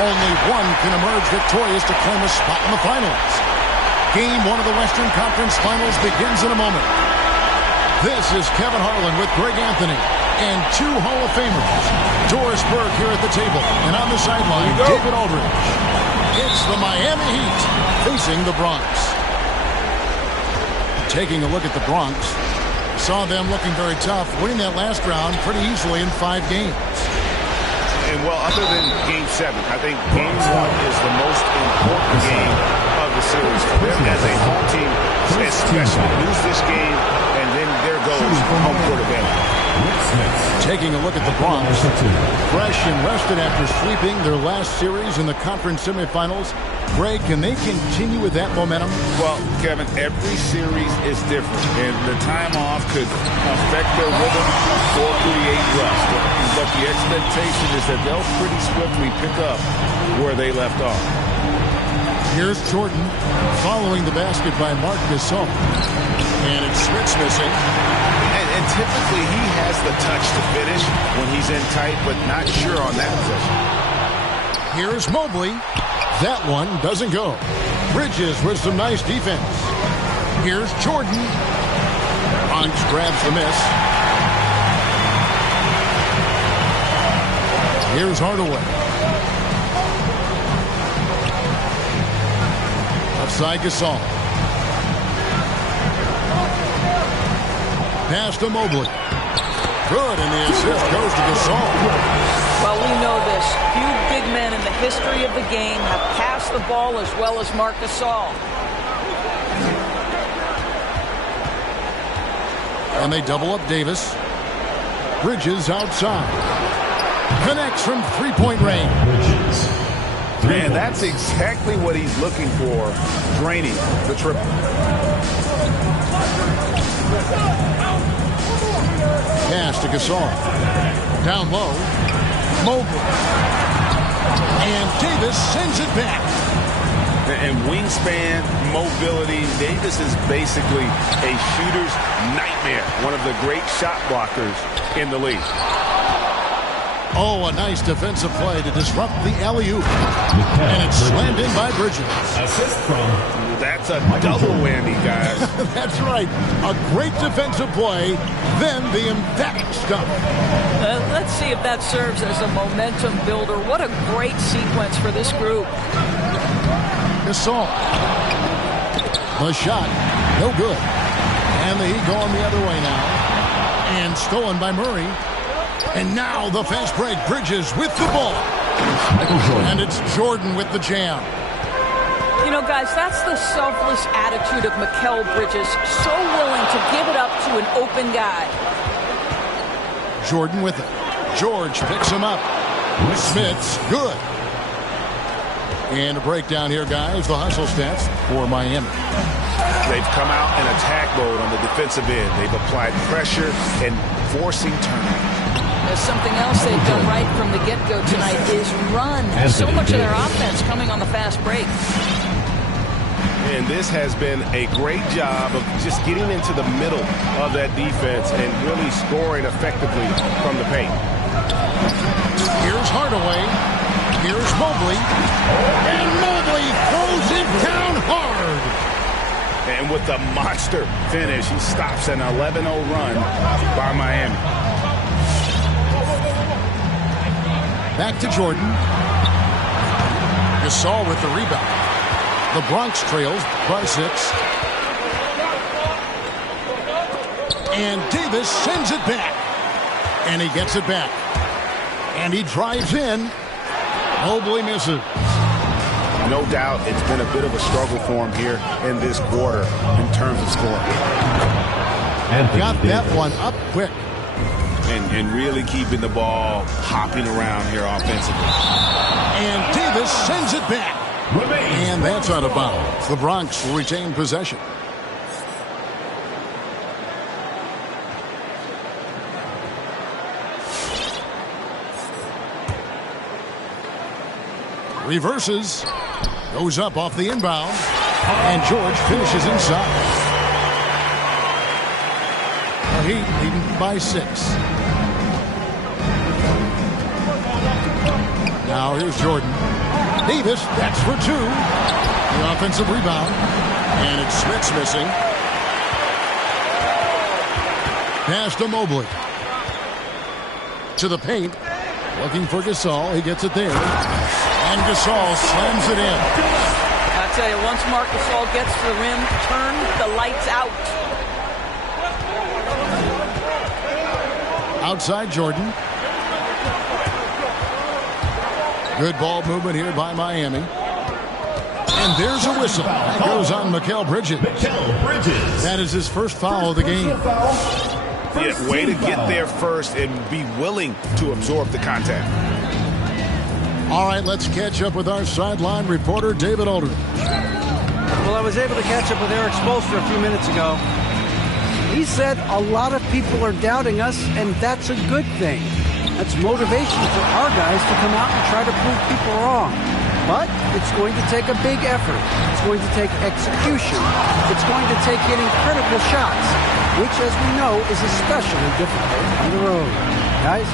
Only one can emerge victorious to claim a spot in the finals. Game 1 of the Western Conference Finals begins in a moment. This is Kevin Harlan with Greg Anthony and 2 Hall of Famers. Doris Burke here at the table, and on the sideline, David Aldridge. It's the Miami Heat facing the Bronx. Taking a look at the Bronx, saw them looking very tough, winning that last round pretty easily in 5 games. And well, other than Game 7, I think Game 1 is the most important game of the series for them as a home team, especially lose this game, and then there goes home court advantage. Taking a look at the Bronx, fresh and rested after sweeping their last series in the conference semifinals. Greg, can they continue with that momentum? Well, Kevin, every series is different, and the time off could affect their rhythm or create rust. But the expectation is that they'll pretty swiftly pick up where they left off. Here's Jordan following the basket by Marc Gasol. And it's Smith's missing. And typically he has the touch to finish when he's in tight, but not sure on that possession. Here's Mobley. That one doesn't go. Bridges with some nice defense. Here's Jordan. Bronx grabs the miss. Here's Hardaway. Outside Gasol. Pass to Mobley. Good, and the assist goes to Gasol. Well, we know this. Few big men in the history of the game have passed the ball as well as Marc Gasol. And they double up Davis. Bridges outside. Connects from three-point range. Man, that's exactly what he's looking for, draining the triple. Pass to Gasol. Down low. Mobley. And Davis sends it back. And wingspan, mobility, Davis is basically a shooter's nightmare. One of the great shot blockers in the league. Oh, a nice defensive play to disrupt the alley-oop. And it's slammed in by Bridges. Assist from... That's a double whammy, guys. That's right. A great defensive play, then the emphatic stuff. Let's see if that serves as a momentum builder. What a great sequence for this group. Gasol. The shot, no good. And the Heat going the other way now. And stolen by Murray. And now the fast break. Bridges with the ball. And it's Jordan with the jam. You know, guys, that's the selfless attitude of Mikal Bridges. So willing to give it up to an open guy. Jordan with it. George picks him up. Smith's good. And a breakdown here, guys. The hustle stats for Miami. They've come out in attack mode on the defensive end. They've applied pressure and forcing turnovers. Something else they've done right from the get-go tonight is run. So much of their offense coming on the fast break. And this has been a great job of just getting into the middle of that defense and really scoring effectively from the paint. Here's Hardaway. Here's Mobley. And Mobley throws it down hard. And with the monster finish, he stops an 11-0 run by Miami. Back to Jordan. Gasol with the rebound. The Bronx trails by 6. And Davis sends it back. And he gets it back. And he drives in. Mobley misses. No doubt it's been a bit of a struggle for him here in this quarter in terms of scoring. Got that one up quick. And really keeping the ball hopping around here offensively. And Davis sends it back. And that's out of bounds. The Bronx will retain possession. Reverses. Goes up off the inbound. And George finishes inside. The Heat leading by 6. Now here's Jordan. Davis, that's for two. The offensive rebound. And it's Smith's missing. Pass to Mobley. To the paint. Looking for Gasol. He gets it there. And Gasol slams it in. I tell you, once Marc Gasol gets to the rim, turn the lights out. Outside Jordan. Good ball movement here by Miami. And there's a whistle. That goes on Mikal Bridges. That is his first foul of the game. Yeah, way to get there first and be willing to absorb the contact. All right, let's catch up with our sideline reporter, David Aldridge. Well, I was able to catch up with Eric Spoelstra a few minutes ago. He said a lot of people are doubting us, and that's a good thing. That's motivation for our guys to come out and try to prove people wrong. But it's going to take a big effort. It's going to take execution. It's going to take hitting critical shots, which, as we know, is especially difficult on the road. Guys?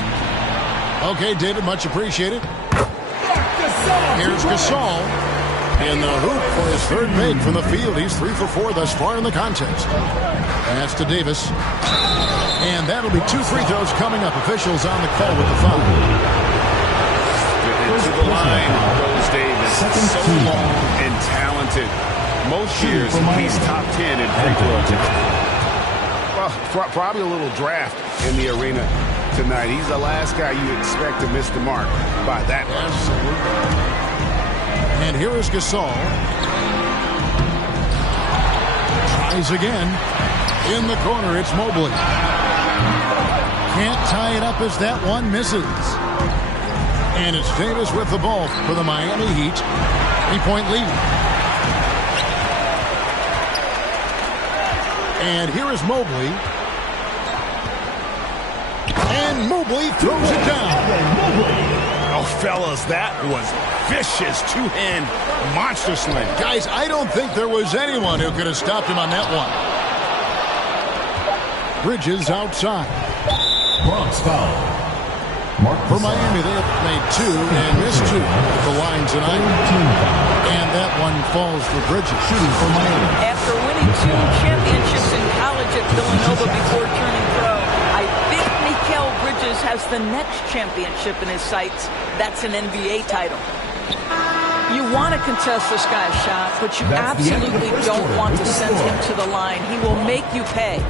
Okay, David, much appreciated. Here's Gasol in the hoop for his third make from the field. He's 3 for 4 thus far in the contest. Pass to Davis. And that'll be 2 free throws coming up. Officials on the call with the foul. To the line goes Davis. So long and talented. Most years, he's top 10 in free throws. Well, probably a little draft in the arena tonight. He's the last guy you expect to miss the mark by that much. And here is Gasol. Tries again. In the corner, it's Mobley. Can't tie it up as that one misses. And it's Davis with the ball for the Miami Heat. 3-point lead. And here is Mobley. And Mobley throws it down. Oh, fellas, that was vicious two-hand monster slam. Guys, I don't think there was anyone who could have stopped him on that one. Bridges outside. Bronx foul. For Miami, they have made 2 and missed 2 at the line tonight. And that one falls for Bridges. Shooting for Miami. After winning 2 championships in college at Villanova before turning pro, I think Mikal Bridges has the next championship in his sights. That's an NBA title. You want to contest this guy's shot, but you absolutely don't want to send him to the line. He will make you pay.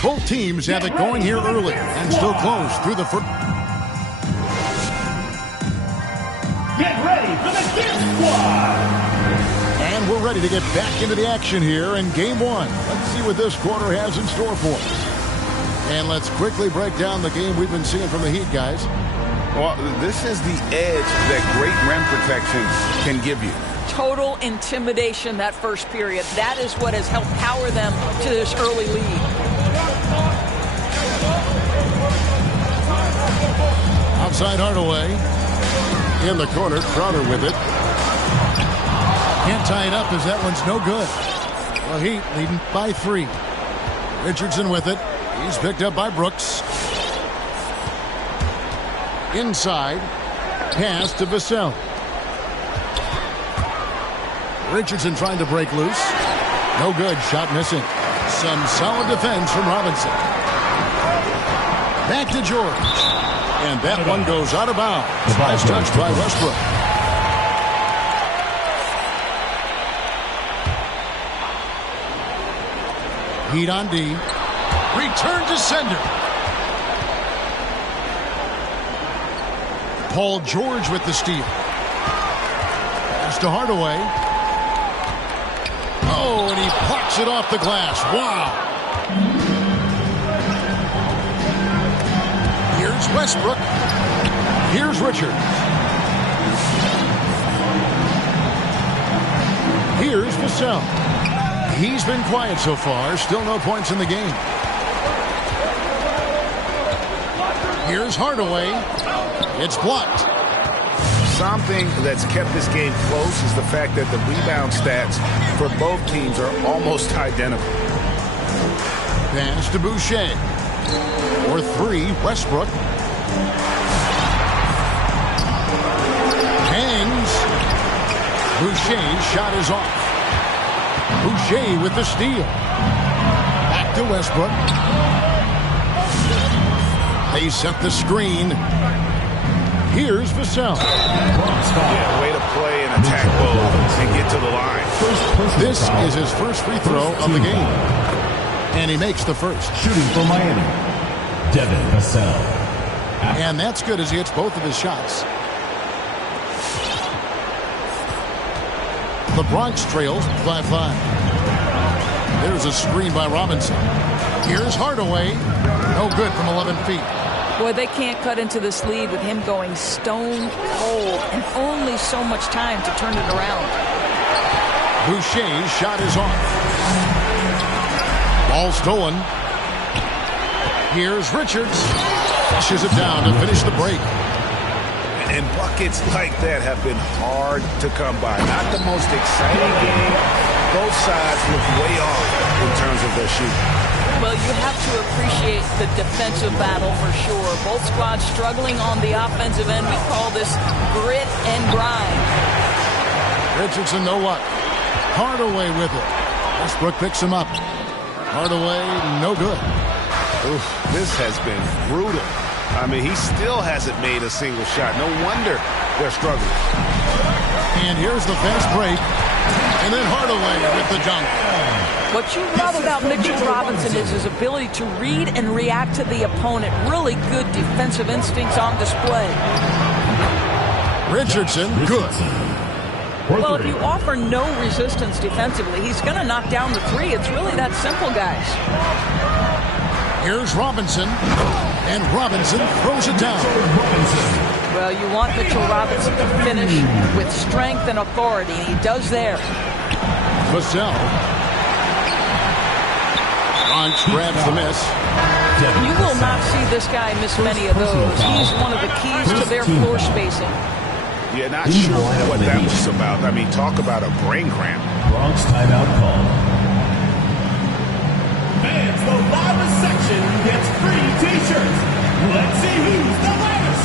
Both teams have it going here early and still close through the first. Get ready for the Gift Squad. And we're ready to get back into the action here in Game 1. Let's see what this quarter has in store for us. And let's quickly break down the game we've been seeing from the Heat, guys. Well, this is the edge that great rim protection can give you. Total intimidation that first period. That is what has helped power them to this early lead. Outside Hardaway. In the corner, Crowder with it. Can't tie it up as that one's no good. The Heat leading by 3. Richardson with it. He's picked up by Brooks. Inside. Pass to Vassell. Richardson trying to break loose. No good. Shot missing. Some solid defense from Robinson. Back to George. And that one goes out of bounds. Nice touch by Westbrook. Heat on D. Return to sender. Paul George with the steal. Pass to Hardaway. Oh, and he plucks it off the glass. Wow. Here's Westbrook. Here's Richards. Here's Vassell. He's been quiet so far. Still no points in the game. Here's Hardaway. It's blocked. Something that's kept this game close is the fact that the rebound stats for both teams are almost identical. Pass to Boucher. For 3, Westbrook. Hangs. Boucher's shot is off. Boucher with the steal. Back to Westbrook. They set the screen. Here's Vassell. Yeah, way to play and attack both and get to the line. This is his first free throw of the game. And he makes the first. Shooting for Miami, Devin Vassell. And that's good as he hits both of his shots. The Bronx trails by 5. There's a screen by Robinson. Here's Hardaway. No good from 11 feet. Boy, they can't cut into this lead with him going stone cold and only so much time to turn it around. Boucher's shot is off. Ball stolen. Here's Richards. Flushes it down to finish the break. And buckets like that have been hard to come by. Not the most exciting game. Both sides look way off in terms of their shooting. Well, you have to appreciate the defensive battle for sure. Both squads struggling on the offensive end. We call this grit and grind. Richardson, no luck. Hardaway with it. Westbrook picks him up. Hardaway, no good. Oof, this has been brutal. I mean, he still hasn't made a single shot. No wonder they're struggling. And here's the fast break. And then Hardaway with the dunk. What you love about Mitchell Robinson is his ability to read and react to the opponent. Really good defensive instincts on display. Richardson, good. Well, if you offer no resistance defensively, he's going to knock down the three. It's really that simple, guys. Here's Robinson. And Robinson throws it down. Well, you want Mitchell Robinson to finish with strength and authority, and he does there. Vassell. Bronx grabs the miss. You will not see this guy miss many of those. He's one of the keys to their floor spacing. Yeah, not sure what that was about. I mean, talk about a brain cramp. Bronx timeout call. Fans, the loudest section gets free t-shirts. Let's see who's the loudest.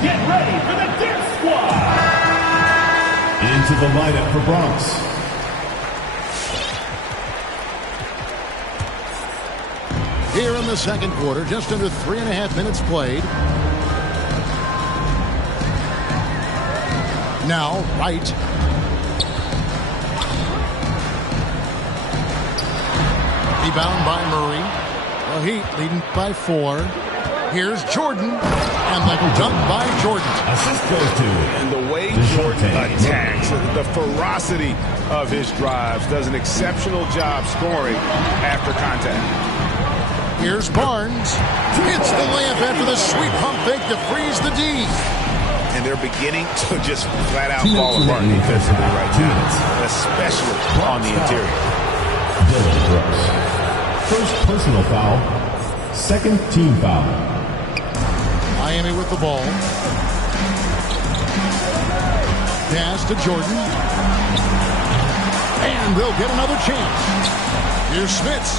Get ready for the Dip Squad. Into the lineup for Bronx. Here in the second quarter, just under 3.5 minutes played. Now, Wright. Rebound by Murray. The Heat leading by 4. Here's Jordan. And the dunk by Jordan. Assist goes to. And the way Jordan attacks, the ferocity of his drives, does an exceptional job scoring after contact. Here's Barnes. Hits the layup after the sweet pump fake to freeze the D. And they're beginning to just flat out fall apart defensively right now, especially on the interior. Dylan Brooks. First personal foul. Second team foul. Miami with the ball. Pass to Jordan. And they'll get another chance. Here's Smits.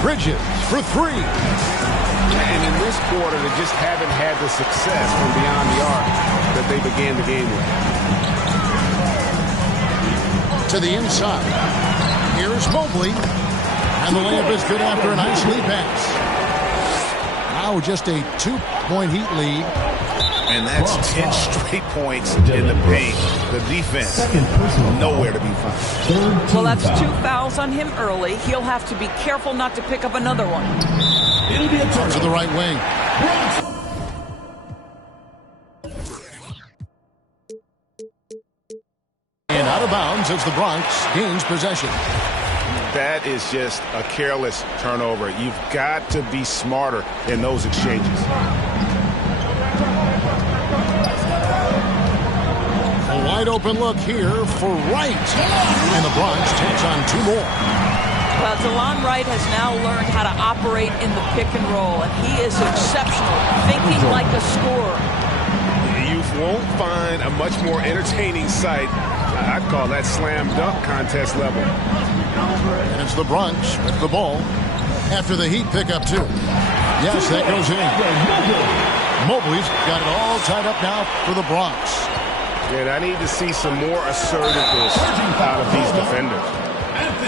Bridges for 3. And in this quarter, they just haven't had the success from beyond the arc that they began the game with. To the inside. Here's Mobley. And the layup is good after a nice lead pass. Now just a 2-point Heat lead. And that's 10 straight points in the paint. The defense, nowhere to be found. Well, that's 2 fouls on him early. He'll have to be careful not to pick up another one. It'll be a turn To the right wing. And out of bounds as the Bronx gains possession. That is just a careless turnover. You've got to be smarter in those exchanges. A wide open look here for Wright. And the Bronx takes on 2 more. Well, DeLon Wright has now learned how to operate in the pick and roll, and he is exceptional, thinking like a scorer. You won't find a much more entertaining sight I'd call that slam dunk contest level. And it's the Bronx with the ball after the Heat pick up two. Yes, that goes in. Mobley's got it all tied up now for the Bronx. And I need to see some more assertiveness out of these defenders.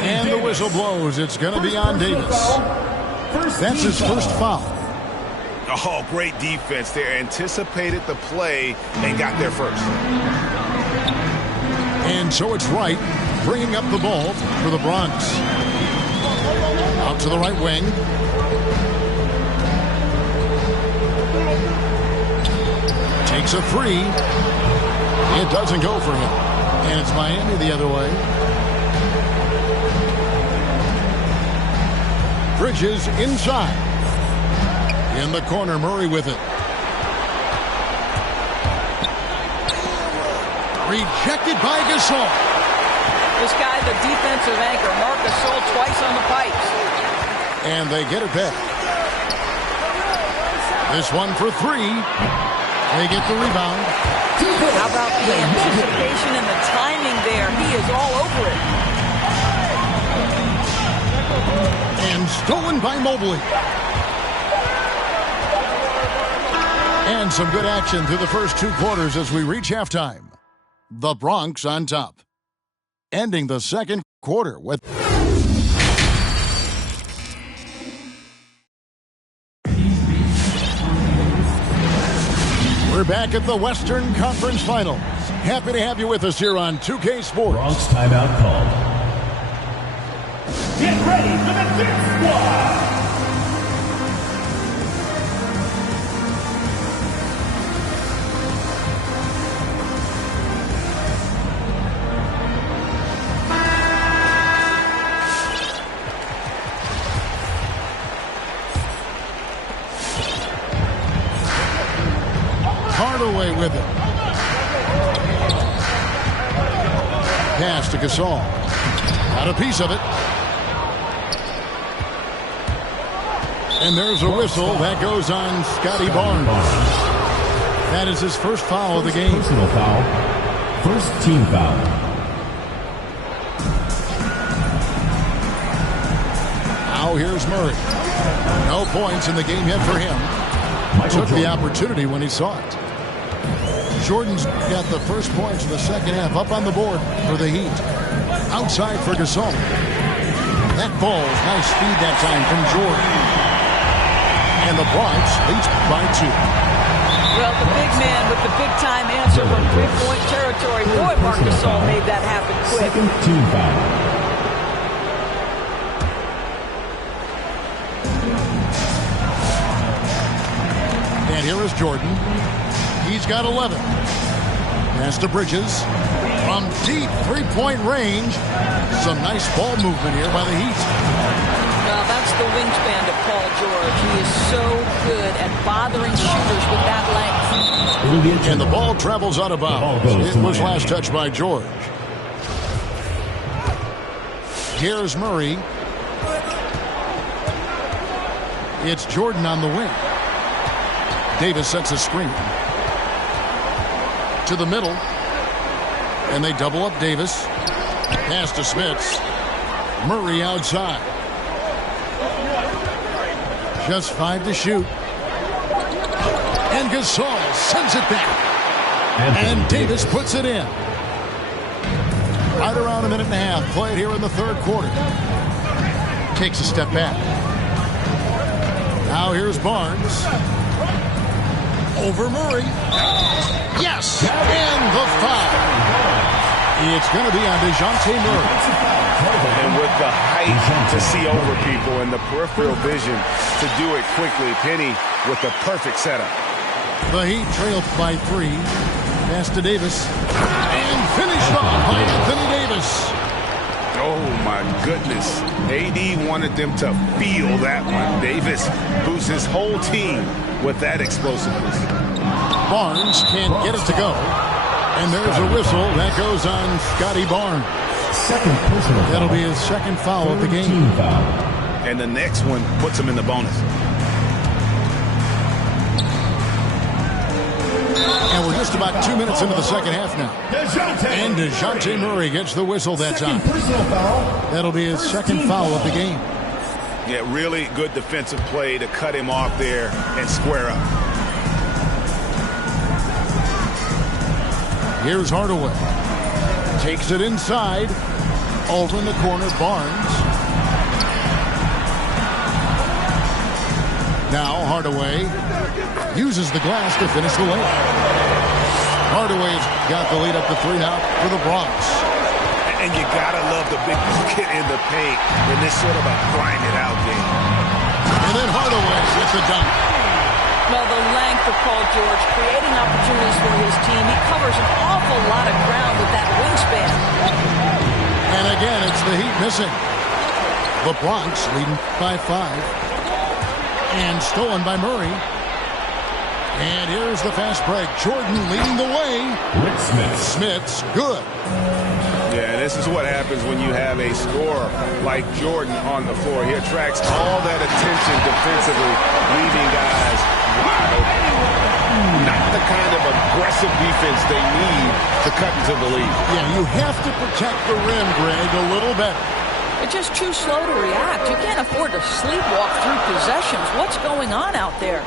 And the whistle blows. It's going to be on Davis. That's his first foul. Oh, great defense. They anticipated the play and got there first. And so it's Wright bringing up the ball for the Bronx. Out to the right wing. Takes a three. It doesn't go for him. And it's Miami the other way. Bridges inside. In the corner, Murray with it. Rejected by Gasol. This guy, the defensive anchor, Marc Gasol, twice on the pipes. And they get it back. This one for three. They get the rebound. How about the anticipation and the timing there? He is all over it. And stolen by Mobley. And some good action through the first two quarters as we reach halftime. The Bronx on top. Ending the second quarter with... We're back at the Western Conference Finals. Happy to have you with us here on 2K Sports. Bronx timeout called. Get ready for the Dip Squad! Hardaway with it. Pass to Gasol. Got a piece of it. And there's a whistle. That goes on Scotty Barnes. That is his first foul of the game. Personal foul. First team foul. Now here's Murray. No points in the game yet for him. Took the opportunity when he saw it. Jordan's got the first points in the second half up on the board for the Heat. Outside for Gasol. That ball, nice feed that time from Jordan. And the Bronx leads by two. Well, the big man with the big-time answer from three-point territory. Boy, Marc Gasol made that happen quick. Second team foul. And here is Jordan. He's got 11. Pass to Bridges. From deep three-point range. Some nice ball movement here by the Heat. Now, that's the wingspan of Paul George. He is so good at bothering shooters with that length. And the ball travels out of bounds. It was last touched by George. Here's Murray. It's Jordan on the wing. Davis sets a screen. To the middle. And they double up Davis. Pass to Smits. Murray outside. Just 5 to shoot. And Gasol sends it back. And Davis puts it in. Right around a minute and a half played here in the third quarter. Takes a step back. Now here's Barnes. Over Murray. Yes! And the foul. It's going to be on DeJounte Murray. And with the height to see over people and the peripheral vision to do it quickly, Penny with the perfect setup. The Heat trailed by 3. Pass to Davis. And finished off by Anthony Davis. Oh, my goodness. AD wanted them to feel that one. Davis boosts his whole team with that explosiveness. Barnes can't get it to go. And there's a whistle. That goes on Scotty Barnes. Second personal foul. That'll be his second foul of the game. Team foul. And the next one puts him in the bonus. And we're just about 2 minutes into the second half now. And DeJounte Murray gets the whistle that time. That'll be his second foul of the game. Yeah, really good defensive play to cut him off there and square up. Here's Hardaway. Takes it inside. Over in the corner, Barnes. Now Hardaway uses the glass to finish the layup. Hardaway's got the lead up to 3 now for the Bronx. And you gotta love the big bucket in the paint in this sort of a grind-it-out game. And then Hardaway with the dunk. Well, the length of Paul George, creating opportunities for his team. He covers an awful lot of ground with that wingspan. And again, it's the Heat missing. The Bronx leading by 5. And stolen by Murray. And here's the fast break. Jordan leading the way. Rick Smith. Smith's good. Yeah, this is what happens when you have a scorer like Jordan on the floor. He attracts all that attention defensively, leaving guys wide open. Not the kind of aggressive defense they need to cut into the lead. Yeah, you have to protect the rim, Greg, a little better. They're just too slow to react. You can't afford to sleepwalk through possessions. What's going on out there?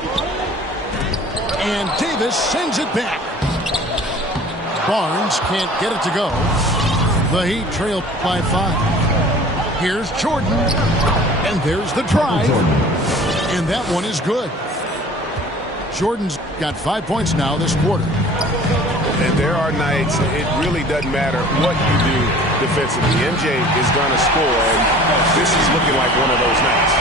And Davis sends it back. Barnes can't get it to go. The Heat trail by 5. Here's Jordan. And there's the drive. And that one is good. Jordan's got 5 points now this quarter. And there are nights, it really doesn't matter what you do defensively. MJ is going to score, and this is looking like one of those nights.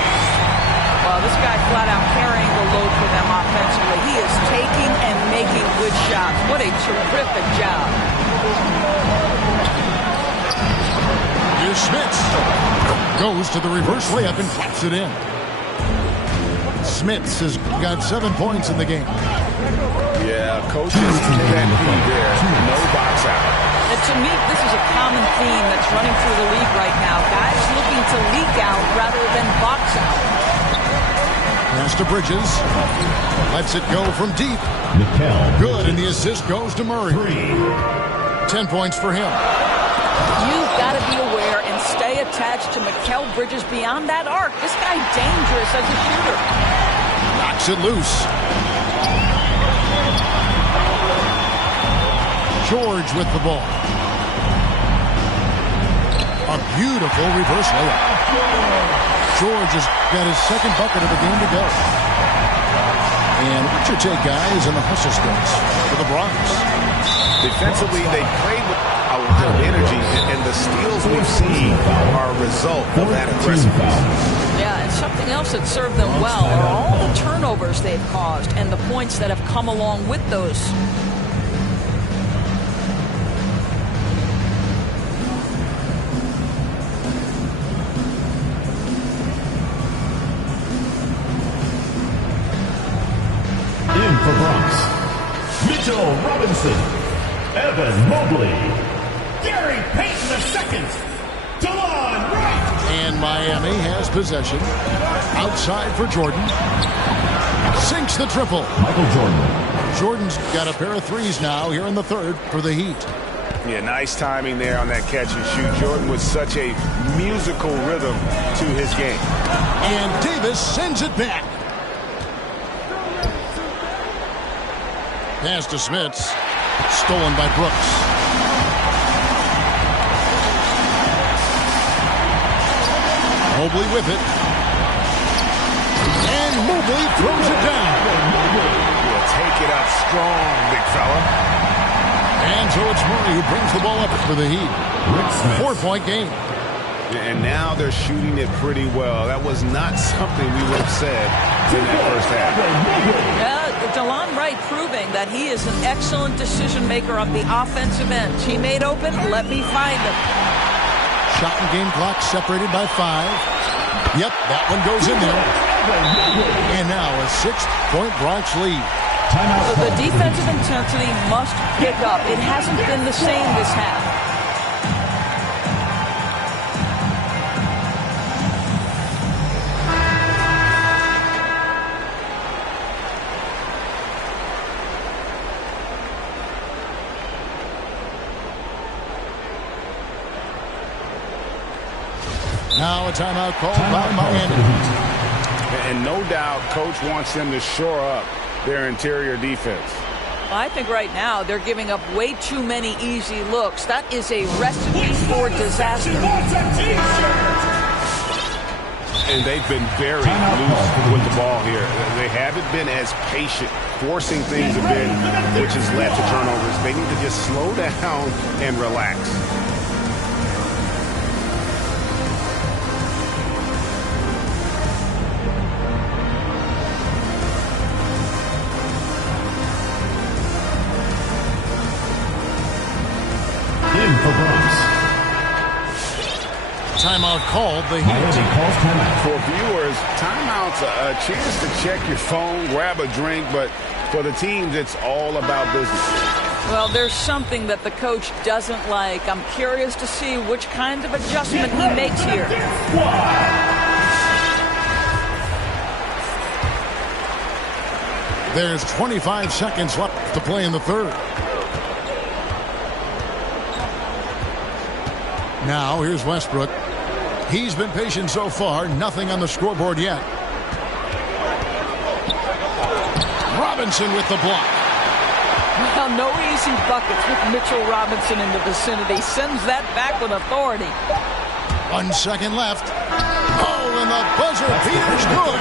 Well, this guy flat out carrying the load for them offensively. He is taking and making good shots. What a terrific job. Here's Smits. Goes to the reverse layup and claps it in. Smits has got 7 points in the game. Yeah, coach's pet peeve there. No box out. And to me, this is a common theme that's running through the league right now. Guys looking to leak out rather than box out. Pass to Bridges. Lets it go from deep. Good, and the assist goes to Murray. 10 points for him. You've got to be aware and stay attached to Mikal Bridges beyond that arc. This guy dangerous as a shooter. Knocks it loose. George with the ball. A beautiful reverse layup. George has got his second bucket of the game to go. And what's your take, guys, on the hustle sticks for the Bronx? Defensively, they played with a lot of energy, and the steals we've seen are a result of that aggressiveness. Yeah, and something else that served them well are all the turnovers they've caused and the points that have come along with those. In for Bronx, Mitchell Robinson, Evan Mobley, Gary Payton II, DeLon Wright. And Miami has possession. Outside for Jordan. Sinks the triple. Michael Jordan. Jordan's got a pair of threes now here in the third for the Heat. Yeah, nice timing there on that catch and shoot. Jordan with such a musical rhythm to his game. And Davis sends it back. Pass to Smits. Stolen by Brooks. Mobley with it. And Mobley throws it down. Will take it up strong, big fella. And so it's Murray who brings the ball up for the Heat. 4-point game. And now they're shooting it pretty well. That was not something we would have said in that first half. DeLon Wright proving that he is an excellent decision maker on the offensive end. Teammate open, let me find him. Shot and game clock separated by 5. Yep, that one goes in there. And now a 6-point Bronx lead. The defensive intensity must pick up. It hasn't been the same this half. Now a timeout called by Miami. And no doubt, Coach wants them to shore up their interior defense. I think right now they're giving up way too many easy looks. That is a recipe for disaster. And they've been very loose with the ball here. They haven't been as patient, forcing things a bit, which has led to turnovers. They need to just slow down and relax. In for Bronx. Timeout called. The Heat. Miami calls timeout. For viewers, timeout's a chance to check your phone, grab a drink, but for the teams, it's all about business. Well, there's something that the coach doesn't like. I'm curious to see which kind of adjustment he makes here. There's 25 seconds left to play in the third. Now, here's Westbrook. He's been patient so far. Nothing on the scoreboard yet. Robinson with the block. Well, no easy buckets with Mitchell Robinson in the vicinity. Sends that back with authority. 1 second left. Oh, and the buzzer beater's good.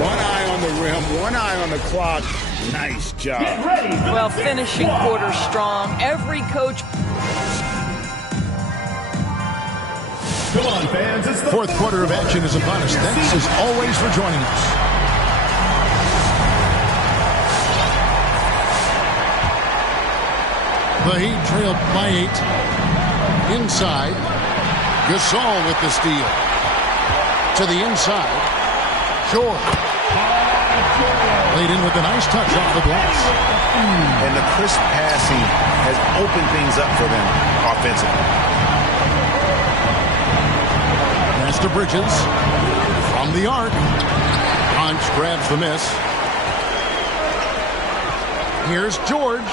One eye on the rim, one eye on the clock. Nice job. Well, finishing quarter strong. Every coach... Come on, fans. It's the Fourth quarter of action is upon us. Thanks as always for joining us. The Heat trailed by 8. Inside. Gasol with the steal. To the inside. George. Laid in with a nice touch off the glass. And the crisp passing has opened things up for them offensively. Pass to Bridges. From the arc. Punch grabs the miss. Here's George.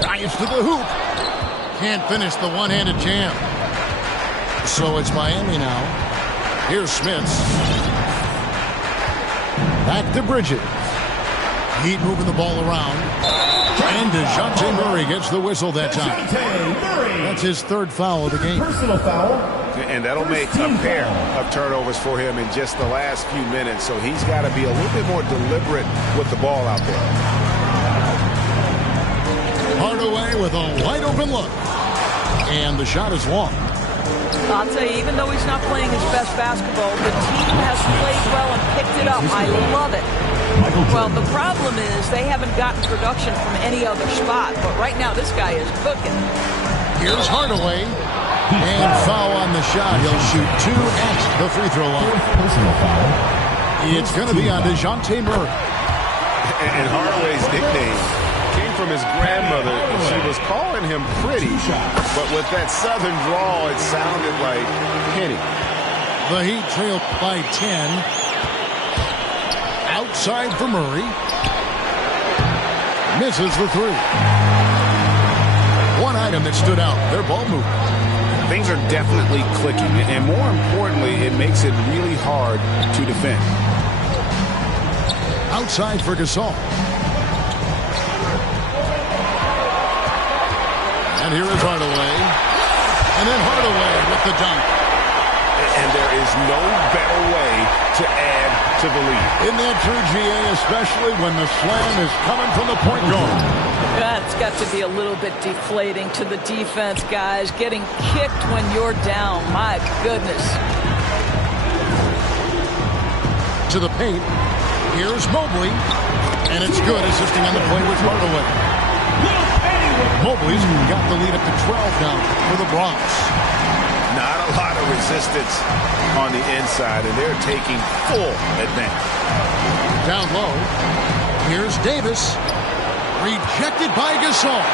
Drives to the hoop. Can't finish the one-handed jam. So it's Miami now. Here's Smits. Back to Bridges. Heat moving the ball around. And DeJounte Murray gets the whistle that time. That's his third foul of the game. personal foul. And that'll make a pair of turnovers for him in just the last few minutes. So he's got to be a little bit more deliberate with the ball out there. Hardaway with a wide open look. And the shot is long. I'll tell you, even though he's not playing his best basketball, the team has played well and picked it up. I love it. Well, the problem is they haven't gotten production from any other spot. But right now, this guy is cooking. Here's Hardaway. And foul on the shot. He'll shoot 2 at the free throw line. Personal foul. It's going to be on DeJounte Murray. And Hardaway's nickname came from his grandmother, and she was calling him pretty. But with that southern drawl, it sounded like Penny. The Heat trail by 10. Outside for Murray. Misses the 3. One item that stood out, their ball movement. Things are definitely clicking, and more importantly, it makes it really hard to defend. Outside for Gasol. And here is Hardaway. And then Hardaway with the dunk. And there is no better way to add to the lead. In that true GA, especially when the slam is coming from the point guard. That's got to be a little bit deflating to the defense, guys. Getting kicked when you're down. My goodness. To the paint. Here's Mobley. And it's good, assisting on the play with Hardaway. Mobley's got the lead up to 12 now for the Bronx. Not a lot of resistance on the inside, and they're taking full advantage. Down low. Here's Davis. Rejected by Gasol.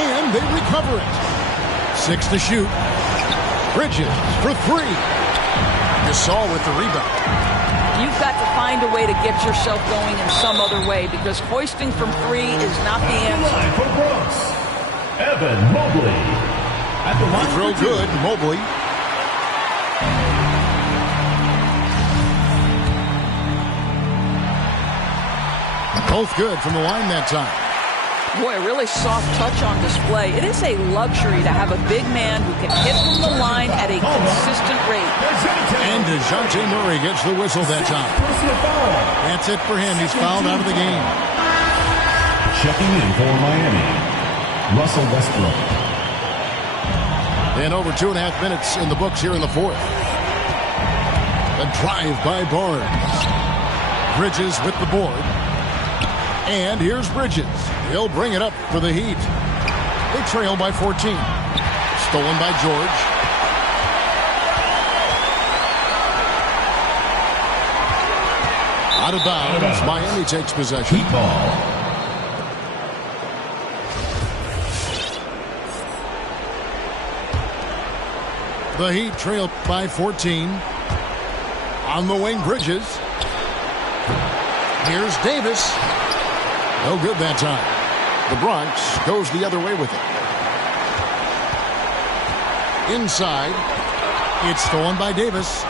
And they recover it. 6 to shoot. Bridges for 3. Gasol with the rebound. You've got to find a way to get yourself going in some other way, because hoisting from 3 is not the answer. Line for Bronx, Evan Mobley. At the line Throw for 2. good, Mobley. Both good from the line that time. Boy, a really soft touch on display. It is a luxury to have a big man who can hit from the line at a consistent rate. And DeJounte Murray gets the whistle that time. That's it for him. He's fouled out of the game. Checking in for Miami, Russell Westbrook. And over 2.5 minutes in the books here in the fourth. A drive by Barnes. Bridges with the board. And here's Bridges. He'll bring it up for the Heat. They trail by 14. Stolen by George. Out of bounds. Miami takes possession. Heat ball. The Heat trail by 14. On the wing, Bridges. Here's Davis. No good that time. The Bronx goes the other way with it. Inside. It's stolen by Davis.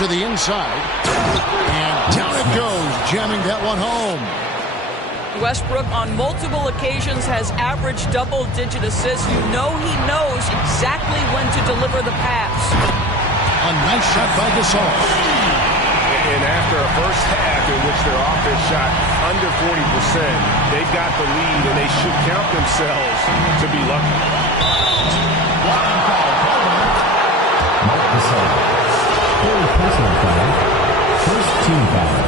To the inside. And down it goes, jamming that one home. Westbrook on multiple occasions has averaged double-digit assists. You know he knows exactly when to deliver the pass. A nice shot by Gasol. And after a first half in which their offense shot under 40%, they've got the lead, and they should count themselves to be lucky. Marc Gasol. Third personal foul. First team foul.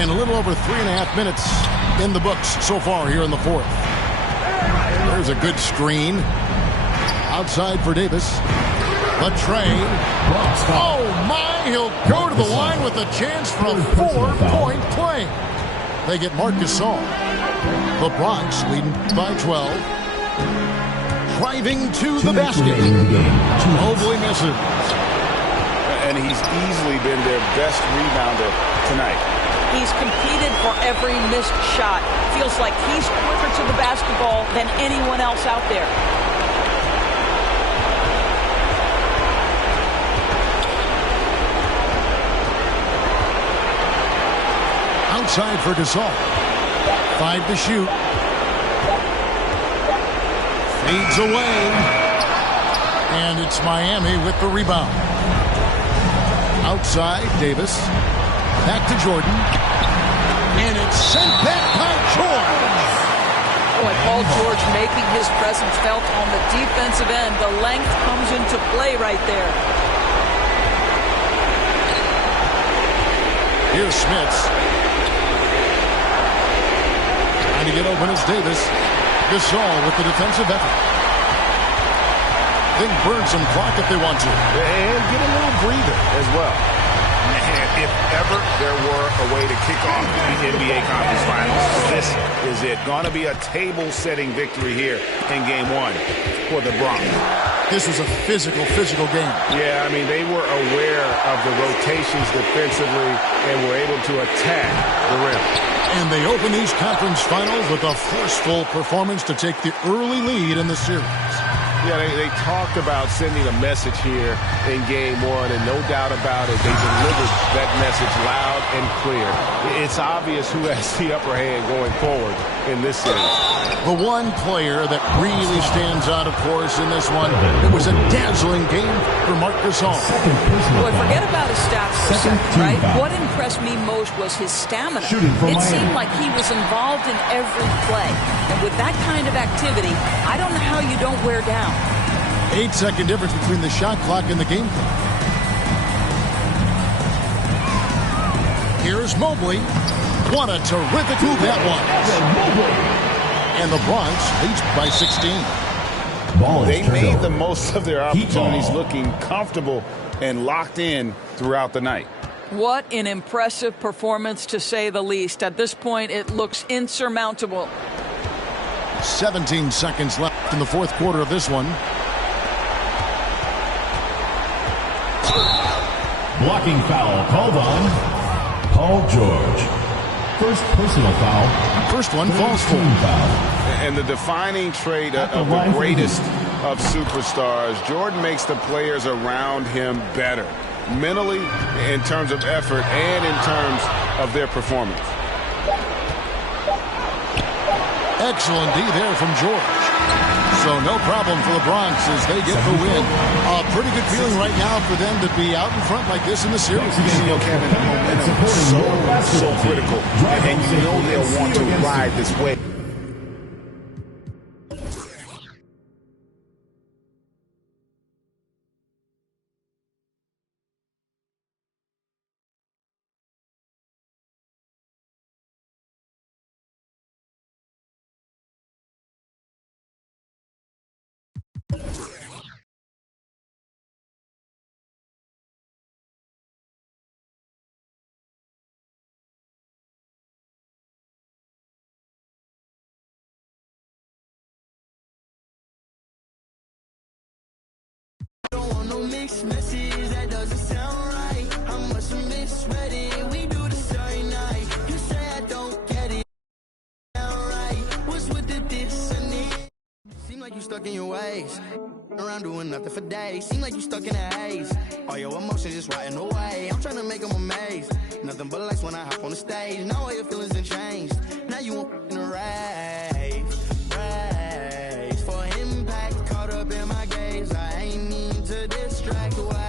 And a little over 3.5 minutes in the books so far here in the fourth. There's a good screen. Outside for Davis. The train. Oh, my. He'll go to the line with a chance for a 4-point play. They get Marc Gasol. The Bronx leading by 12. Driving to the basket. Mobley misses. And he's easily been their best rebounder tonight. He's competed for every missed shot. Feels like he's quicker to the basketball than anyone else out there. Outside for Gasol. 5 to shoot. Fades away. And it's Miami with the rebound. Outside, Davis. Back to Jordan. And it's sent back by George. Boy, Paul George making his presence felt on the defensive end. The length comes into play right there. Here's Smits. Trying to get open is Davis. Gasol with the defensive effort. Then burn some clock if they want to. And get a little breather as well. And if ever there were a way to kick off the NBA Conference Finals, this is it. Going to be a table-setting victory here in Game 1 for the Bronx. This was a physical game. Yeah, I mean, they were aware of the rotations defensively and were able to attack the rim. And they open these conference finals with a forceful performance to take the early lead in the series. Yeah, they talked about sending a message here in Game 1, and no doubt about it, they delivered that message loud and clear. It's obvious who has the upper hand going forward in this series. The one player that really stands out, of course, in this one, it was a dazzling game for Marc Gasol. Boy, forget about his stats for a second, right? What impressed me most was his stamina. It seemed like he was involved in every play. And with that kind of activity, I don't know how you don't wear down. 8-second difference between the shot clock and the game clock. Here's Mobley. What a terrific move that was. And the Bronx leads by 16. They made the most of their opportunities, looking comfortable and locked in throughout the night. What an impressive performance, to say the least. At this point, it looks insurmountable. 17 seconds left in the fourth quarter of this one. Blocking foul called on Paul George. First personal foul. First one falls for him. And the defining trait of the greatest of superstars, Jordan makes the players around him better. mentally, in terms of effort, and in terms of their performance. Excellent D there from George. So no problem for the Bronx as they get the win. A pretty good feeling right now for them to be out in front like this in the series. You know, Kevin, the momentum is so critical, and you know they'll want to ride this wave. Mixed messages, that doesn't sound right. I must have misread it. We do this every night. You say I don't get it. Right. What's with the dissonance? Seem like you stuck in your ways. Around doing nothing for days. Seem like you stuck in a haze. All your emotions just riding away. I'm trying to make them amazed. Nothing but lights when I hop on the stage. Now all your feelings have changed. Now you want to rave. Race for impact. Caught up in my gaze. I ain't mean to distract away.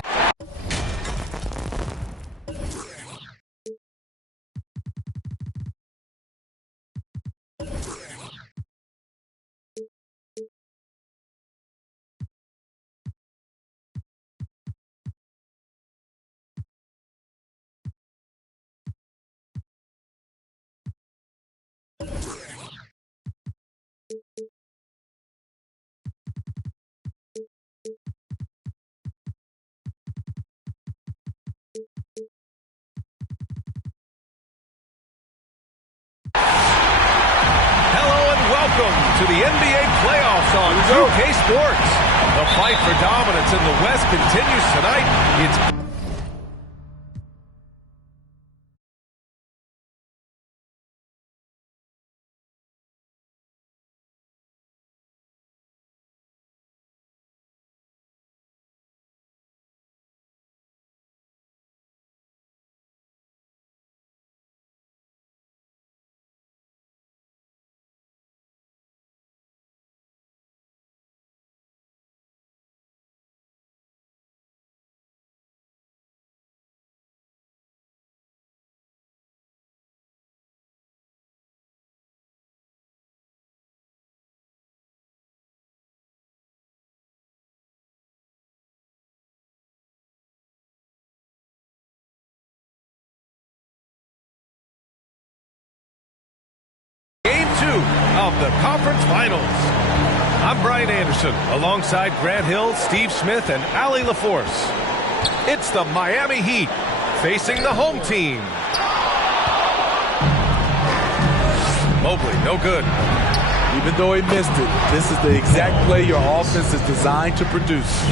To the NBA playoffs on 2K Sports. The fight for dominance in the West continues tonight. It's of the conference finals. I'm Brian Anderson, alongside Grant Hill, Steve Smith, and Allie LaForce. It's the Miami Heat facing the home team. Mobley, no good. Even though he missed it, this is the exact play your offense is designed to produce.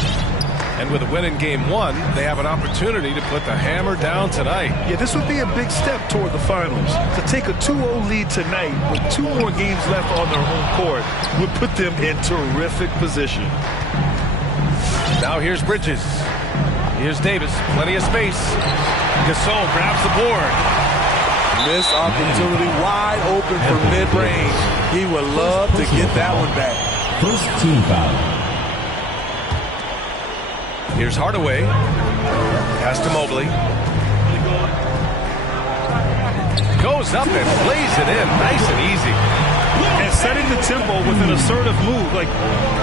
And with a win in Game 1, they have an opportunity to put the hammer down tonight. Yeah, this would be a big step toward the finals. To take a 2-0 lead tonight with 2 more games left on their home court would put them in terrific position. Now here's Bridges. Here's Davis. Plenty of space. Gasol grabs the board. Missed opportunity wide open for mid-range. He would love to get that one back. First team foul. Here's Hardaway. Pass to Mobley. Goes up and lays it in. Nice and easy. And setting the tempo with an assertive move. Like,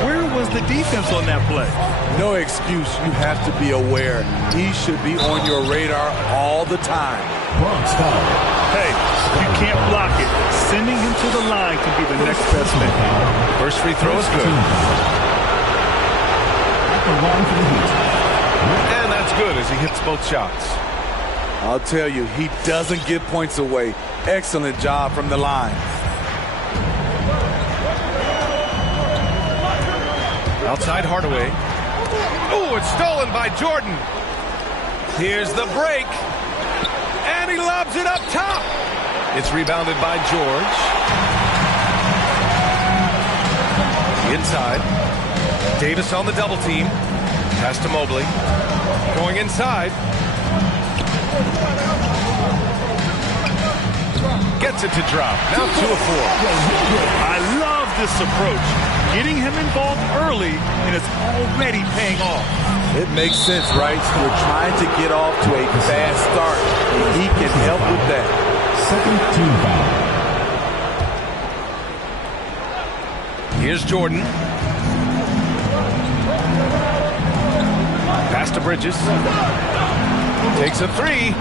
where was the defense on that play? No excuse. You have to be aware. He should be on your radar all the time. Bronx foul. Hey, you can't block it. Sending him to the line can be the next best thing. First free throw is good. And that's good as he hits both shots. I'll tell you, he doesn't give points away. Excellent job from the line. Outside Hardaway. Oh, it's stolen by Jordan. Here's the break. And he lobs it up top. It's rebounded by George. Inside. Davis on the double team. Pass to Mobley. Going inside. Gets it to drop. Now 2 of 4. I love this approach. Getting him involved early, and it's already paying off. It makes sense, right? You're trying to get off to a fast start. He can help with that. Second team foul. Here's Jordan. Pass to Bridges. Takes a 3.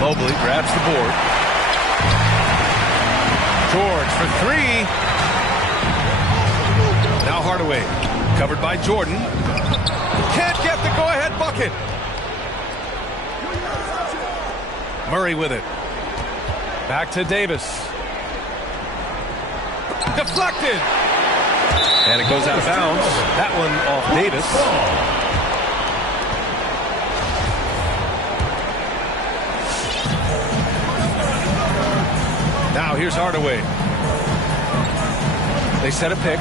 Mobley grabs the board. George for 3. Now Hardaway. Covered by Jordan. Can't get the go-ahead bucket. Murray with it. Back to Davis. Deflected. And it goes out of bounds. That one off Davis. Now here's Hardaway. They set a pick.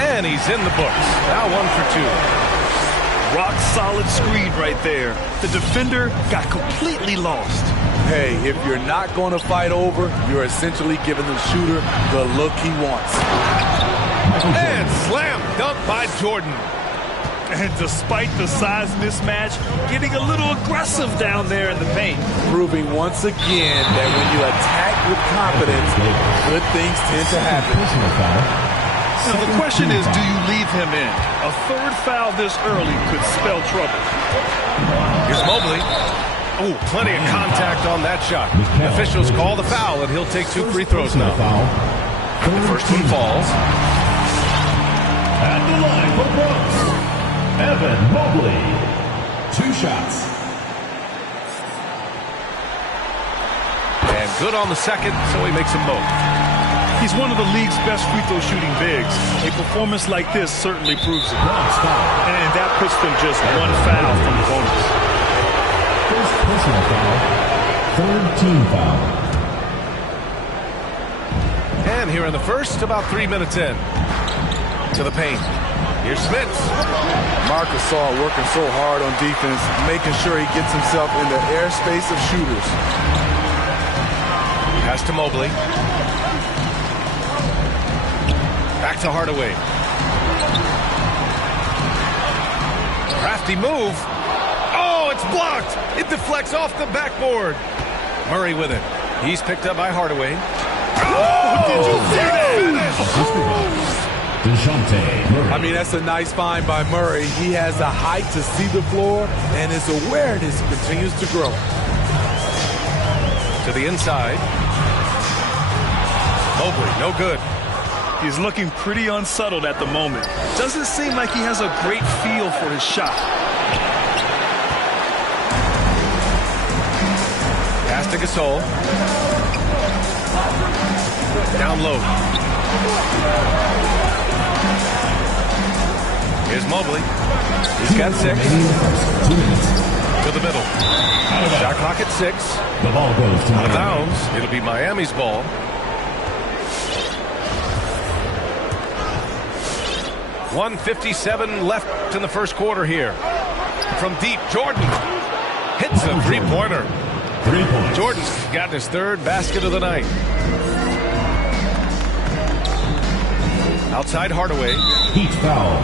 And he's in the books. Now 1 for 2. Rock solid screen right there. The defender got completely lost. Hey, if you're not going to fight over, you're essentially giving the shooter the look he wants. And slam dunk by Jordan. And despite the size mismatch, getting a little aggressive down there in the paint. Proving once again that when you attack with confidence, good things tend to happen. So the question is, do you leave him in? A third foul this early could spell trouble. Here's Mobley. Oh, plenty of contact on that shot. Officials call the foul, and he'll take 2 free throws now. The first one falls. At the line for Brooks, Evan Mobley. 2 shots. And good on the second, so he makes them both. He's one of the league's best free throw shooting bigs. A performance like this certainly proves it. And that puts them just 1 foul from the bonus. First personal foul. Third team foul. And here in the first, about 3 minutes in. To the paint. Here's Smith. Marc Gasol working so hard on defense, making sure he gets himself in the airspace of shooters. Pass to Mobley. Back to Hardaway. Crafty move. Oh, it's blocked. It deflects off the backboard. Murray with it. He's picked up by Hardaway. Oh, did you see that? DeJounte Murray. I mean, that's a nice find by Murray. He has the height to see the floor, and his awareness continues to grow. To the inside. Mobley, no good. He's looking pretty unsettled at the moment. Doesn't seem like he has a great feel for his shot. Pass to Gasol. Down low. Here's Mobley. He's got 6. 2 minutes. To the middle. Shot clock at 6. The ball goes to Out of bounds. It'll be Miami's ball. .157 left in the first quarter here. From deep, Jordan hits a three-pointer. 3 points. Jordan's got his 3rd basket of the night. Outside Hardaway. Heat foul.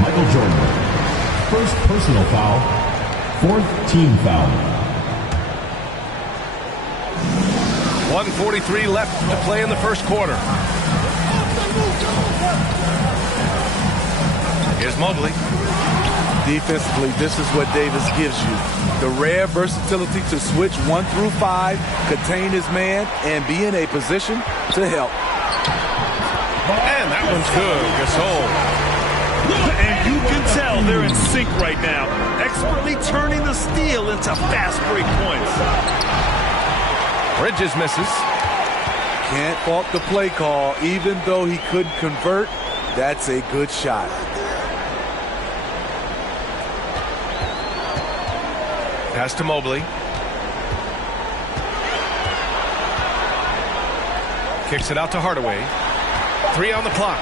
Michael Jordan. First personal foul. 4th team foul. 1:43 left to play in the first quarter. Here's Mobley. Defensively, this is what Davis gives you. The rare versatility to switch 1 through 5, contain his man, and be in a position to help. And that one's good. Gasol. And you can tell they're in sync right now, expertly turning the steal into fast break points. Bridges misses. Can't fault the play call, even though he couldn't convert. That's a good shot. Pass to Mobley. Kicks it out to Hardaway. 3 on the clock.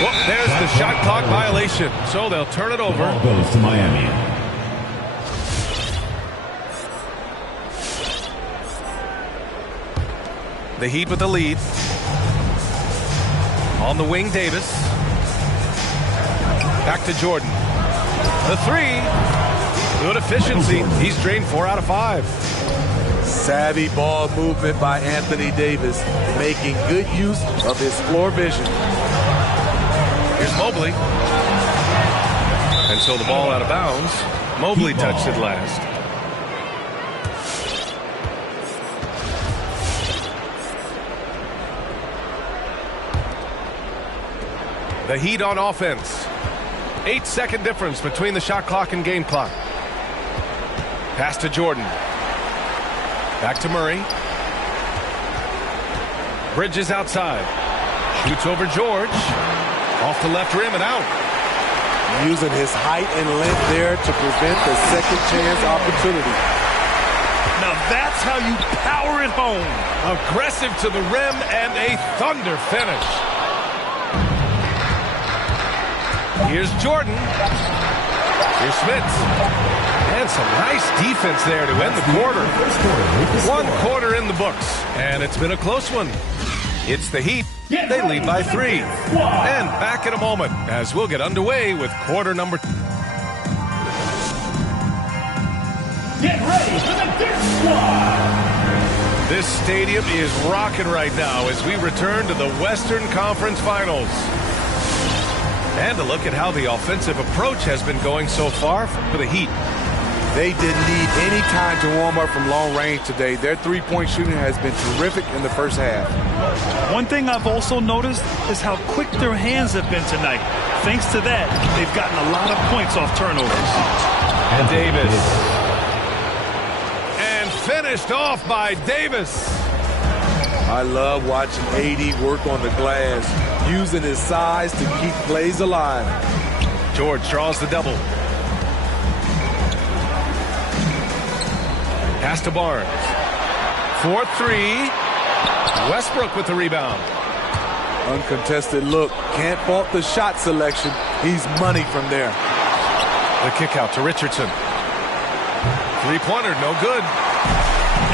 Well, there's the shot clock violation, so they'll turn it over. Ball goes to Miami. The Heat with the lead. On the wing, Davis. Back to Jordan. The three. Good efficiency. He's drained 4 out of 5. Savvy ball movement by Anthony Davis, making good use of his floor vision. Here's Mobley. And so the ball out of bounds. Mobley touched it last. The Heat on offense. 8-second difference between the shot clock and game clock. Pass to Jordan. Back to Murray. Bridges outside. Shoots over George. Off the left rim and out. Using his height and length there to prevent the second chance opportunity. Now that's how you power it home. Aggressive to the rim and a thunder finish. Here's Jordan. Here's Smits. And some nice defense there to end the quarter. 1 quarter in the books. And it's been a close one. It's the Heat. They lead by 3. And back in a moment as we'll get underway with quarter number 2. Get ready for the Dirt Squad. This stadium is rocking right now as we return to the Western Conference Finals. And a look at how the offensive approach has been going so far for the Heat. They didn't need any time to warm up from long range today. Their three-point shooting has been terrific in the first half. One thing I've also noticed is how quick their hands have been tonight. Thanks to that, they've gotten a lot of points off turnovers. And Davis. And finished off by Davis. I love watching AD work on the glass, using his size to keep plays alive. George draws the double. Pass to Barnes. 4-3. Westbrook with the rebound. Uncontested look. Can't fault the shot selection. He's money from there. The kick out to Richardson. Three-pointer, no good.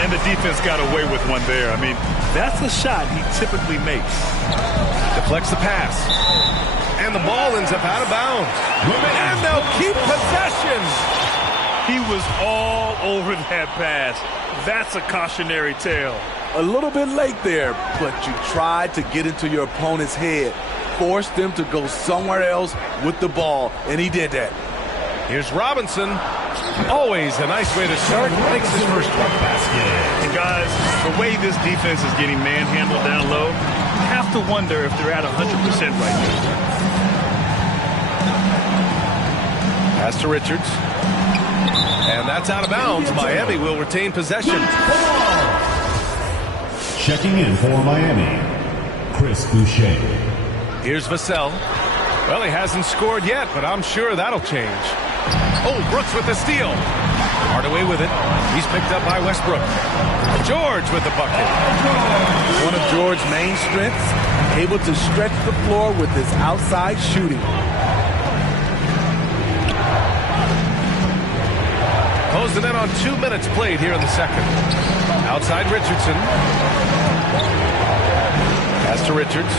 And the defense got away with one there. I mean, that's the shot he typically makes. Deflects the pass. And the ball ends up out of bounds. And they'll keep possession. He was all over that pass. That's a cautionary tale. A little bit late there, but you tried to get into your opponent's head. Forced them to go somewhere else with the ball, and he did that. Here's Robinson. Always a nice way to start. Makes his first one. And guys, the way this defense is getting manhandled down low, you have to wonder if they're at 100% right now. Pass to Richards. And that's out of bounds. Miami will retain possession. Checking in for Miami, Chris Boucher. Here's Vassell. Well, he hasn't scored yet, but I'm sure that'll change. Oh, Brooks with the steal. Hardaway with it. He's picked up by Westbrook. George with the bucket. One of George's main strengths, able to stretch the floor with his outside shooting. Closing in on 2 minutes played here in the second. Outside Richardson. Pass to Richards.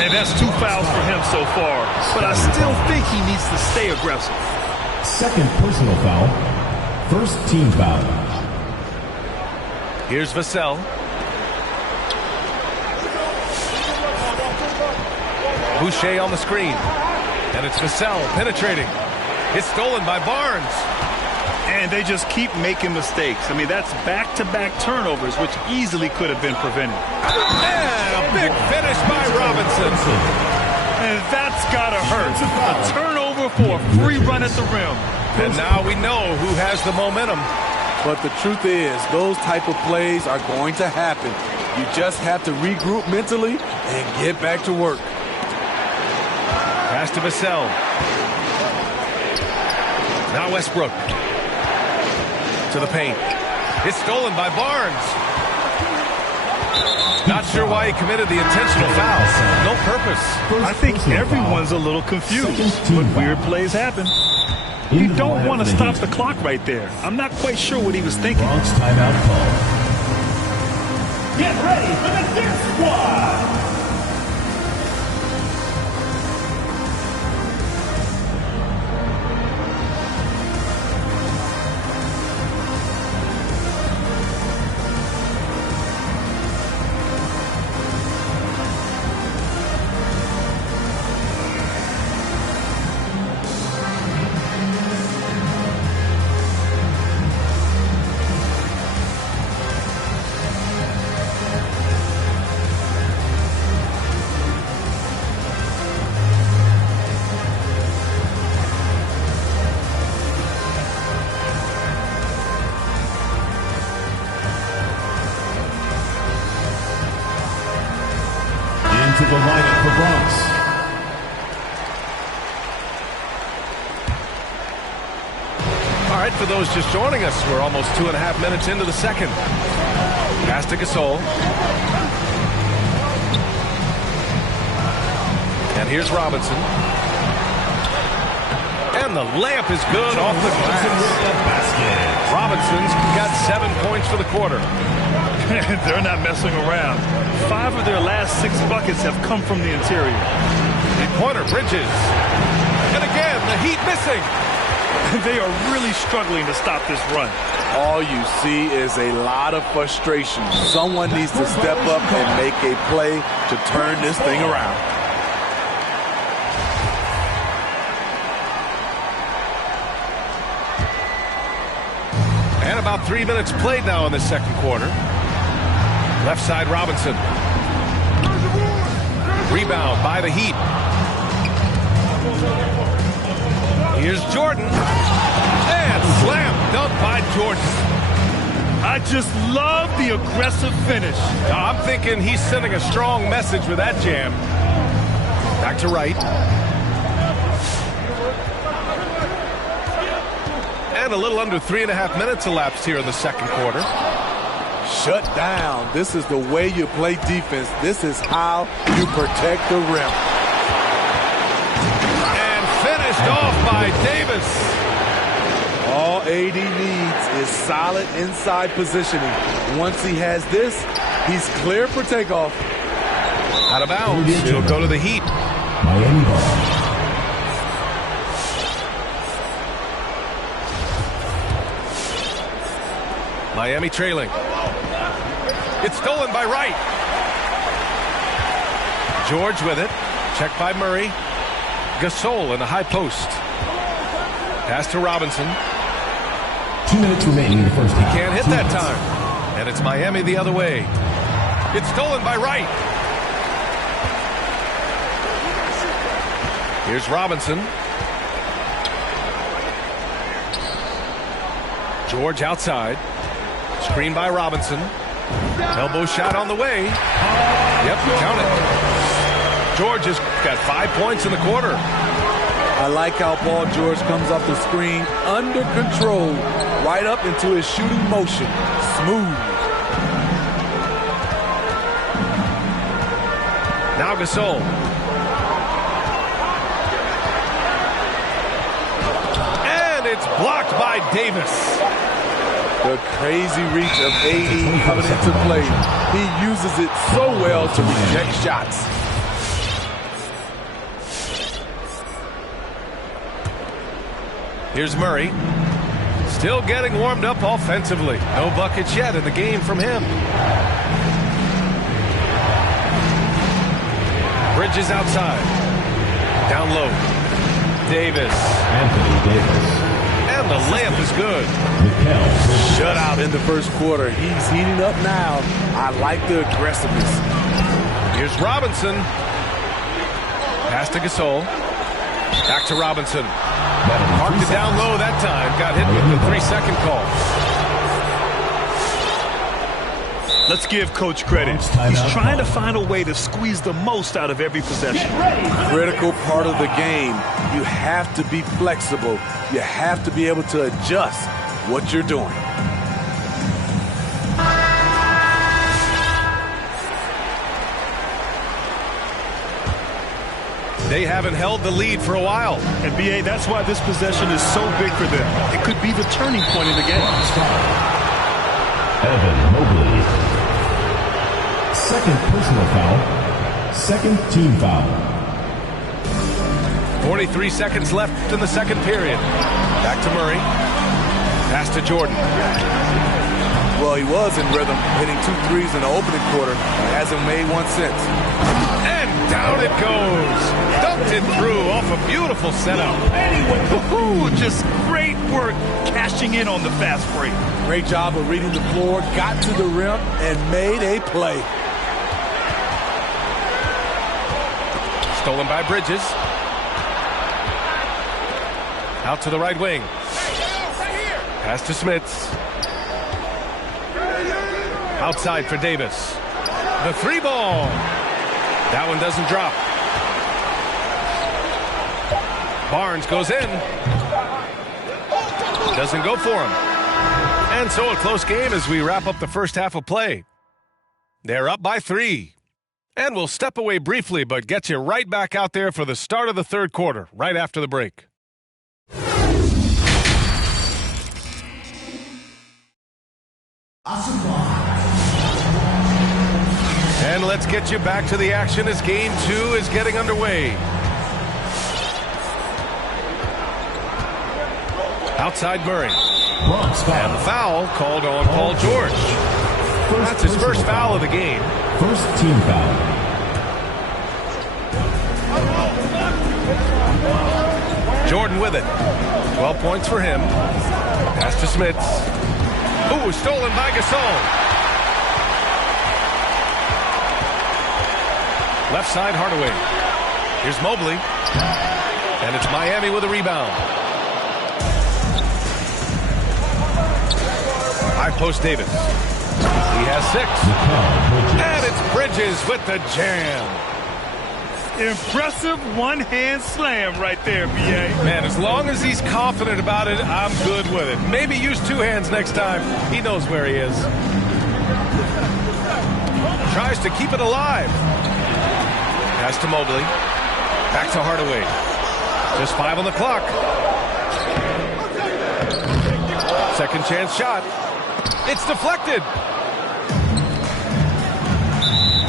And that's 2 fouls for him so far. But I still think he needs to stay aggressive. Second personal foul. First team foul. Here's Vassell. Boucher on the screen. And it's Vassell penetrating. It's stolen by Barnes. And they just keep making mistakes. I mean, that's back-to-back turnovers, which easily could have been prevented. And a big finish by Robinson. And that's got to hurt. A turnover for a free run at the rim. And now we know who has the momentum. But the truth is, those type of plays are going to happen. You just have to regroup mentally and get back to work. Pass to Vassell. Now Westbrook. To the paint. It's stolen by Barnes. Not sure why he committed the intentional foul. No purpose. I think everyone's a little confused, but weird plays happen. You don't want to stop the clock right there. I'm not quite sure what he was thinking. Bronx timeout call. Get ready for the Dip Squad! To the lineup for Bronx. All right, for those just joining us, we're almost 2.5 minutes into the second. Pass to Gasol. And here's Robinson. And the layup is good off the glass. Robinson's got 7 points for the quarter. They're not messing around. 5 of their last 6 buckets have come from the interior. Pointer, Bridges. And again, the Heat missing. They are really struggling to stop this run. All you see is a lot of frustration. Someone needs to step up and make a play to turn this thing around. And about 3 minutes played now in the second quarter. Left side, Robinson. Rebound by the Heat. Here's Jordan. And slam dunk by Jordan. I just love the aggressive finish. I'm thinking he's sending a strong message with that jam. Back to Wright. And a little under 3.5 minutes elapsed here in the second quarter. Shut down. This is the way you play defense. This is how you protect the rim. And finished off by Davis. All AD needs is solid inside positioning. Once he has this, he's clear for takeoff. Out of bounds. It'll go to the Heat. Miami ball. Miami trailing. It's stolen by Wright. George with it. Checked by Murray. Gasol in the high post. Pass to Robinson. 2 minutes remaining in the first half. Can't hit that time. And it's Miami the other way. It's stolen by Wright. Here's Robinson. George outside. Screen by Robinson. Elbow shot on the way. Yep, count it. George has got 5 points in the quarter. I like how Paul George comes off the screen under control, right up into his shooting motion. Smooth. Now Gasol. And it's blocked by Davis. The crazy reach of AD coming into play. He uses it so well to reject shots. Here's Murray. Still getting warmed up offensively. No buckets yet in the game from him. Bridges outside. Down low. Davis. Anthony Davis. And the layup is good. Shut out in the first quarter. He's heating up now. I like the aggressiveness. Here's Robinson. Pass to Gasol. Back to Robinson. Marked it down low that time. Got hit with the 3-second call. Let's give Coach credit. He's trying to find a way to squeeze the most out of every possession. Critical part of the game. You have to be flexible. You have to be able to adjust what you're doing. They haven't held the lead for a while. And B.A., that's why this possession is so big for them. It could be the turning point in the game. Evan Mobley. Second personal foul. Second team foul. 43 seconds left in the second period. Back to Murray. Pass to Jordan. Well, he was in rhythm, hitting 2 threes in the opening quarter. Hasn't made one since. And down it goes. Dumped it through off a beautiful setup. Ooh, just great work cashing in on the fast break. Great job of reading the floor, got to the rim, and made a play. Stolen by Bridges. Out to the right wing. Pass to Smits. Outside for Davis. The 3-ball. That one doesn't drop. Barnes goes in. Doesn't go for him. And so a close game as we wrap up the first half of play. They're up by 3. And we'll step away briefly, but get you right back out there for the start of the third quarter, right after the break. And let's get you back to the action as game 2 is getting underway. Outside Murray. And the foul called on Paul George. That's his first foul of the game. First team foul. Jordan with it. 12 points for him. Pass to Smits. Ooh, stolen by Gasol. Left side, Hardaway. Here's Mobley. And it's Miami with a rebound. High post Davis. He has 6. And it's Bridges with the jam. Impressive one-hand slam right there, B.A. Man, as long as he's confident about it, I'm good with it. Maybe use 2 hands next time. He knows where he is. Tries to keep it alive. Pass to Mobley. Back to Hardaway. Just 5 on the clock. Second chance shot. It's deflected.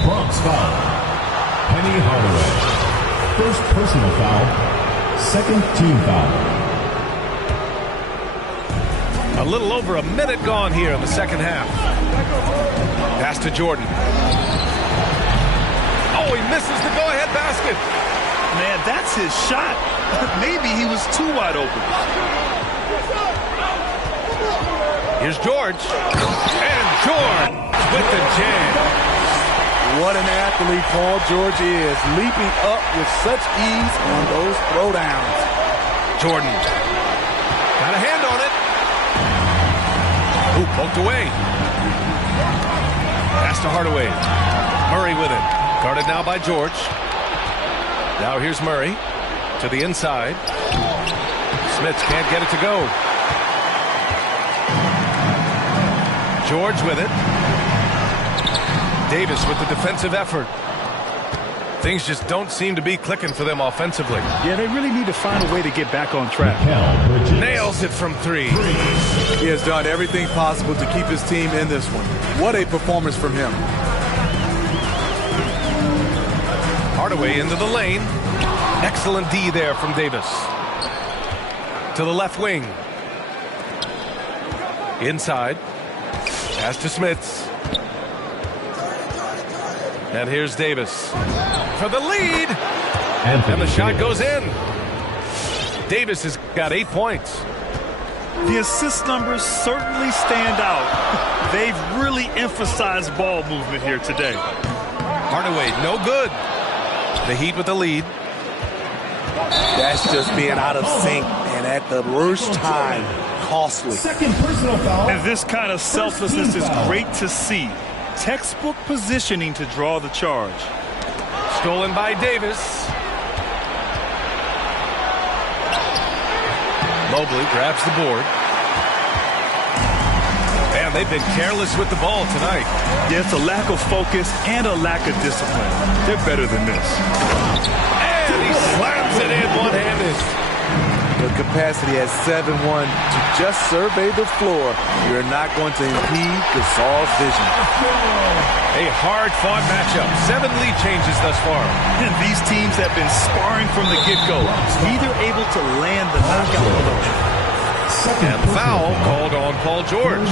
Bronx foul. Penny Hardaway. First personal foul. Second team foul. A little over a minute gone here in the second half. Pass to Jordan. Oh, he misses the go-ahead basket. Man, that's his shot. Maybe he was too wide open. Here's George. And George with the jam. What an athlete Paul George is, leaping up with such ease on those throwdowns. Jordan. Got a hand on it. Ooh, poked away. Pass to Hardaway. Murray with it. Guarded now by George. Now here's Murray to the inside. Smits can't get it to go. George with it. Davis with the defensive effort. Things just don't seem to be clicking for them offensively. Yeah, they really need to find a way to get back on track. Nails it from 3. He has done everything possible to keep his team in this one. What a performance from him. Hardaway into the lane. Excellent D there from Davis. To the left wing. Inside. Pass to Smits. And here's Davis for the lead. And the shot goes in. Davis has got 8 points. The assist numbers certainly stand out. They've really emphasized ball movement here today. Hardaway, no good. The Heat with the lead. That's just being out of sync and at the worst time, costly. Second personal foul. And this kind of selflessness is great to see. Textbook positioning to draw the charge. Stolen by Davis. Mobley grabs the board. Man, they've been careless with the ball tonight. Yeah, it's a lack of focus and a lack of discipline. They're better than this. And he slams it in one-handed. The capacity at 7'1" to just survey the floor. You're not going to impede Gasol's vision. A hard-fought matchup. 7 lead changes thus far. And these teams have been sparring from the get-go. Neither able to land the knockout blow. And the foul called on Paul George.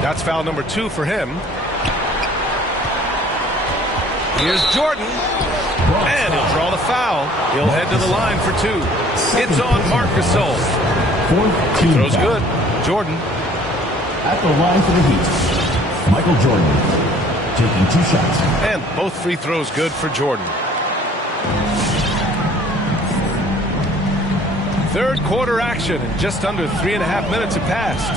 That's foul number 2 for him. Here's Jordan. And he'll draw the foul. He'll head to the line for 2. It's on Marc Gasol. Throws good. Jordan. At the line for the Heat, Michael Jordan taking 2 shots. And both free throws good for Jordan. Third quarter action, and just under 3.5 minutes have passed.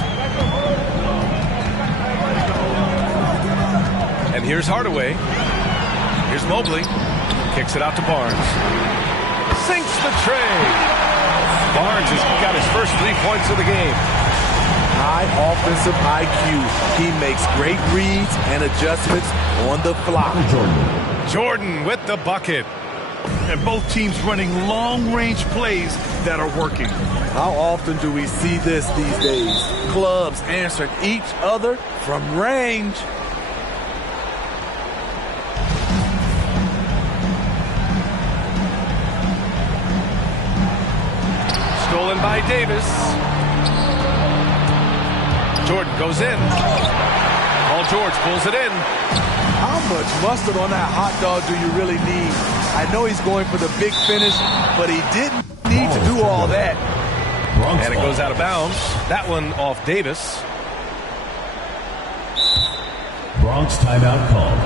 And here's Hardaway. Here's Mobley. Kicks it out to Barnes. Sinks the tray. Barnes has got his first 3 points of the game. High offensive IQ. He makes great reads and adjustments on the fly. Jordan with the bucket. And both teams running long-range plays that are working. How often do we see this these days? Clubs answering each other from range. Stolen by Davis. Jordan goes in. Paul George pulls it in. How much mustard on that hot dog do you really need? I know he's going for the big finish, but he didn't need to do all that. And it goes out of bounds. That one off Davis. Bronx timeout called.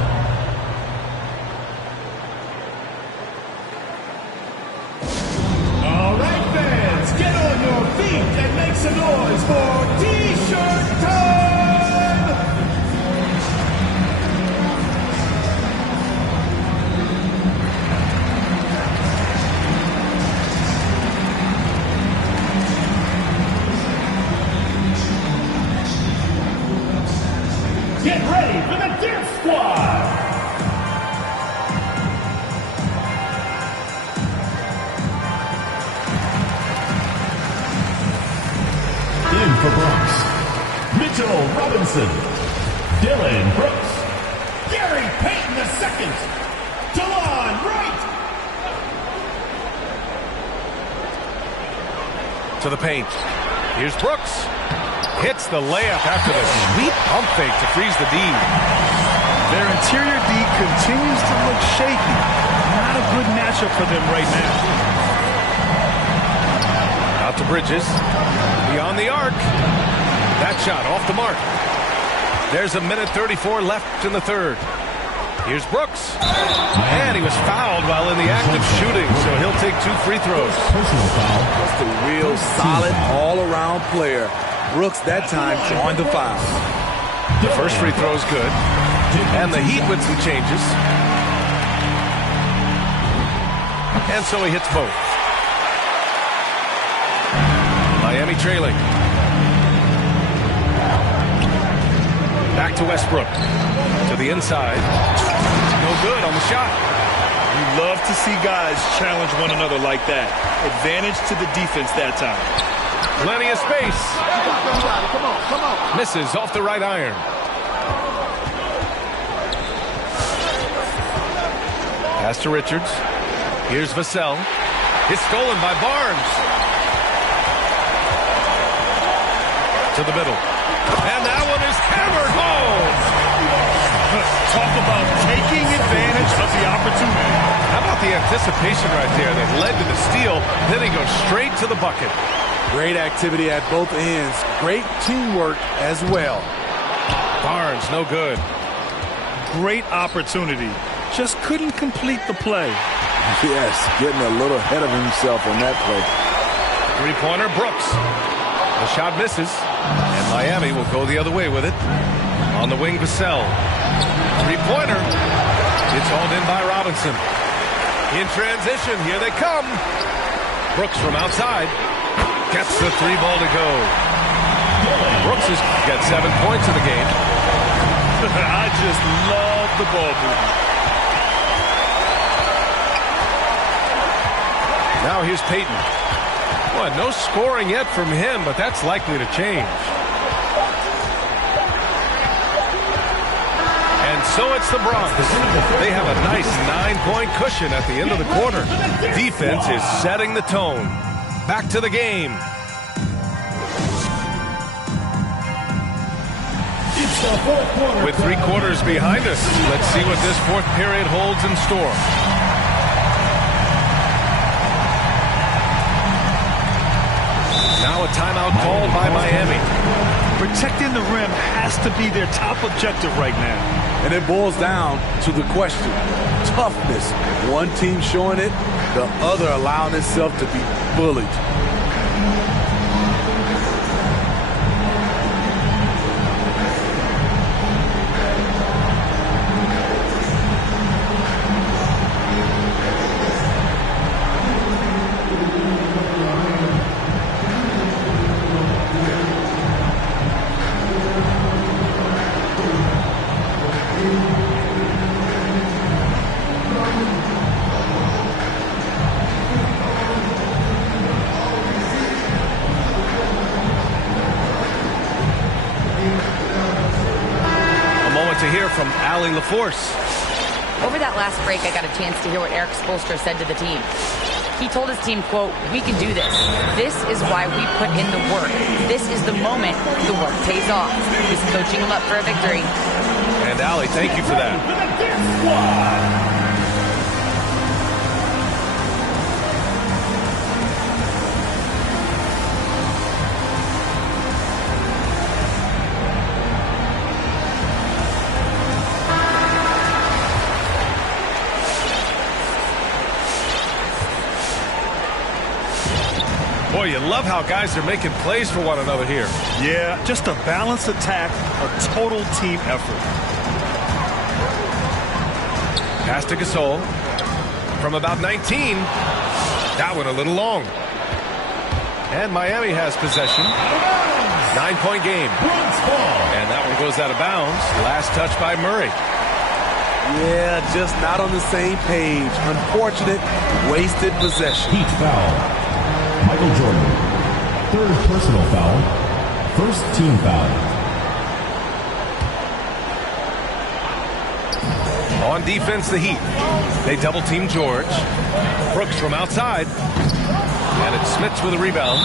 All right, fans, get on your feet and make some noise for T-shirt time! Get ready for the Dip Squad! In for Bronx, Mitchell Robinson, Dylan Brooks, Gary Payton II, Delon Wright. To the paint. Here's Brooks. Hits the layup after the sweet pump fake to freeze the D. Their interior D continues to look shaky. Not a good matchup for them right now. Out to Bridges. Beyond the arc. That shot off the mark. There's 1:34 left in the third. Here's Brooks. And he was fouled while in the act of shooting, so he'll take 2 free throws. Personal foul. Just a real solid all-around player. Brooks that time drawing the foul. The first free throw is good. And the Heat with some changes. And so he hits both. Miami trailing. Back to Westbrook. To the inside. No good on the shot. You love to see guys challenge one another like that. Advantage to the defense that time. Plenty of space. Misses off the right iron. Pass to Richards. Here's Vassell. It's stolen by Barnes. To the middle. And that one is hammered home. Talk about taking advantage of the opportunity. How about the anticipation right there that led to the steal? Then he goes straight to the bucket. Great activity at both ends. Great teamwork as well. Barnes, no good. Great opportunity. Just couldn't complete the play. Yes, getting a little ahead of himself on that play. Three-pointer, Brooks. The shot misses, and Miami will go the other way with it. On the wing, Vassell. Three-pointer. It's hauled in by Robinson. In transition, here they come. Brooks from outside. Gets the 3 ball to go. Brooks has got 7 points in the game. I just love the ball movement. Now here's Peyton. Well, no scoring yet from him, but that's likely to change. And so it's the Bronx. They have a nice 9-point cushion at the end of the quarter. Defense is setting the tone. Back to the game. With 3 quarters behind us, let's see what this fourth period holds in store. Now a timeout called by Miami. Protecting the rim has to be their top objective right now. And it boils down to the question. Toughness. One team showing it, the other allowing itself to be bullied. From Allie LaForce. Over that last break, I got a chance to hear what Erik Spoelstra said to the team. He told his team, quote, "We can do this. This is why we put in the work. This is the moment the work pays off." He's coaching them up for a victory. And Allie, thank you for that. Boy, you love how guys are making plays for one another here. Yeah, just a balanced attack, a total team effort. Pass to Gasol. From about 19. That one a little long. And Miami has possession. 9-point game. And that one goes out of bounds. Last touch by Murray. Yeah, just not on the same page. Unfortunate, wasted possession. Heat foul. Michael Jordan. 3rd personal foul. 1st team foul. On defense, the Heat. They double-team George. Brooks from outside. And it's Smits with a rebound.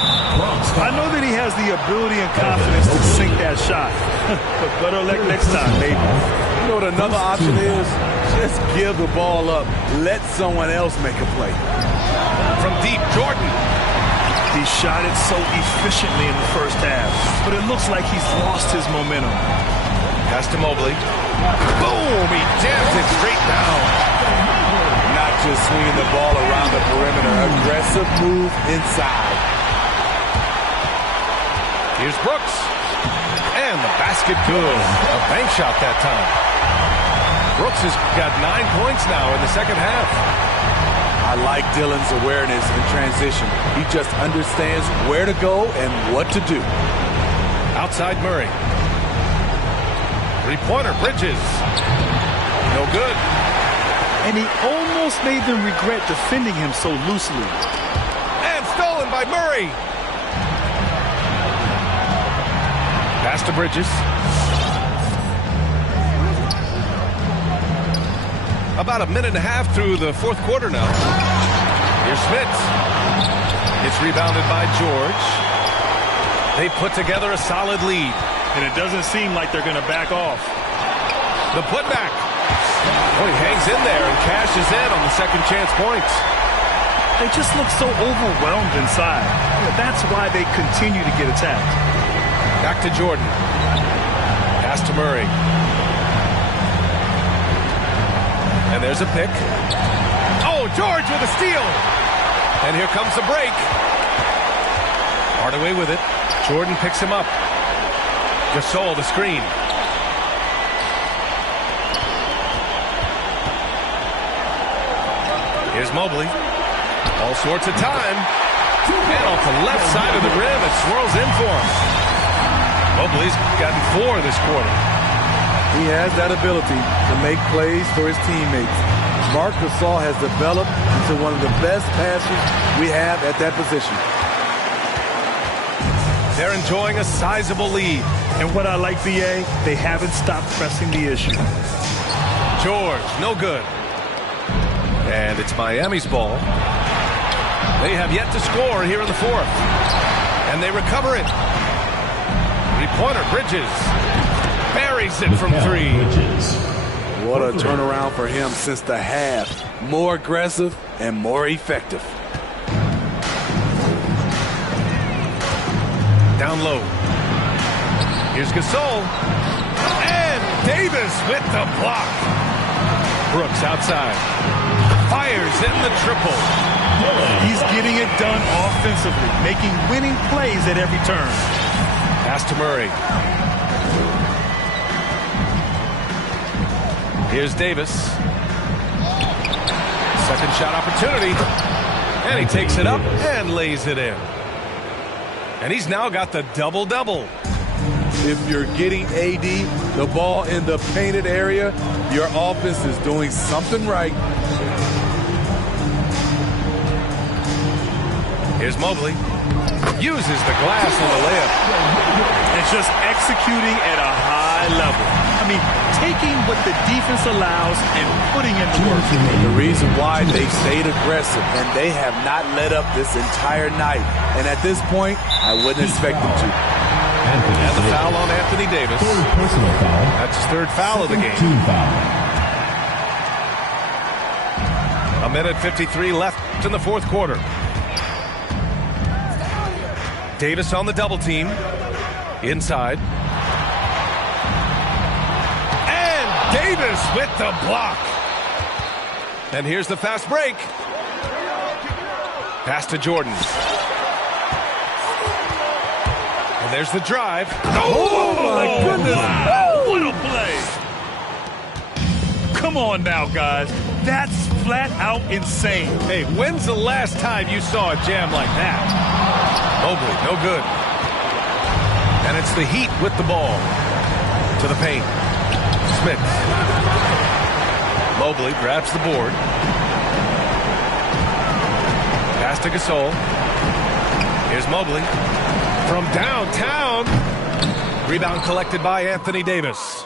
I know that he has the ability and confidence to sink that shot. But better luck next time, maybe. You know what another option is? Just give the ball up. Let someone else make a play. From deep, Jordan. He shot it so efficiently in the first half, but it looks like he's lost his momentum. Pass to Mobley. Boom! He jams it straight down. Not just swinging the ball around the perimeter. Aggressive move inside. Here's Brooks. And the basket good. A bank shot that time. Brooks has got 9 points now in the second half. I like Dillon's awareness in transition. He just understands where to go and what to do. Outside Murray. 3-pointer, Bridges. No good. And he almost made them regret defending him so loosely. And stolen by Murray. Pass to Bridges. About a minute and a half through the fourth quarter now. Here's Smits. It's rebounded by George. They put together a solid lead. And it doesn't seem like they're going to back off. The putback. Oh, he hangs in there and cashes in on the second chance points. They just look so overwhelmed inside. That's why they continue to get attacked. Back to Jordan. Pass to Murray. And there's a pick. Oh, George with a steal. And here comes the break. Hardaway with it. Jordan picks him up. Gasol the screen. Here's Mobley. All sorts of time. And off the left side of the rim, it swirls in for him. Mobley's gotten 4 this quarter. He has that ability to make plays for his teammates. Marc Gasol has developed into one of the best passers we have at that position. They're enjoying a sizable lead. And what I like, BA, they haven't stopped pressing the issue. George, no good. And it's Miami's ball. They have yet to score here in the fourth. And they recover it. Three-pointer, Bridges. Buries it from three. What a turnaround for him since the half. More aggressive and more effective. Down low. Here's Gasol. And Davis with the block. Brooks outside. Fires in the triple. He's getting it done offensively, making winning plays at every turn. Pass to Murray. Here's Davis. Second shot opportunity. And he takes it up and lays it in. And he's now got the double-double. If you're getting AD the ball in the painted area, your offense is doing something right. Here's Mobley. Uses the glass on the layup. And just executing at a high level. I mean, taking what the defense allows and putting in the work. The reason why they stayed aggressive, and they have not let up this entire night. And at this point, I wouldn't expect them to. And the foul on Anthony Davis. Third personal foul. That's his third foul of the game. Team foul. A minute 53 left in the fourth quarter. Davis on the double team. Inside. And Davis with the block. And here's the fast break. Pass to Jordan. And there's the drive. Oh my goodness. Wow. What a play. Come on now, guys. That's flat out insane. Hey, when's the last time you saw a jam like that? Mobley, no good. And it's the Heat with the ball. To the paint. Smith. Mobley grabs the board. Pass to Gasol. Here's Mobley. From downtown. Rebound collected by Anthony Davis.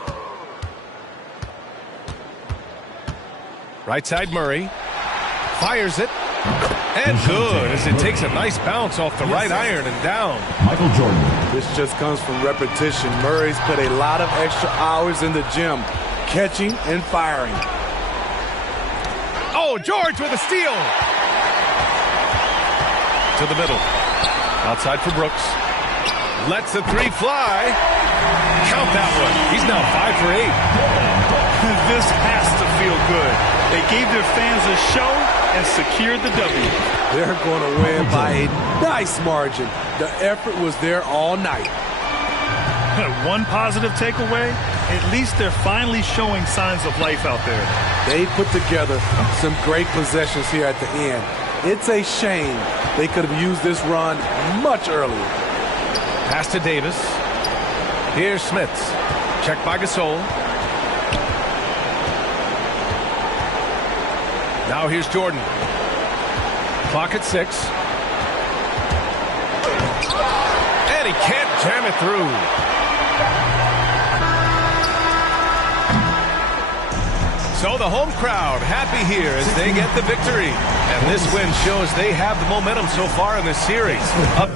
Right side Murray. Fires it. And good as it takes a nice bounce off the right iron and down. Michael Jordan. This just comes from repetition. Murray's put a lot of extra hours in the gym, catching and firing. Oh, George with a steal. To the middle. Outside for Brooks. Lets the three fly. Count that one. He's now 5 for 8. This has to feel good. They gave their fans a show and secured the W. They're going to win by a nice margin. The effort was there all night. One positive takeaway, at least they're finally showing signs of life out there. They put together some great possessions here at the end. It's a shame they could have used this run much earlier. Pass to Davis. Here's Smits. Checked by Gasol. Now here's Jordan. Clock at 6. And he can't jam it through. So the home crowd happy here as they get the victory. And this win shows they have the momentum so far in this series. Up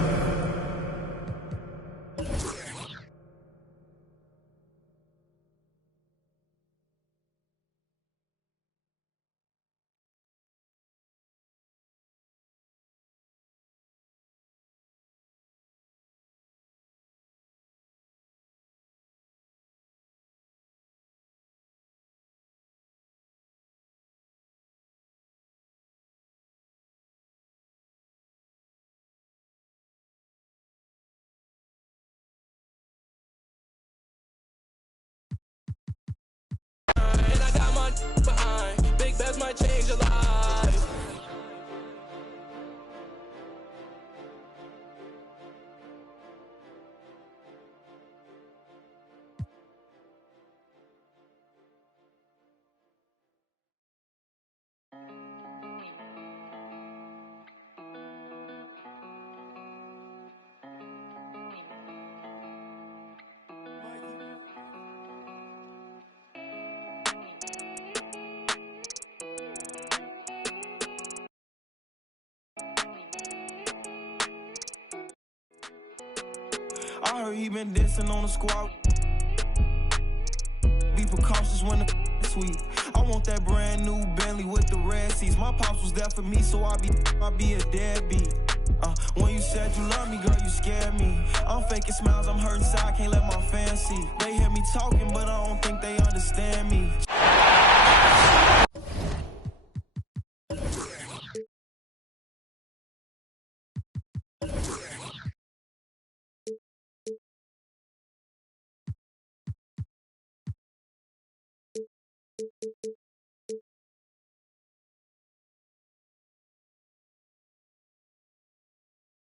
I heard he been dancing on the squad. Be precautious when the sweet. I want that brand new Bentley with the red seats. My pops was there for me, so I be a deadbeat. When you said you love me, girl, you scared me. I'm faking smiles, I'm hurting inside, I can't let my fans see. They hear me talking, but I don't think they understand me.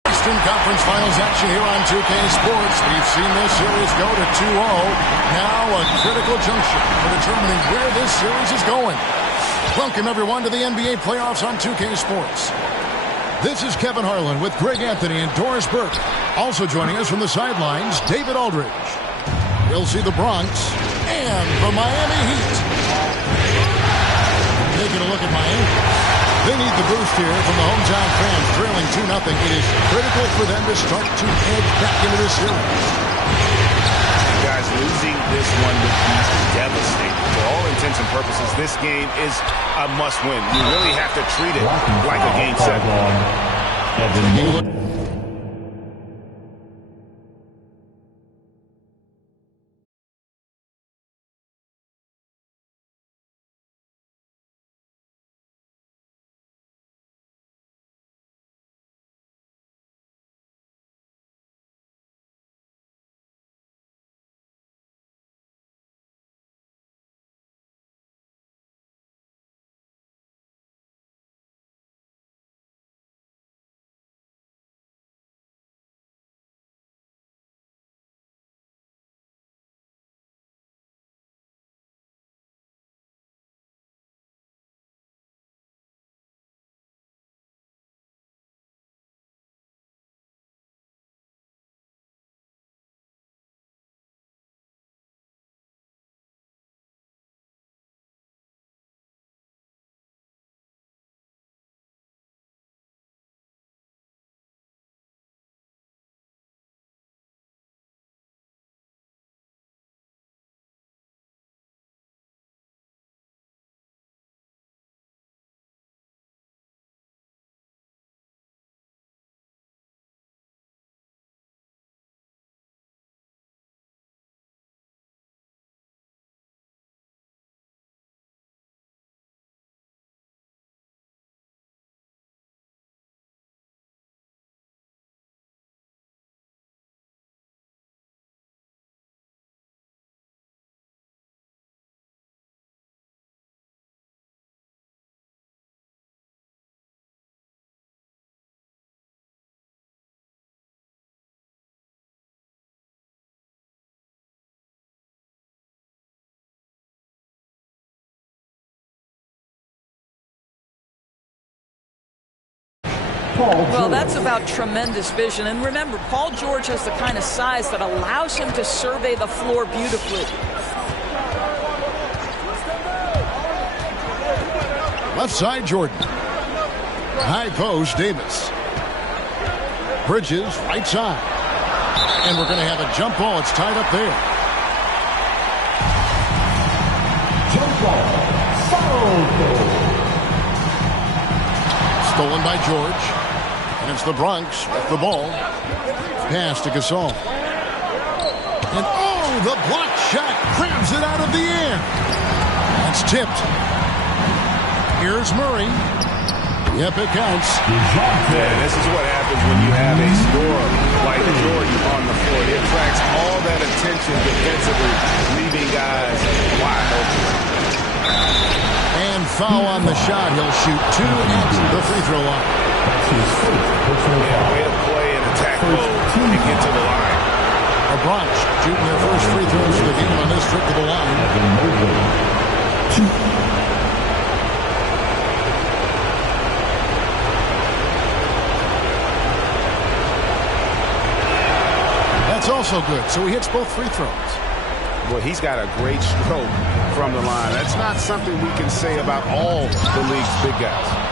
Western Conference Finals action here on 2K Sports. We've seen this series go to 2-0. Now a critical junction for determining where this series is going. Welcome, everyone, to the NBA playoffs on 2K Sports. This is Kevin Harlan with Greg Anthony and Doris Burke. Also joining us from the sidelines, David Aldridge. We'll see the Bronx and the Miami Heat. Taking a look at Miami. They need the boost here from the hometown fans, trailing 2-0. It is critical for them to start to edge back into this series. Guys, losing this one would be devastating. For all intents and purposes, this game is a must-win. You really have to treat it like a Game 7. Well, that's about tremendous vision. And remember, Paul George has the kind of size that allows him to survey the floor beautifully. Left side, Jordan. High post, Davis. Bridges, right side. And we're going to have a jump ball. It's tied up there. Jump ball. Foul goal. Stolen by George. And it's the Bronx with the ball. Pass to Gasol. And oh, the block shot grabs it out of the air. That's tipped. Here's Murray. Yep, it counts. Yeah, this is what happens when you have a scorer like Jordan on the floor. It attracts all that attention defensively, leaving guys wide open. And foul on the shot. He'll shoot two at the free throw line. Yeah, way to play and attack mode and get to the line. The Bronx shooting their first free throws of the game on this trip to the line. That's also good. So he hits both free throws. Well, he's got a great stroke from the line. That's not something we can say about all the league's big guys.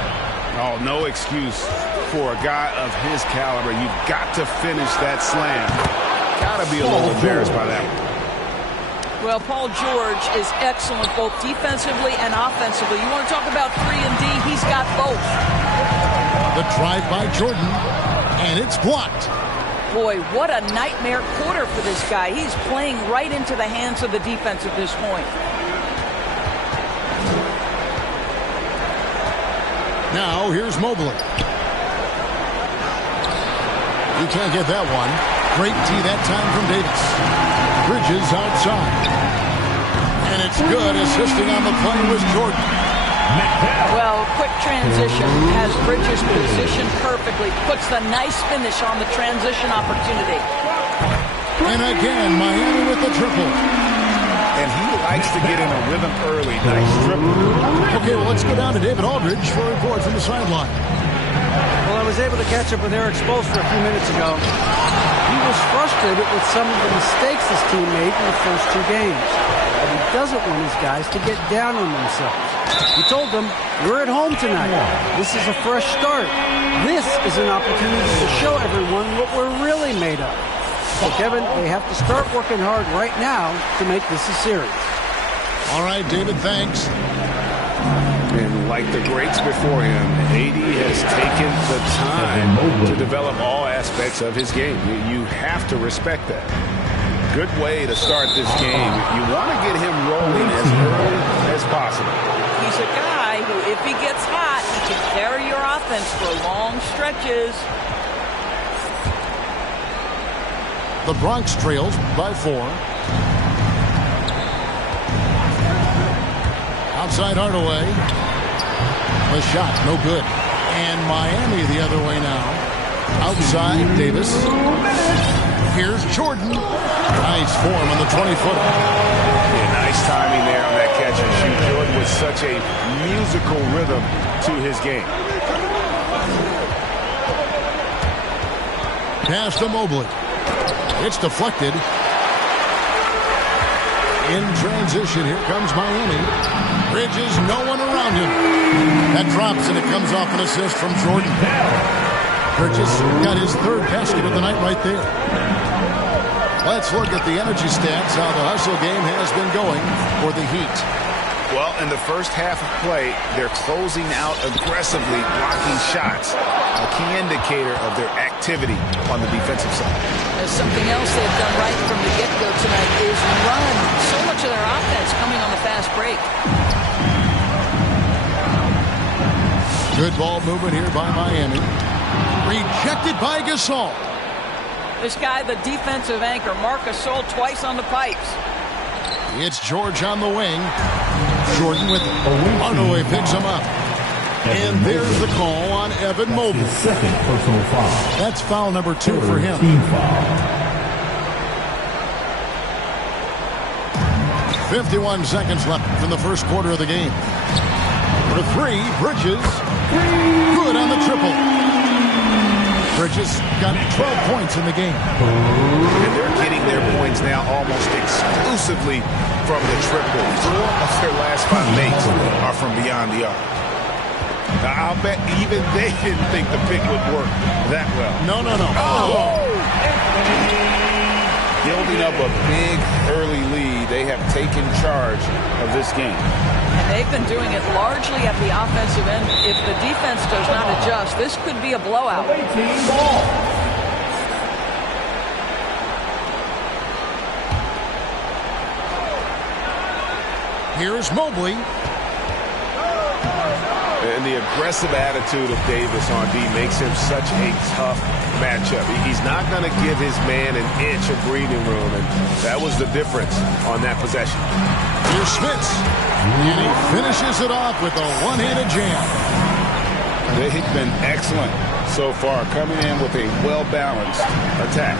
Oh, no excuse for a guy of his caliber. You've got to finish that slam. got to be a little embarrassed by that one. Well, Paul George is excellent both defensively and offensively. You want to talk about 3 and D, he's got both. The drive by Jordan, and it's blocked. Boy, what a nightmare quarter for this guy. He's playing right into the hands of the defense at this point. Now, here's Mobley. He can't get that one. Great D that time from Davis. Bridges outside. And it's good. Assisting on the play was Jordan. Well, quick transition has Bridges positioned perfectly. Puts the nice finish on the transition opportunity. And again, Miami with the triple. And he likes to get in a rhythm early. Nice triple. Okay, well, let's go down to David Aldridge for a report from the sideline. Well, I was able to catch up with Eric Spoelstra a few minutes ago. He was frustrated with some of the mistakes his team made in the first 2 games. But he doesn't want his guys to get down on themselves. He told them, we're at home tonight. This is a fresh start. This is an opportunity to show everyone what we're really made of. So, Kevin, they have to start working hard right now to make this a series. All right, David, thanks. And like the greats before him, AD has taken the time to develop all aspects of his game. You have to respect that. Good way to start this game. You want to get him rolling as early as possible. He's a guy who, if he gets hot, he can carry your offense for long stretches. The Bronx trails by 4. Outside Hardaway. The shot, no good. And Miami the other way now. Outside, Davis. Here's Jordan. Nice form on the 20-footer. Yeah, nice timing there on that catch and shoot. Jordan with such a musical rhythm to his game. Pass to Mobley. It's deflected. In transition, here comes Miami. Bridges, no one around him. That drops, and it comes off an assist from Jordan. Bridges got his 3rd basket of the night right there. Let's look at the energy stats, how the hustle game has been going for the Heat. Well, in the first half of play, they're closing out aggressively, blocking shots. A key indicator of their activity on the defensive side. There's something else they've done right from the get-go tonight is run. So much of their offense coming on the fast break. Good ball movement here by Miami. Rejected by Gasol. This guy, the defensive anchor, Marc Gasol, twice on the pipes. It's George on the wing. Jordan with Hardaway picks him up. And there's the call on Evan Mobley. Second personal foul. That's foul number 2 for him. Team foul. 51 seconds left from the first quarter of the game. For 3, Bridges. Good on the triple. Bridges got 12 points in the game. And they're getting their points now almost exclusively from the triple. 4 of their last 5 makes are from beyond the arc. Now, I'll bet even they didn't think the pick would work that well. No. Oh! Building up a big early lead, they have taken charge of this game. And they've been doing it largely at the offensive end. If the defense does not adjust, this could be a blowout. Team ball. Here's Mobley. And the aggressive attitude of Davis on D makes him such a tough matchup. He's not going to give his man an inch of breathing room, and that was the difference on that possession. Here's Smits. And he finishes it off with a one-handed jam. They've been excellent so far, coming in with a well-balanced attack.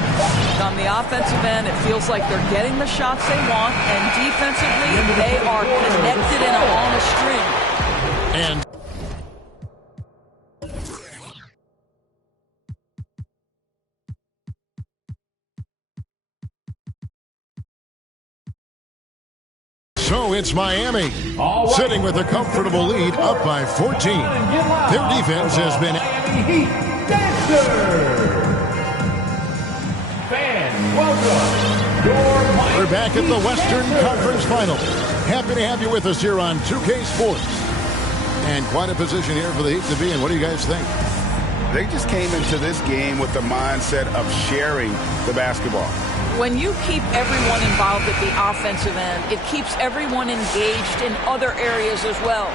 On the offensive end, it feels like they're getting the shots they want, and defensively, they are connected and on a string. And so it's Miami, sitting with a comfortable lead, up by 14. Their defense has been... Heat Dancer. Fan We're back at the Western Conference Finals. Happy to have you with us here on 2K Sports. And quite a position here for the Heat to be in. What do you guys think? They just came into this game with the mindset of sharing the basketball. When you keep everyone involved at the offensive end, it keeps everyone engaged in other areas as well.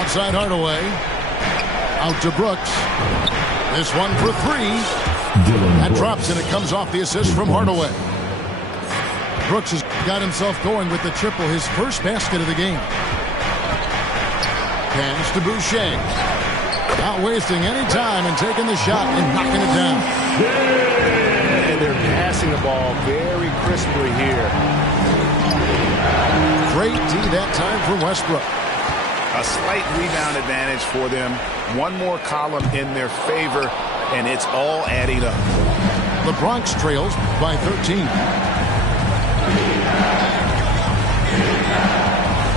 Outside Hardaway. Out to Brooks. This one for three. That drops, and it comes off the assist from Hardaway. Brooks has got himself going with the triple, his first basket of the game. Pass to Boucher. Not wasting any time and taking the shot and knocking it down. And they're passing the ball very crisply here. Great D that time from Westbrook. A slight rebound advantage for them. One more column in their favor, and it's all adding up. The Bronx trails by 13.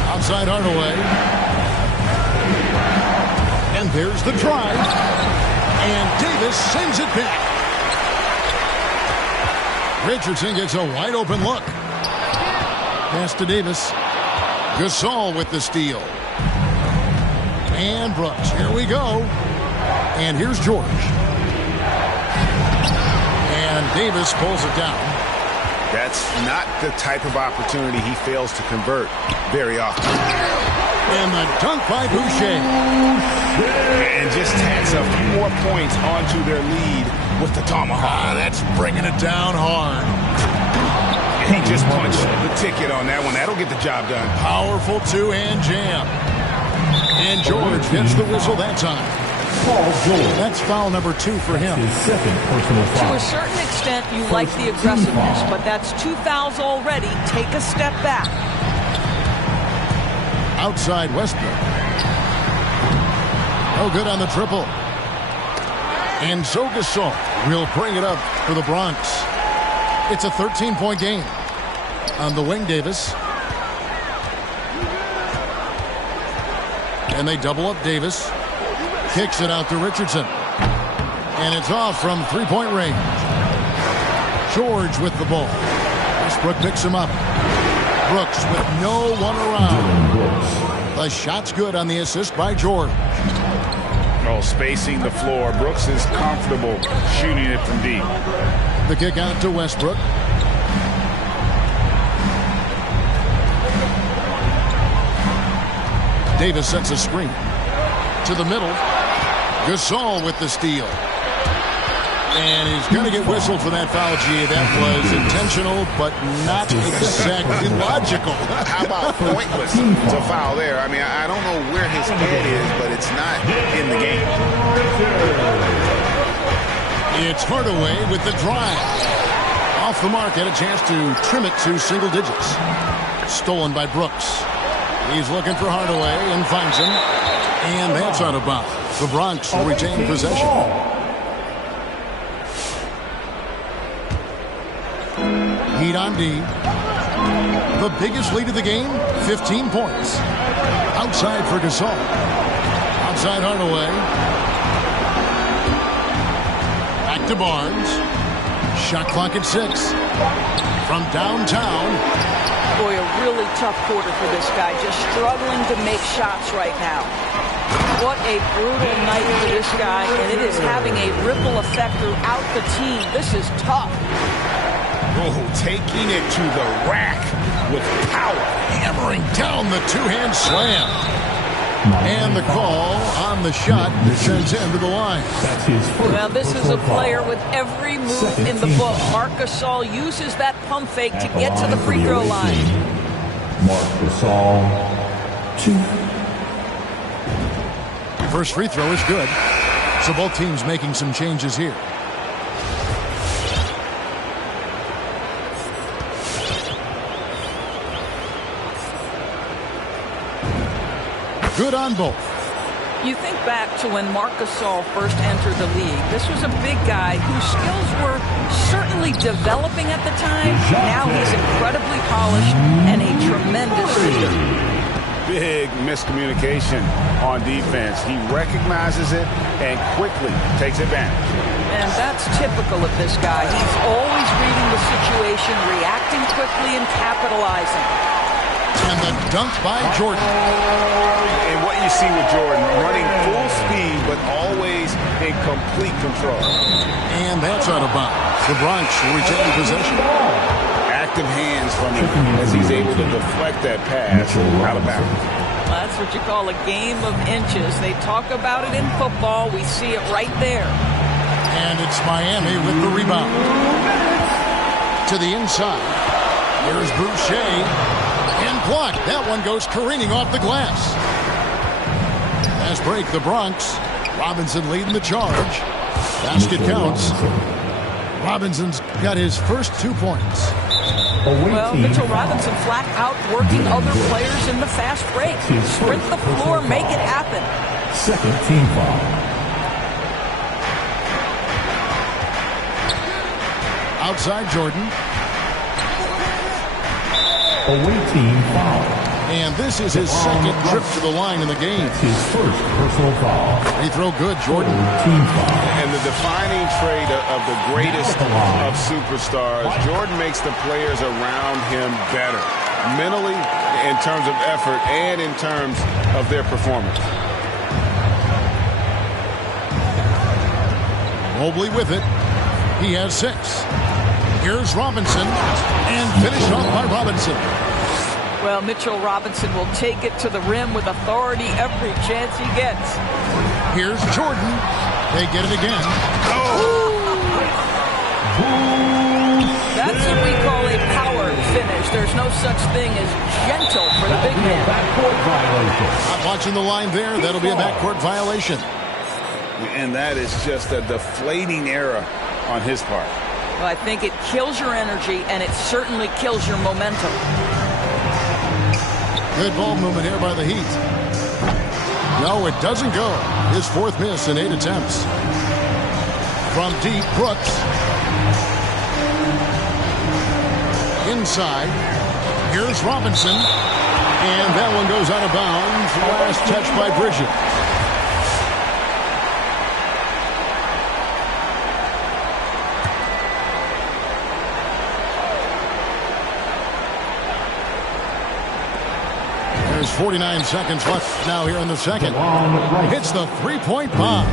Outside Hardaway. And there's the drive. And Davis sends it back. Richardson gets a wide open look. Pass to Davis. Gasol with the steal. And Brooks. Here we go. And here's George. And Davis pulls it down. That's not the type of opportunity he fails to convert very often. And the dunk by Boucher. And just tacks a few more points onto their lead with the tomahawk. That's bringing it down hard. He just punched the ticket on that one. That'll get the job done. Powerful two-hand jam. And George gets the whistle that time. That's foul number 2 for him. His second personal foul. To a certain extent, you like the aggressiveness, but that's 2 fouls already. Take a step back. Outside Westbrook. No good on the triple. And so Gasol will bring it up for the Bronx. It's a 13-point game. On the wing, Davis. And they double up Davis. Kicks it out to Richardson. And it's off from three-point range. George with the ball. Westbrook picks him up. Brooks with no one around. The shot's good on the assist by George. Oh, spacing the floor. Brooks is comfortable shooting it from deep. The kick out to Westbrook. Davis sets a screen. To the middle. Gasol with the steal. And he's going to get whistled for that foul, G. That was intentional, but not exactly logical. How about pointless to foul there? I mean, I don't know where his head is, but it's not in the game. It's Hardaway with the drive. Off the mark, had a chance to trim it to single digits. Stolen by Brooks. He's looking for Hardaway and finds him. And that's out of bounds. The Bronx will retain possession. Heat on D. The biggest lead of the game, 15 points. Outside for Gasol. Outside Hardaway. Back to Barnes. Shot clock at 6. From downtown. Boy, a really tough quarter for this guy. Just struggling to make shots right now. What a brutal night for this guy, and it is having a ripple effect throughout the team. This is tough. Oh, taking it to the rack with power. Hammering down the two-hand slam. And the call on the shot that sends him to the line. That's his first. Well, this is a player with every move in the book. Marc Gasol uses that pump fake to get to the free throw line. Marc Gasol, 2. First free throw is good. So both teams making some changes here. Good on both. You think back to when Marc Gasol first entered the league. This was a big guy whose skills were certainly developing at the time. Now he's incredibly polished and a tremendous leader. Big big miscommunication on defense. He recognizes it and quickly takes advantage. And that's typical of this guy. He's always reading the situation, reacting quickly, and capitalizing. And the dunk by Jordan. And what you see with Jordan, running full speed, but always in complete control. And that's out of bounds. The Bronx retain possession. Active hands from him as he's able to deflect that pass out of bounds. Well, that's what you call a game of inches. They talk about it in football. We see it right there. And it's Miami with the rebound. To the inside. Here's Boucher. And blocked. That one goes careening off the glass. Fast break, the Bronx. Robinson leading the charge. Basket counts. Robinson's got his first 2 points. Well, Mitchell Robinson flat out working other players in the fast break. Sprint the floor, make it happen. Second team foul. Outside Jordan. Away team foul. And this is his second trip to the line in the game. His first personal foul. Free throw good, Jordan. Team foul. And the defining trait of the greatest of superstars, Jordan makes the players around him better, mentally, in terms of effort, and in terms of their performance. Mobley with it. He has 6. Here's Robinson. And finished off by Robinson. Well, Mitchell Robinson will take it to the rim with authority every chance he gets. Here's Jordan. They get it again. That's what we call a power finish. There's no such thing as gentle for the big man. Not watching the line there. That'll be a backcourt violation. And that is just a deflating error on his part. Well, I think it kills your energy, and it certainly kills your momentum. Good ball movement here by the Heat. No, it doesn't go. His 4th miss in 8 attempts. From deep, Brooks. Inside. Here's Robinson. And that one goes out of bounds. Last touch by Bridget. There's 49 seconds left now here in the second. Hits the 3-point bomb.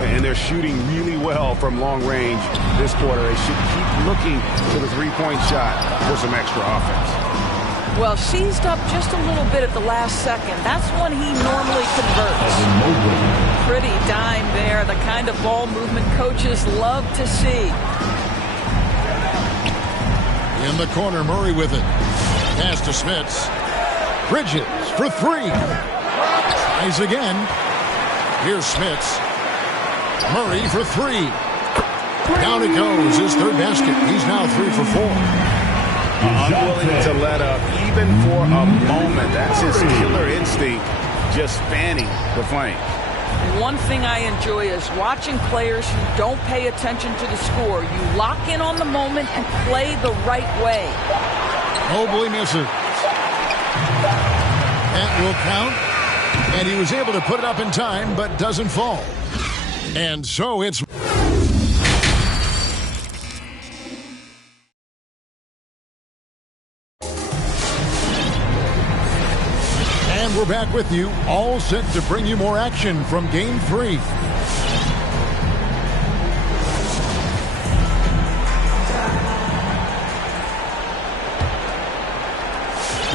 And they're shooting really well from long range this quarter. They should keep looking to the 3-point shot for some extra offense. Well, seized up just a little bit at the last second. That's when he normally converts. Pretty dime there. The kind of ball movement coaches love to see. In the corner, Murray with it. Pass to Smits. Bridges for 3. Tries again. Here's Smits. Murray for 3. Down it goes. His 3rd basket. He's now 3 for 4. Unwilling to let up even for a moment. That's his killer instinct, just spanning the flank. One thing I enjoy is watching players who don't pay attention to the score. You lock in on the moment and play the right way. Mobley misses. That will count. And he was able to put it up in time, but doesn't fall. And so it's... And we're back with you, all set to bring you more action from Game 3.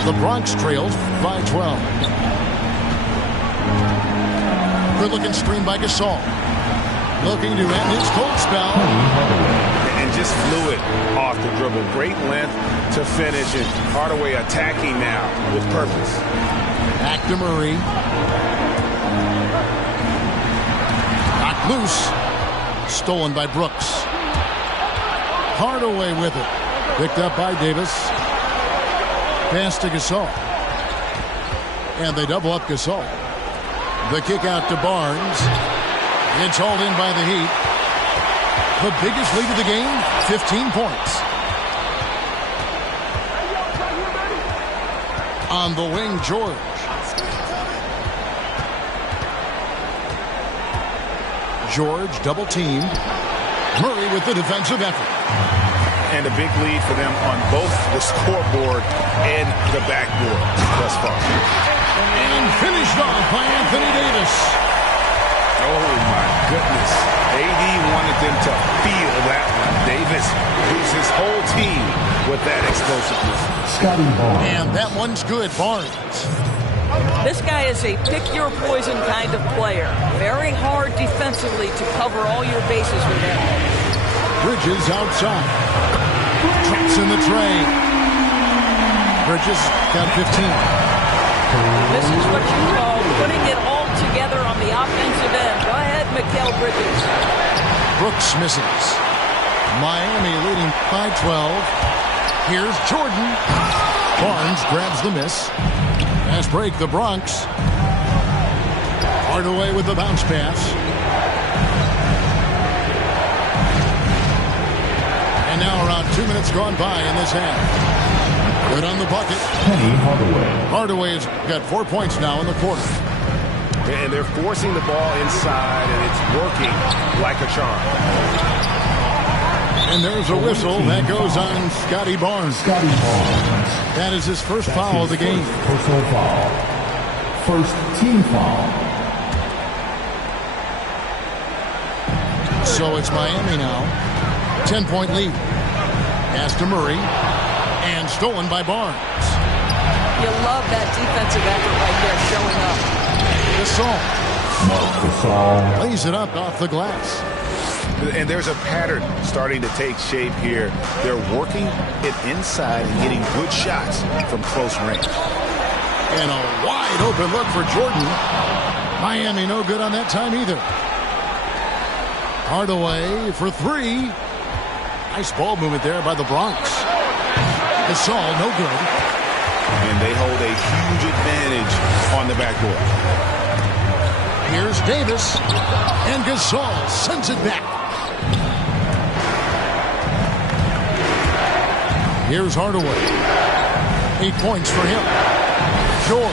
The Bronx trails by 12. Good-looking screen by Gasol. Looking to end his cold spell. And just fluid off the dribble. Great length to finish, and Hardaway attacking now with purpose. Back to Murray. Knocked loose. Stolen by Brooks. Hardaway with it. Picked up by Davis. Pass to Gasol. And they double up Gasol. The kick out to Barnes. It's hauled in by the Heat. The biggest lead of the game, 15 points. On the wing, George. George double teamed. Murray with the defensive effort. And a big lead for them on both the scoreboard and the backboard thus far. And finished off by Anthony Davis. Oh, my goodness. AD wanted them to feel that one. Davis leads his whole team with that explosiveness. And that one's good, Barnes. This guy is a pick-your-poison kind of player. Very hard defensively to cover all your bases with him. Bridges outside. Drops in the tray. Bridges got 15. This is what you call putting it all together on the offensive end. Go ahead, Mikal Bridges. Brooks misses. Miami leading by 12. Here's Jordan. Barnes grabs the miss. Fast break, the Bronx. Hardaway with the bounce pass. And now around 2 minutes gone by in this half. Good on the bucket. Penny Hardaway. Hardaway's got 4 points now in the quarter. And they're forcing the ball inside, and it's working like a charm. And there's a whistle that goes on Scotty Barnes. That is his first foul of the game. Personal foul. First team foul. So it's Miami now. 10-point lead. Pass to Murray. And stolen by Barnes. You love that defensive effort right there showing up. Gasol lays it up off the glass. And there's a pattern starting to take shape here. They're working it inside and getting good shots from close range. And a wide open look for Jordan. Miami no good on that time either. Hardaway for three. Nice ball movement there by the Bronx. Gasol no good. And they hold a huge advantage on the backboard. Here's Davis. And Gasol sends it back. Here's Hardaway. 8 points for him. George.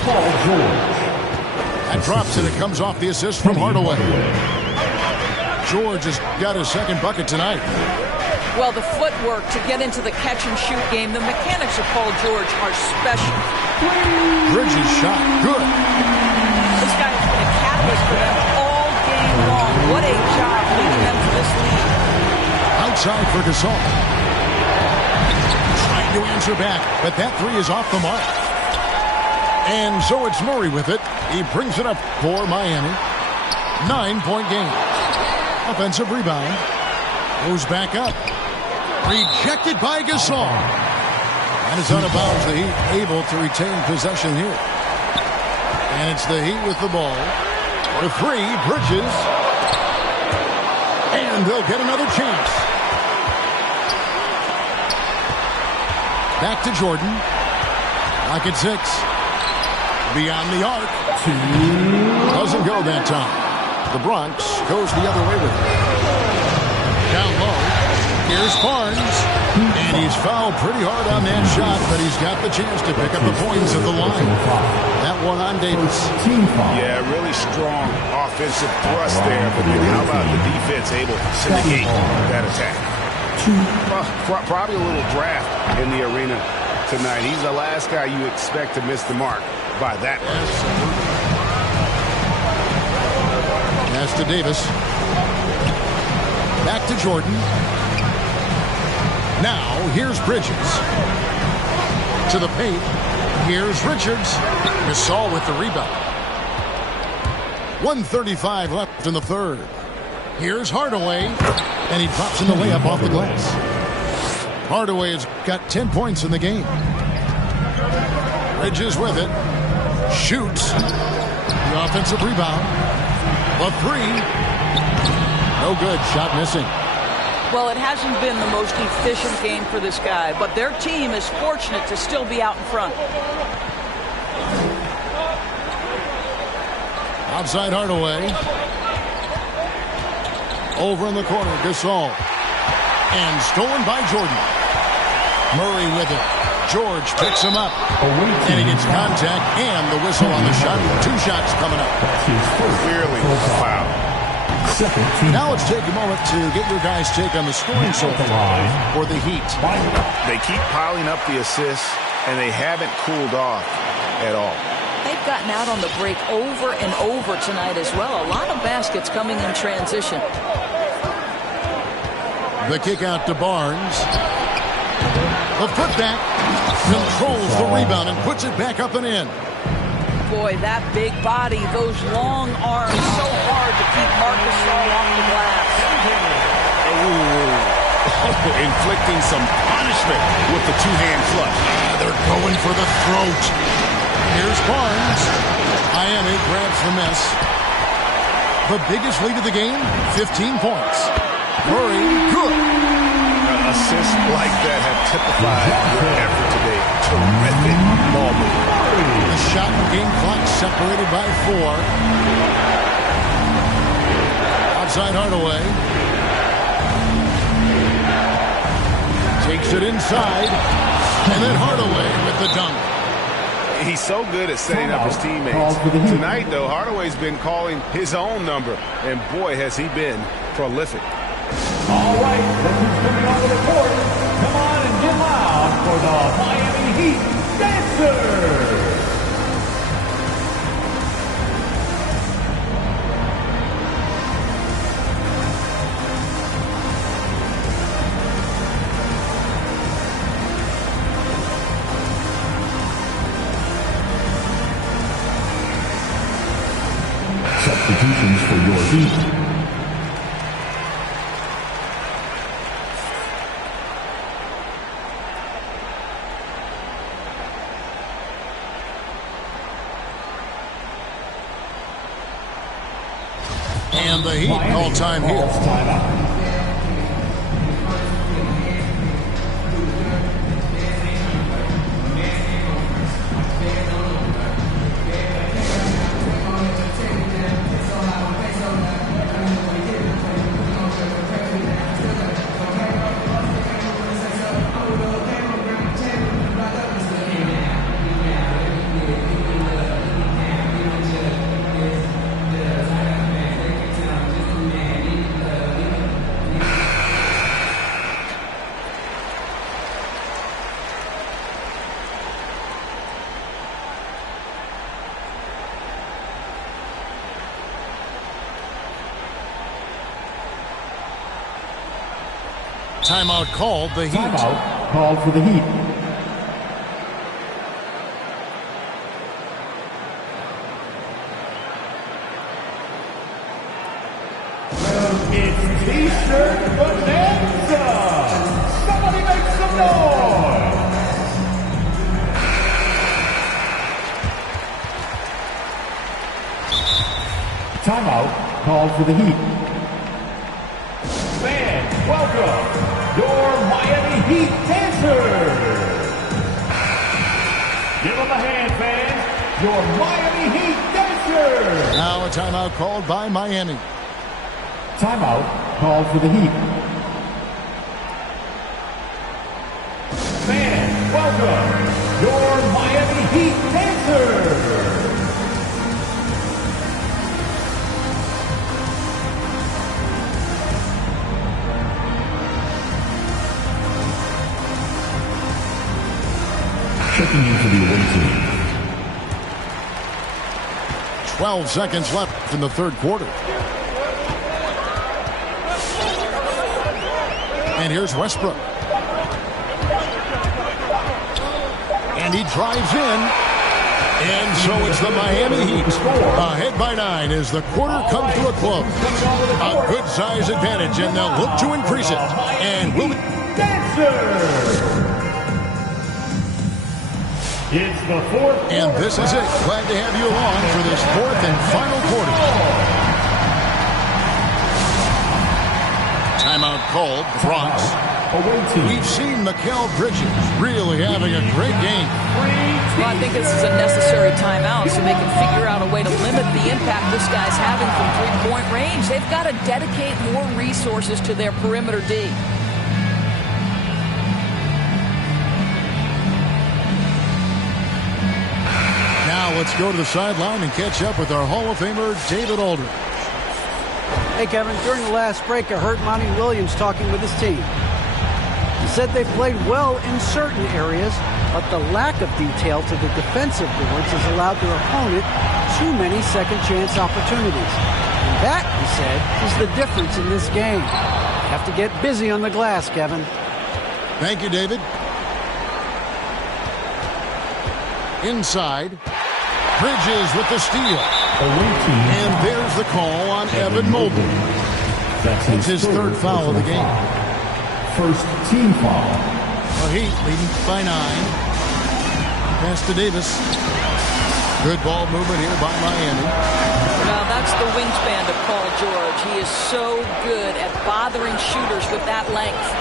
That drops and it comes off the assist from Hardaway. George has got his second bucket tonight. Well, the footwork to get into the catch-and-shoot game, the mechanics of Paul George are special. Bridges shot. Good. This guy has been a catalyst for them all game long. What a job leading them to this lead. Outside for Gasol. Trying to answer back, but that three is off the mark. And so it's Murray with it. He brings it up for Miami. 9-point game. Offensive rebound. Goes back up. Rejected by Gasol. And it's out of bounds. The Heat able to retain possession here. And it's the Heat with the ball. For three, Bridges. And they'll get another chance. Back to Jordan. Lock at 6. Beyond the arc. Doesn't go that time. The Bronx goes the other way with it. Down low. Here's Barnes. And he's fouled pretty hard on that shot, but he's got the chance to pick up the points at the line. That one on Davis. Yeah, really strong offensive thrust there, but how about the defense able to negate that attack? Probably a little draft in the arena tonight. He's the last guy you expect to miss the mark by that much. Pass to Davis. Back to Jordan. Now, here's Bridges. To the paint. Here's Richards. Gasol with the rebound. 1:35 left in the third. Here's Hardaway. And he drops in the layup off the glass. Hardaway has got 10 points in the game. Bridges with it. Shoots. The offensive rebound. A three. No good. Shot missing. Well, it hasn't been the most efficient game for this guy, but their team is fortunate to still be out in front. Outside Hardaway. Over in the corner, Gasol. And stolen by Jordan. Murray with it. George picks him up. And he gets contact and the whistle on the shot. 2 shots coming up. Clearly foul. Now let's take a moment to get your guys' take on the scoring so far for the Heat. They keep piling up the assists, and they haven't cooled off at all. They've gotten out on the break over and over tonight as well. A lot of baskets coming in transition. The kick out to Barnes. The putback controls the rebound and puts it back up and in. Boy, that big body, those long arms, so hard to keep Marc Gasol off the glass. Inflicting some punishment with the two-hand flush. They're going for the throat. Here's Barnes. Miami grabs the miss. The biggest lead of the game, 15 points. Murray, good. Assists like that have typified your effort today. Terrific ball movement. The shot and game clock separated by 4. Outside Hardaway. Takes it inside. And then Hardaway with the dunk. He's so good at setting up his teammates. Tonight, though, Hardaway's been calling his own number. And boy, has he been prolific. All right, this is coming on the court. Come on and get loud for the Miami Heat Dancers. Substitutions for your Heat. And the Heat call time here. Timeout called the Heat. Timeout called for the Heat. It's T-shirt bonanza. Somebody make some noise. Timeout called for the Heat. Fans, welcome your Miami Heat Dancers. Give them a hand, fans. Your Miami Heat Dancers. Now a timeout called by Miami. Timeout called for the Heat. Fans, welcome your Miami Heat Dancers. Checking into the away team. 12 seconds left in the third quarter. And here's Westbrook. And he drives in. And so it's the Miami Heat ahead by 9 as the quarter comes to a close. A good size advantage, and they'll look to increase it. And will be It's the fourth. And this is it. Glad to have you along for this fourth and final quarter. Timeout called. Bronx. We've seen Mikal Bridges really having a great game. Well, I think this is a necessary timeout so they can figure out a way to limit the impact this guy's having from three-point range. They've got to dedicate more resources to their perimeter D. Now let's go to the sideline and catch up with our Hall of Famer, David Aldridge. Hey, Kevin, during the last break, I heard Monty Williams talking with his team. He said they played well in certain areas, but the lack of detail to the defensive boards has allowed their opponent too many second-chance opportunities. And that, he said, is the difference in this game. You have to get busy on the glass, Kevin. Thank you, David. Inside. Bridges with the steal. And there's the call on Evan Mobley. That's his third foul of the game. First team foul. The Heat leading by 9. Pass to Davis. Good ball movement here by Miami. Now that's the wingspan of Paul George. He is so good at bothering shooters with that length.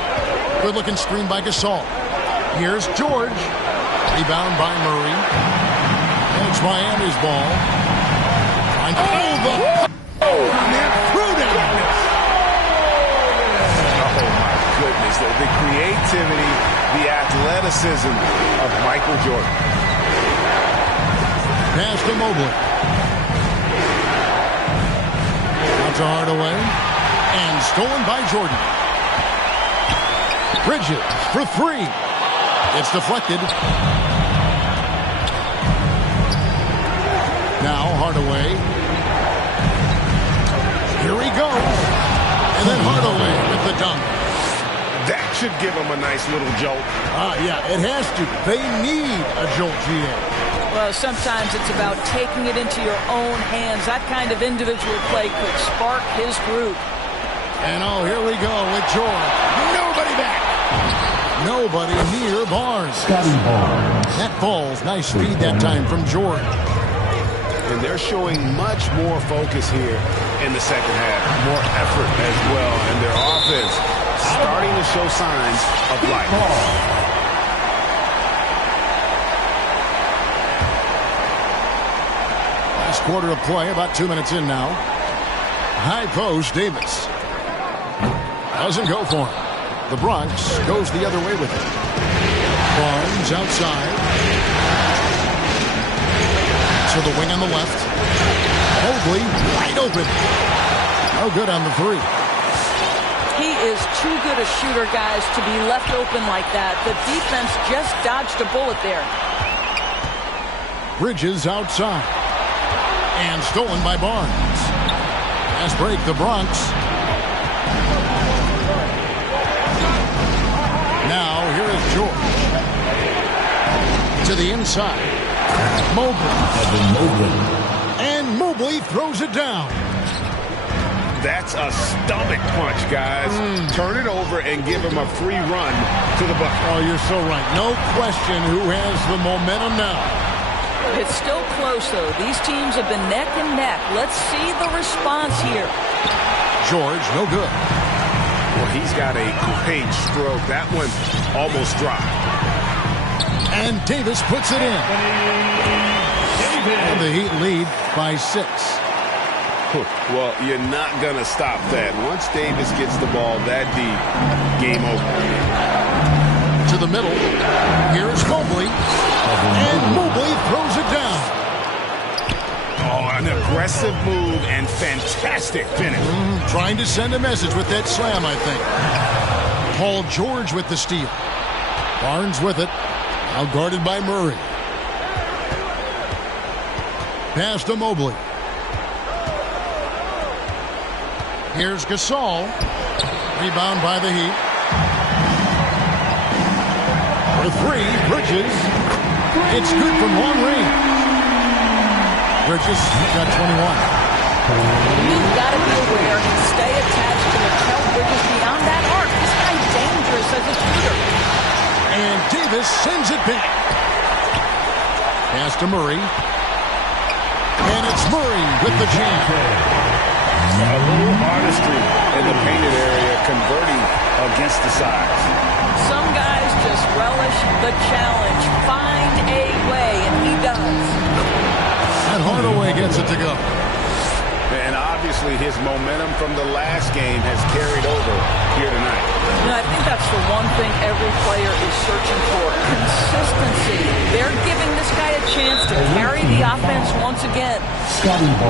Good looking screen by Gasol. Here's George. Rebound by Murray. It's Miami's ball. And goodness, the creativity, the athleticism of Michael Jordan. Pass to Mobley. Out to Hardaway. And stolen by Jordan. Bridges for 3. It's deflected. Now Hardaway. Here he goes. And then Hardaway with the dunk. That should give him a nice little jolt. Yeah, it has to. They need a jolt, GA. Well, sometimes it's about taking it into your own hands. That kind of individual play could spark his groove. And here we go with George. Nobody back. Nobody near Barnes. That falls. Nice speed that time from George. And they're showing much more focus here in the second half. More effort as well. And their offense starting to show signs of life. Last quarter of play, about 2 minutes in now. High post, Davis. Doesn't go for him. The Bronx goes the other way with it. Barnes outside. To the wing on the left. Mobley wide open. No good on the 3. He is too good a shooter, guys, to be left open like that. The defense just dodged a bullet there. Bridges outside. And stolen by Barnes. Last break, the Bronx. Now, here is George. To the inside. Mobley. And Mobley throws it down. That's a stomach punch, guys. Turn it over and give him a free run to the bucket. Oh, you're so right. No question who has the momentum now. It's still close, though. These teams have been neck and neck. Let's see the response here. George, no good. Well, he's got a great stroke. That one almost dropped. And Davis puts it in. And the Heat lead by 6. Well, you're not going to stop that. Once Davis gets the ball that deep, game over. To the middle. Here's Mobley. And Mobley throws it down. Oh, an aggressive move and fantastic finish. Trying to send a message with that slam, I think. Paul George with the steal. Barnes with it. Now guarded by Murray. Pass to Mobley. Here's Gasol. Rebound by the Heat. For 3, Bridges. It's good from long range. Bridges got 21. You've got to be aware and stay attached to Mikal Bridges beyond that arc. This guy's dangerous as a shooter. And Davis sends it back. Pass to Murray. And it's Murray with the jam. A little artistry in the painted area, converting against the size. Some guys just relish the challenge. Find a way, and he does. And Hardaway gets it to go. And obviously his momentum from the last game has carried over here tonight. I think that's the one thing every player is searching for. Consistency. They're giving this guy a chance to carry play the offense once again.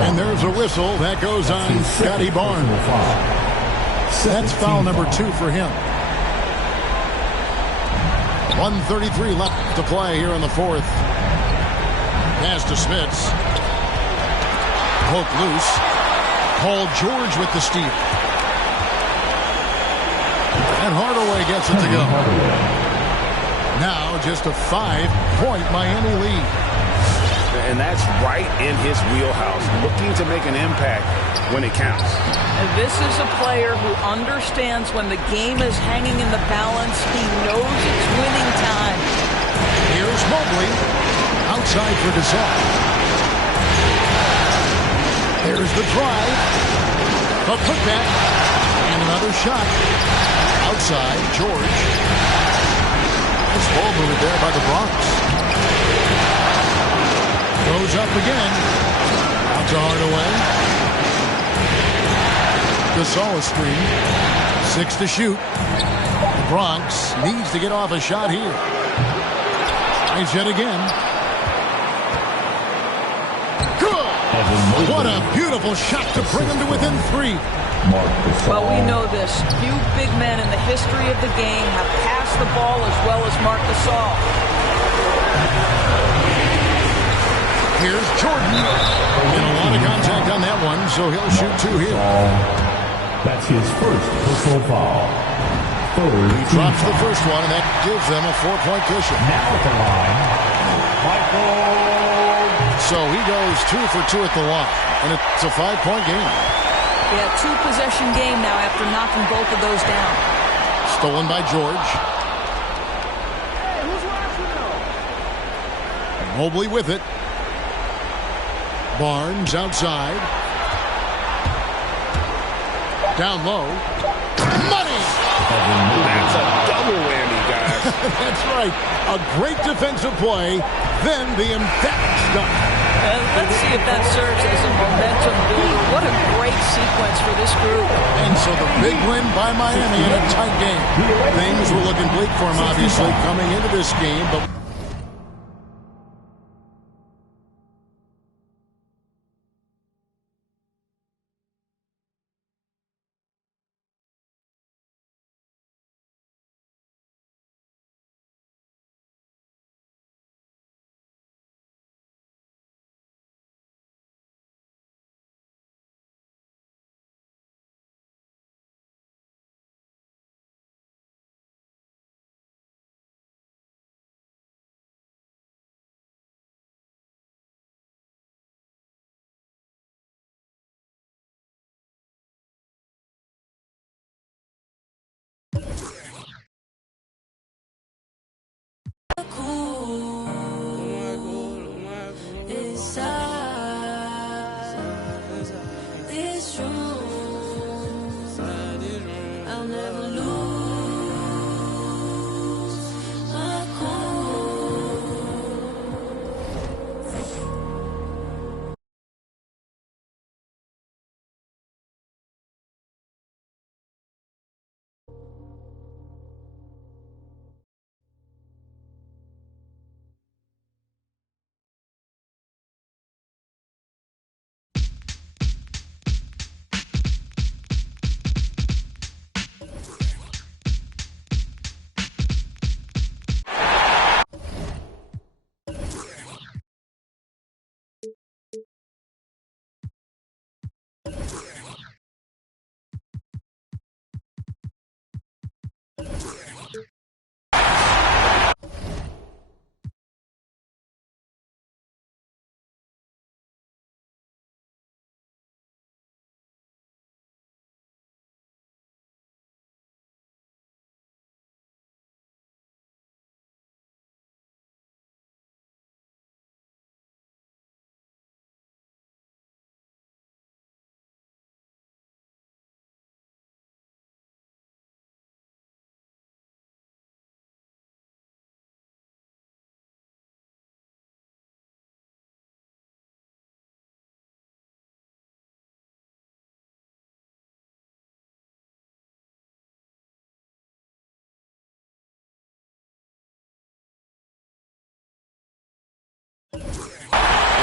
And there's a whistle. That goes on Scotty Barnes. That's foul number 2 for him. 1:33 left to play here in the fourth. Pass to Smits. Poke loose. Paul George with the steal. And Hardaway gets it to go. Now just a 5-point Miami lead. And that's right in his wheelhouse, looking to make an impact when it counts. And this is a player who understands when the game is hanging in the balance. He knows it's winning time. Here's Mobley. Outside for Gasol. There's the drive. The putback. And another shot. Outside, George. Nice ball movement there by the Bronx. Goes up again. Out to Hardaway. Gasol is screen. 6 to shoot. The Bronx needs to get off a shot here. Nice yet again. Good! What a beautiful shot to bring him to within 3. Well, we know this. Few big men in the history of the game have passed the ball as well as Marc Gasol. Here's Jordan. And a lot of contact on that one, so he'll shoot 2 here. That's his first personal foul. He drops the first one, and that gives them a 4-point cushion. Now at the line, Michael. So he goes 2 for 2 at the line, and it's a 5-point game. Yeah, 2-possession game now after knocking both of those down. Stolen by George. Mobley with it. Barnes outside. Down low. Money! That's a double whammy, guys. That's right. A great defensive play, then the emphatic dunk. Let's see if that serves as a momentum builder. What a great sequence for this group. And so the big win by Miami in a tight game. Things were looking bleak for him, obviously, coming into this game, but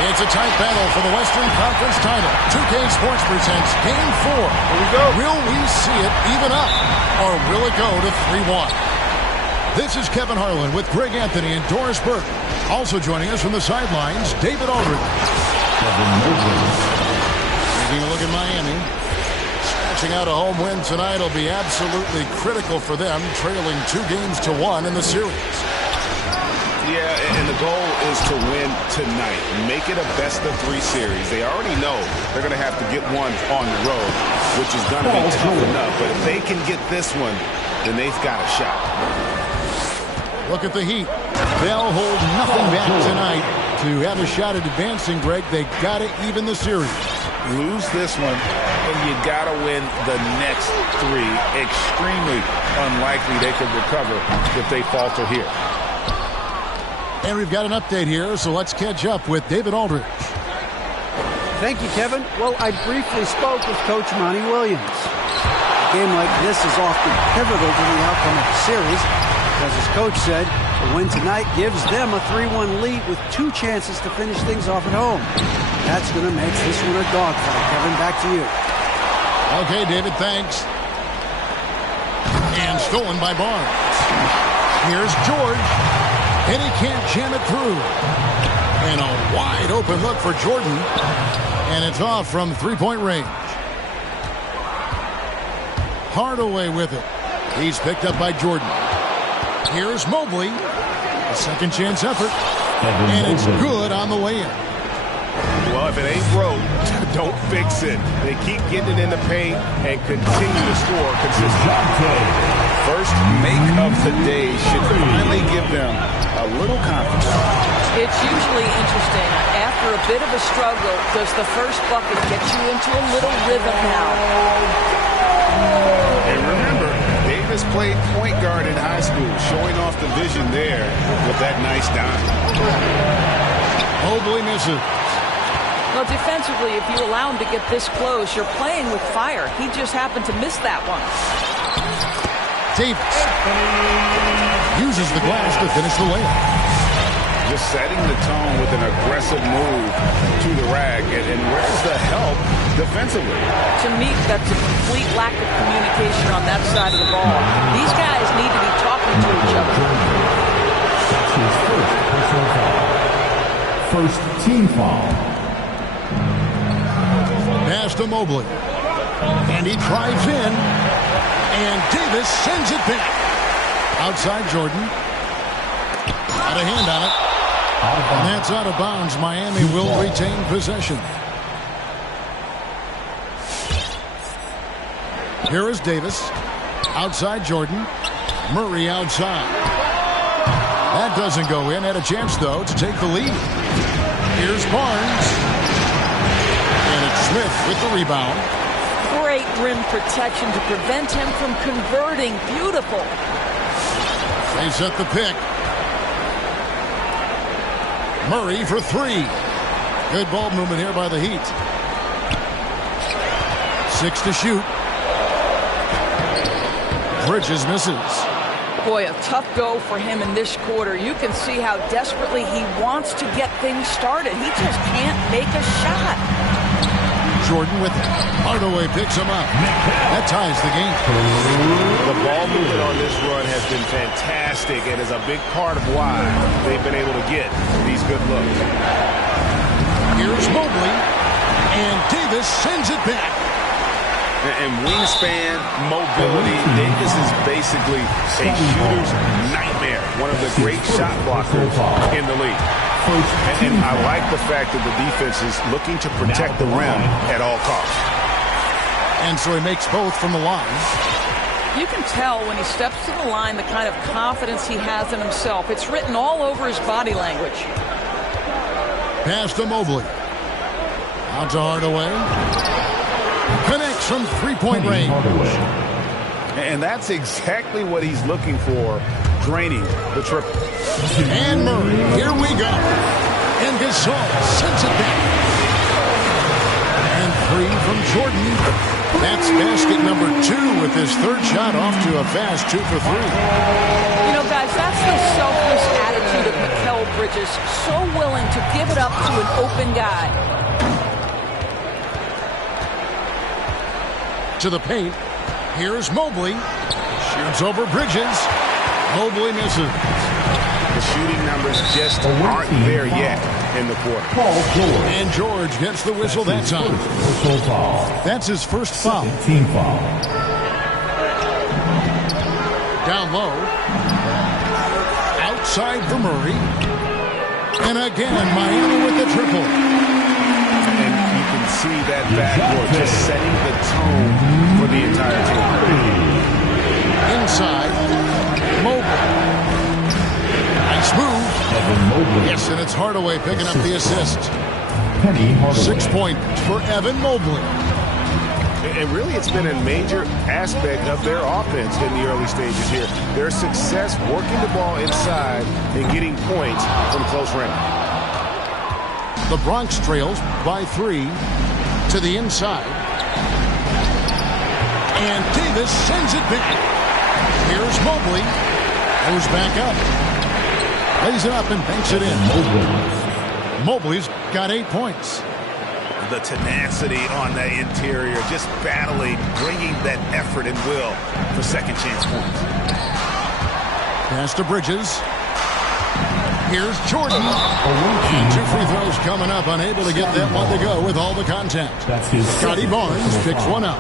It's a tight battle for the Western Conference title. 2K Sports presents Game 4. Here we go. Will we see it even up, or will it go to 3-1? This is Kevin Harlan with Greg Anthony and Doris Burke. Also joining us from the sidelines, David Aldridge. Taking a look at Miami. Scratching out a home win tonight will be absolutely critical for them, trailing 2-1 in the series. Yeah, and the goal is to win tonight. Make it a best-of-3 series. They already know they're going to have to get one on the road, which is going to be tough enough. But if they can get this one, then they've got a shot. Look at the Heat. They'll hold nothing back tonight to have a shot at advancing, Greg. They got to even the series. Lose this one, and you got to win the next 3. Extremely unlikely they could recover if they falter here. And we've got an update here, so let's catch up with David Aldridge. Thank you, Kevin. Well, I briefly spoke with Coach Monty Williams. A game like this is often pivotal to the outcome of the series, because as Coach said, a win tonight gives them a 3-1 lead with 2 chances to finish things off at home. That's going to make this one a dogfight. Kevin, back to you. Okay, David, thanks. And stolen by Barnes. Here's George. And he can't jam it through. And a wide open look for Jordan. And it's off from 3-point range. Hardaway with it. He's picked up by Jordan. Here's Mobley. A second chance effort. And it's good on the way in. Well, if it ain't broke, don't fix it. They keep getting it in the paint and continue to score consistently. First make of the day should finally give them a little confidence. It's usually interesting. After a bit of a struggle, does the first bucket get you into a little rhythm now? And remember, Davis played point guard in high school, showing off the vision there with that nice dime. Mobley misses. Well, defensively, if you allow him to get this close, you're playing with fire. He just happened to miss that one. Davis uses the glass to finish the layup. Just setting the tone with an aggressive move to the rack. And where's the help defensively? To me, that's a complete lack of communication on that side of the ball. These guys need to be talking to each other. First team foul. Pass to Mobley. And he drives in. And Davis sends it back. Outside Jordan. Got a hand on it. And that's out of bounds. Miami will retain possession. Here is Davis. Outside Jordan. Murray outside. That doesn't go in. Had a chance, though, to take the lead. Here's Barnes. And it's Smith with the rebound. Great rim protection to prevent him from converting. Beautiful. They set the pick. Murray for 3. Good ball movement here by the Heat. 6 to shoot. Bridges misses. Boy, a tough go for him in this quarter. You can see how desperately he wants to get things started. He just can't make a shot. Jordan with it. Hardaway picks him up. That ties the game. The ball movement on this run has been fantastic and is a big part of why they've been able to get these good looks. Here's Mobley. And Davis sends it back. And wingspan, mobility, Davis is basically a shooter's nightmare. One of the great shot blockers in the league. And I like the fact that the defense is looking to protect the rim at all costs. And so he makes both from the line. You can tell when he steps to the line the kind of confidence he has in himself. It's written all over his body language. Pass to Mobley. Out to Hardaway. Connects from 3-point range. And that's exactly what he's looking for, draining the triple. And Murray, here we go. And Gasol sends it back. And 3 from Jordan. That's basket number 2 with his third shot off to a fast 2 for 3. You know, guys, that's the selfless attitude of Mikal Bridges, so willing to give it up to an open guy. To the paint. Here's Mobley. Shoots over Bridges. Mobley misses. The shooting numbers just aren't there yet in the quarter. And George gets the whistle that time. That's his first foul. Team foul. Down low. Outside for Murray. And again, Miami with the triple. And you can see that backcourt just setting the tone for the entire team. Inside. Mobley. Nice move. Yes, and it's Hardaway picking up the assist. 6 points for Evan Mobley. And really, it's been a major aspect of their offense in the early stages here. Their success working the ball inside and getting points from close range. The Bronx trails by 3 to the inside. And Davis sends it back. Here's Mobley. Goes back up. Lays it up and banks it in. Mobley's got 8 points. The tenacity on the interior, just battling, bringing that effort and will for second chance points. Pass to Bridges. Here's Jordan. And 2 free throws coming up, unable to get that one to go with all the contact. Scotty Barnes picks one up.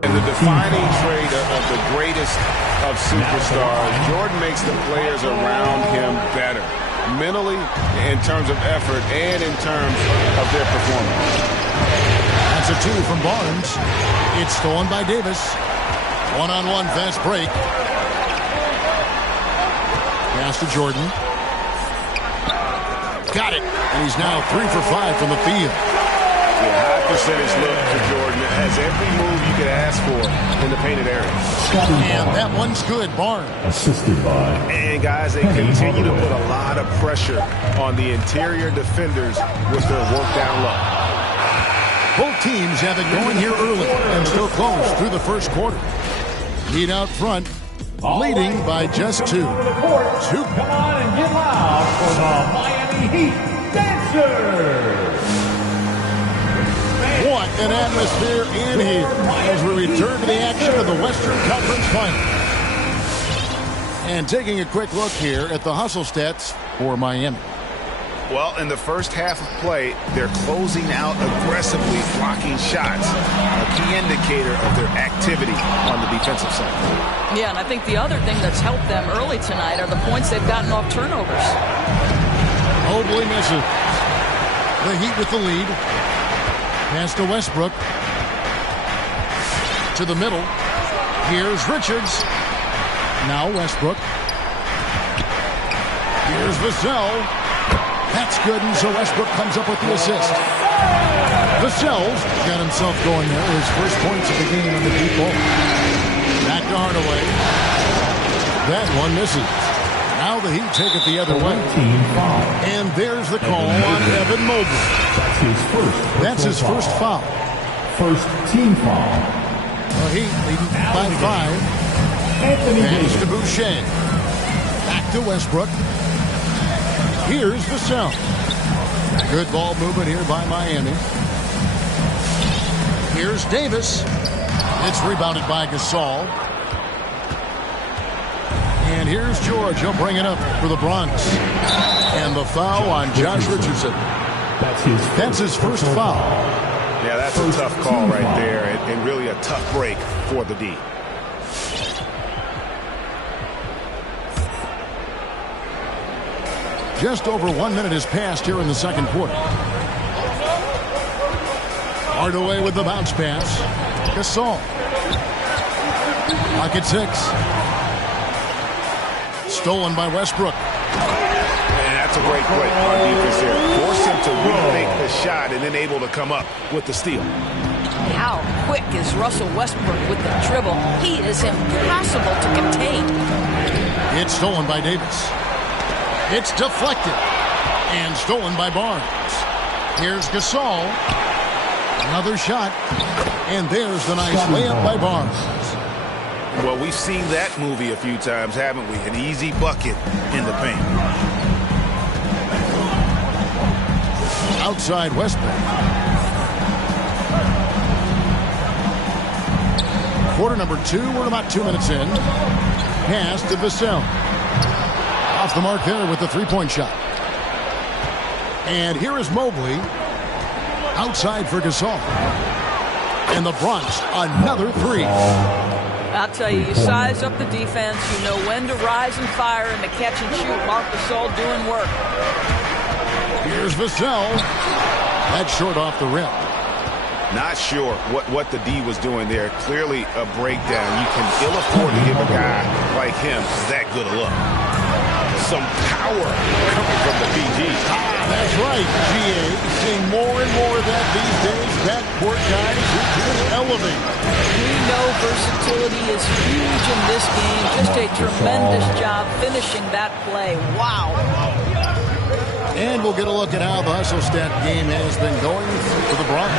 And the defining trait of the greatest of superstars, Jordan makes the players around him better. Mentally, in terms of effort, and in terms of their performance. That's a 2 from Barnes. It's stolen by Davis. One-on-one fast break. Pass to Jordan. Got it. And he's now 3 for 5 from the field. High percentage look to Jordan. It has every move you could ask for in the painted area. And that one's good. Barnes. Assisted by. And guys, they continue to put a lot of pressure on the interior defenders with their work down low. Both teams have it going here early and still close through the first quarter. Lead out front, leading by just 2. Come on and get loud for the Miami Heat Dancers. What an atmosphere in here as we return to the action of the Western Conference Final. And taking a quick look here at the hustle stats for Miami. Well, in the first half of play, they're closing out aggressively, blocking shots, a key indicator of their activity on the defensive side. Yeah, and I think the other thing that's helped them early tonight are the points they've gotten off turnovers. Mobley misses. The Heat with the lead. Pass to Westbrook. To the middle. Here's Richards. Now Westbrook. Here's Vassell. That's good, and so Westbrook comes up with the assist. Vassell's got himself going there. His first points of the game on the deep ball. Back to Hardaway. That one misses. Now the Heat take it the other way. And there's the call on Evan Mobley. That's his first foul. First team foul. The Heat leading by 5. Pass to Boucher. Back to Westbrook. Here's Vassell. Good ball movement here by Miami. Here's Davis. It's rebounded by Gasol. And here's George. He'll bring it up for the Bronx. And the foul on Josh Richardson. That's his first foul. Yeah, that's a tough call right there, and really a tough break for the D. Just over 1 minute has passed here in the second quarter. Hardaway with the bounce pass. Gasol. Pocket 6. Stolen by Westbrook. And that's a great play on defense there. Force him to rethink the shot and then able to come up with the steal. How quick is Russell Westbrook with the dribble? He is impossible to contain. It's stolen by Davis. It's deflected and stolen by Barnes. Here's Gasol. Another shot. And there's the nice layup by Barnes. Well, we've seen that movie a few times, haven't we? An easy bucket in the paint. Outside Westbrook. Quarter number 2. We're about 2 minutes in. Pass to Vassell. Off the mark there with the three-point shot. And here is Mobley. Outside for Gasol. And the Bronx, another three. I'll tell you, you size up the defense, you know when to rise and fire, and to catch and shoot. Marc Gasol doing work. Here's Vassell. That's short off the rim. Not sure what the D was doing there. Clearly a breakdown. You can ill afford to give a guy like him that good a look. Some power coming from the PG. That's right, GA. Seeing more and more of that these days. Backcourt guys who can elevate. We know versatility is huge in this game. Just a tremendous job finishing that play. Wow. And we'll get a look at how the hustle stat game has been going for the Bronx.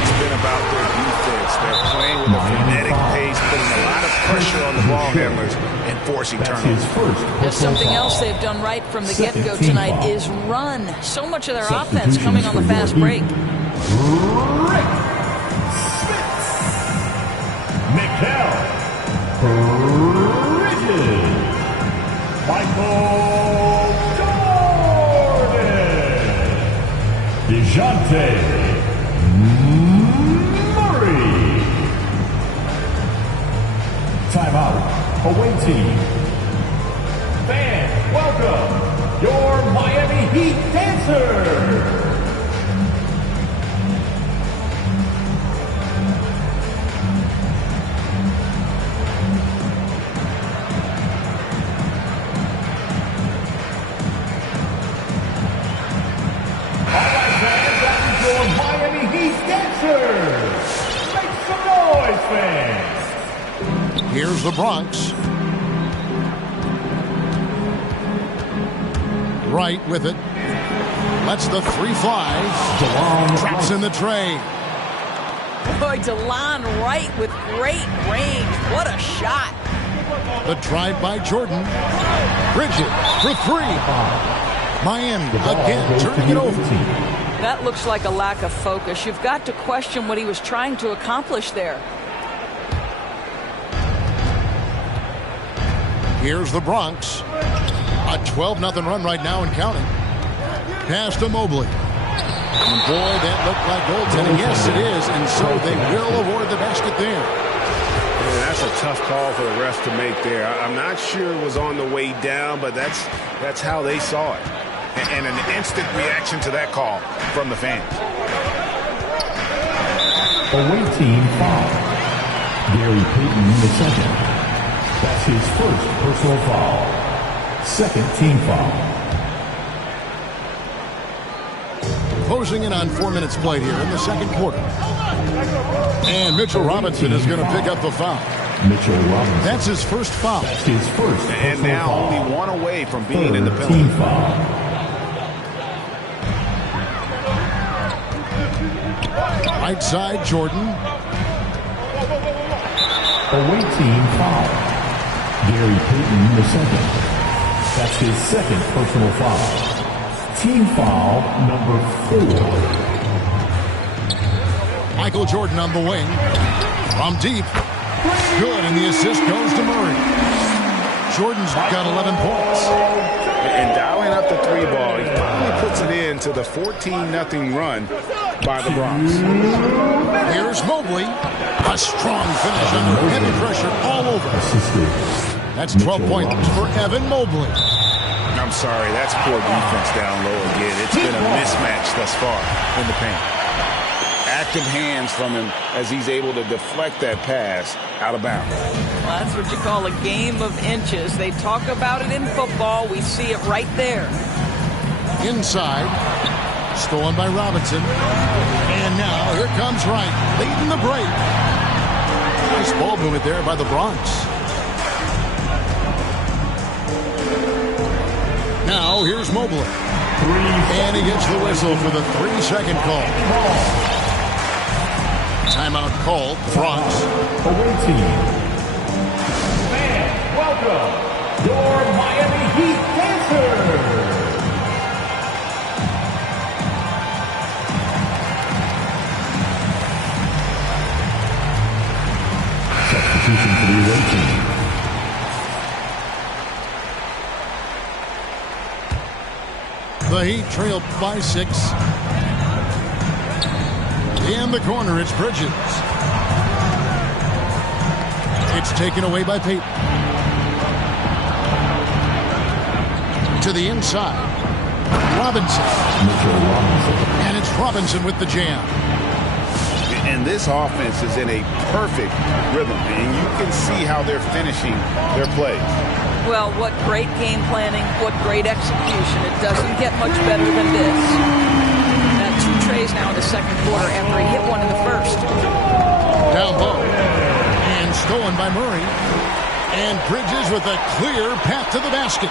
It's been about their defense. They're playing with a frenetic pace, putting a lot of pressure on the ball handlers and forcing turnovers. There's something else they've done right from the get-go tonight is run. So much of their offense coming on the fast break. Mikal Bridges. Michael Jordan. DeJounte Murray. Timeout. Away team. Fans, welcome your Miami Heat dancers. Miami Heat dancers! Make some noise, fans! Here's the Bronx. Right with it. Lets the three fly. Traps in the tray. Boy, DeLon Wright with great range. What a shot. The drive by Jordan. Bridges for three. Miami again turning it over. That looks like a lack of focus. You've got to question what he was trying to accomplish there. Here's the Bronx. A 12-0 run right now and counting. Pass to Mobley. And boy, that looked like goaltending. Yes, it is. And so they will award the basket there. Yeah, that's a tough call for the refs to make there. I'm not sure it was on the way down, but that's how they saw it. And an instant reaction to that call from the fans. Away team foul. Gary Payton in the second. That's his first personal foul. Second team foul. Closing in on 4 minutes played here in the second quarter. And Mitchell Robinson is going to pick up the foul. Mitchell Robinson. That's his first foul. That's his first. And now foul. only one away from being in the penalty. Team foul. Right side, Jordan. Away team foul. Gary Payton in the second. That's his second personal foul. Team foul number 4. Michael Jordan on the wing. From deep. Good, and the assist goes to Murray. Jordan's got 11 points. And dialing up the three ball, he finally puts it into the 14-0 run by the Bronx. Here's Mobley. A strong finish under heavy pressure all over. That's 12 points for Evan Mobley. I'm sorry, that's poor defense down low again. It's been a mismatch thus far in the paint. Active hands from him as he's able to deflect that pass out of bounds. Well, that's what you call a game of inches. They talk about it in football. We see it right there. Inside. Stolen by Robinson. And now here comes Wright. Leading the break. Nice ball movement there by the Bronx. Now here's Mobley. And he gets the whistle for the 3-second call. Timeout called. Bronx. Away team. welcome your Miami Heat Panthers. Substitution for the away team. The Heat trailed by 6. In the corner, it's Bridges. It's taken away by Payton. To the inside. Robinson. And it's Robinson with the jam. And this offense is in a perfect rhythm, and you can see how they're finishing their plays. Well, what great game planning, what great execution. It doesn't get much better than this. Got 2 trays now in the second quarter after he hit one in the first. Down low. And stolen by Murray. And Bridges with a clear path to the basket.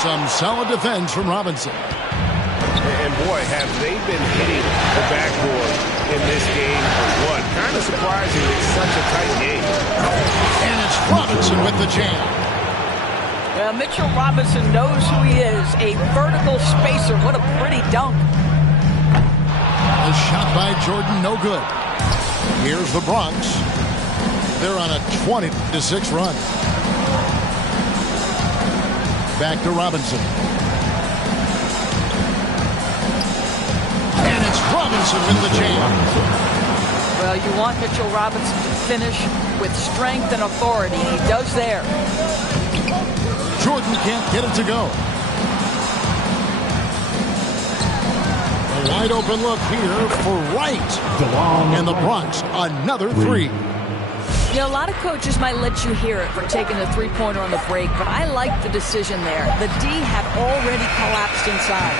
Some solid defense from Robinson. And boy, have they been hitting the backboard in this game or what? Kind of surprising it's such a tight game. And it's Robinson with the jam. Well, Mitchell Robinson knows who he is, a vertical spacer. What a pretty dunk. A shot by Jordan, no good. Here's the Bronx. They're on a 20-6 run. Back to Robinson. And it's Robinson with the jam. Well, you want Mitchell Robinson to finish with strength and authority. He does there. Jordan can't get it to go. A wide open look here for Wright. And the Bronx, another 3. You know, a lot of coaches might let you hear it for taking the three-pointer on the break, but I like the decision there. The D had already collapsed inside.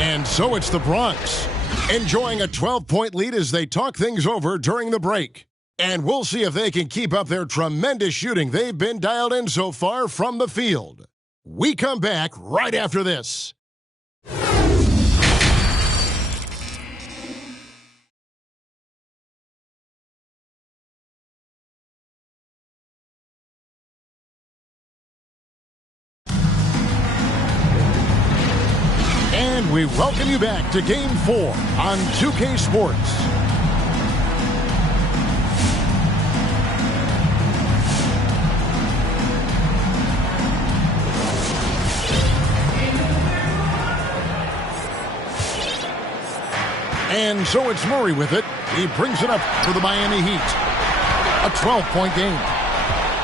And so it's the Bronx, enjoying a 12-point lead as they talk things over during the break. And we'll see if they can keep up their tremendous shooting they've been dialed in so far from the field. We come back right after this. And we welcome you back to Game 4 on 2K Sports. And so it's Murray with it. He brings it up for the Miami Heat. A 12-point game.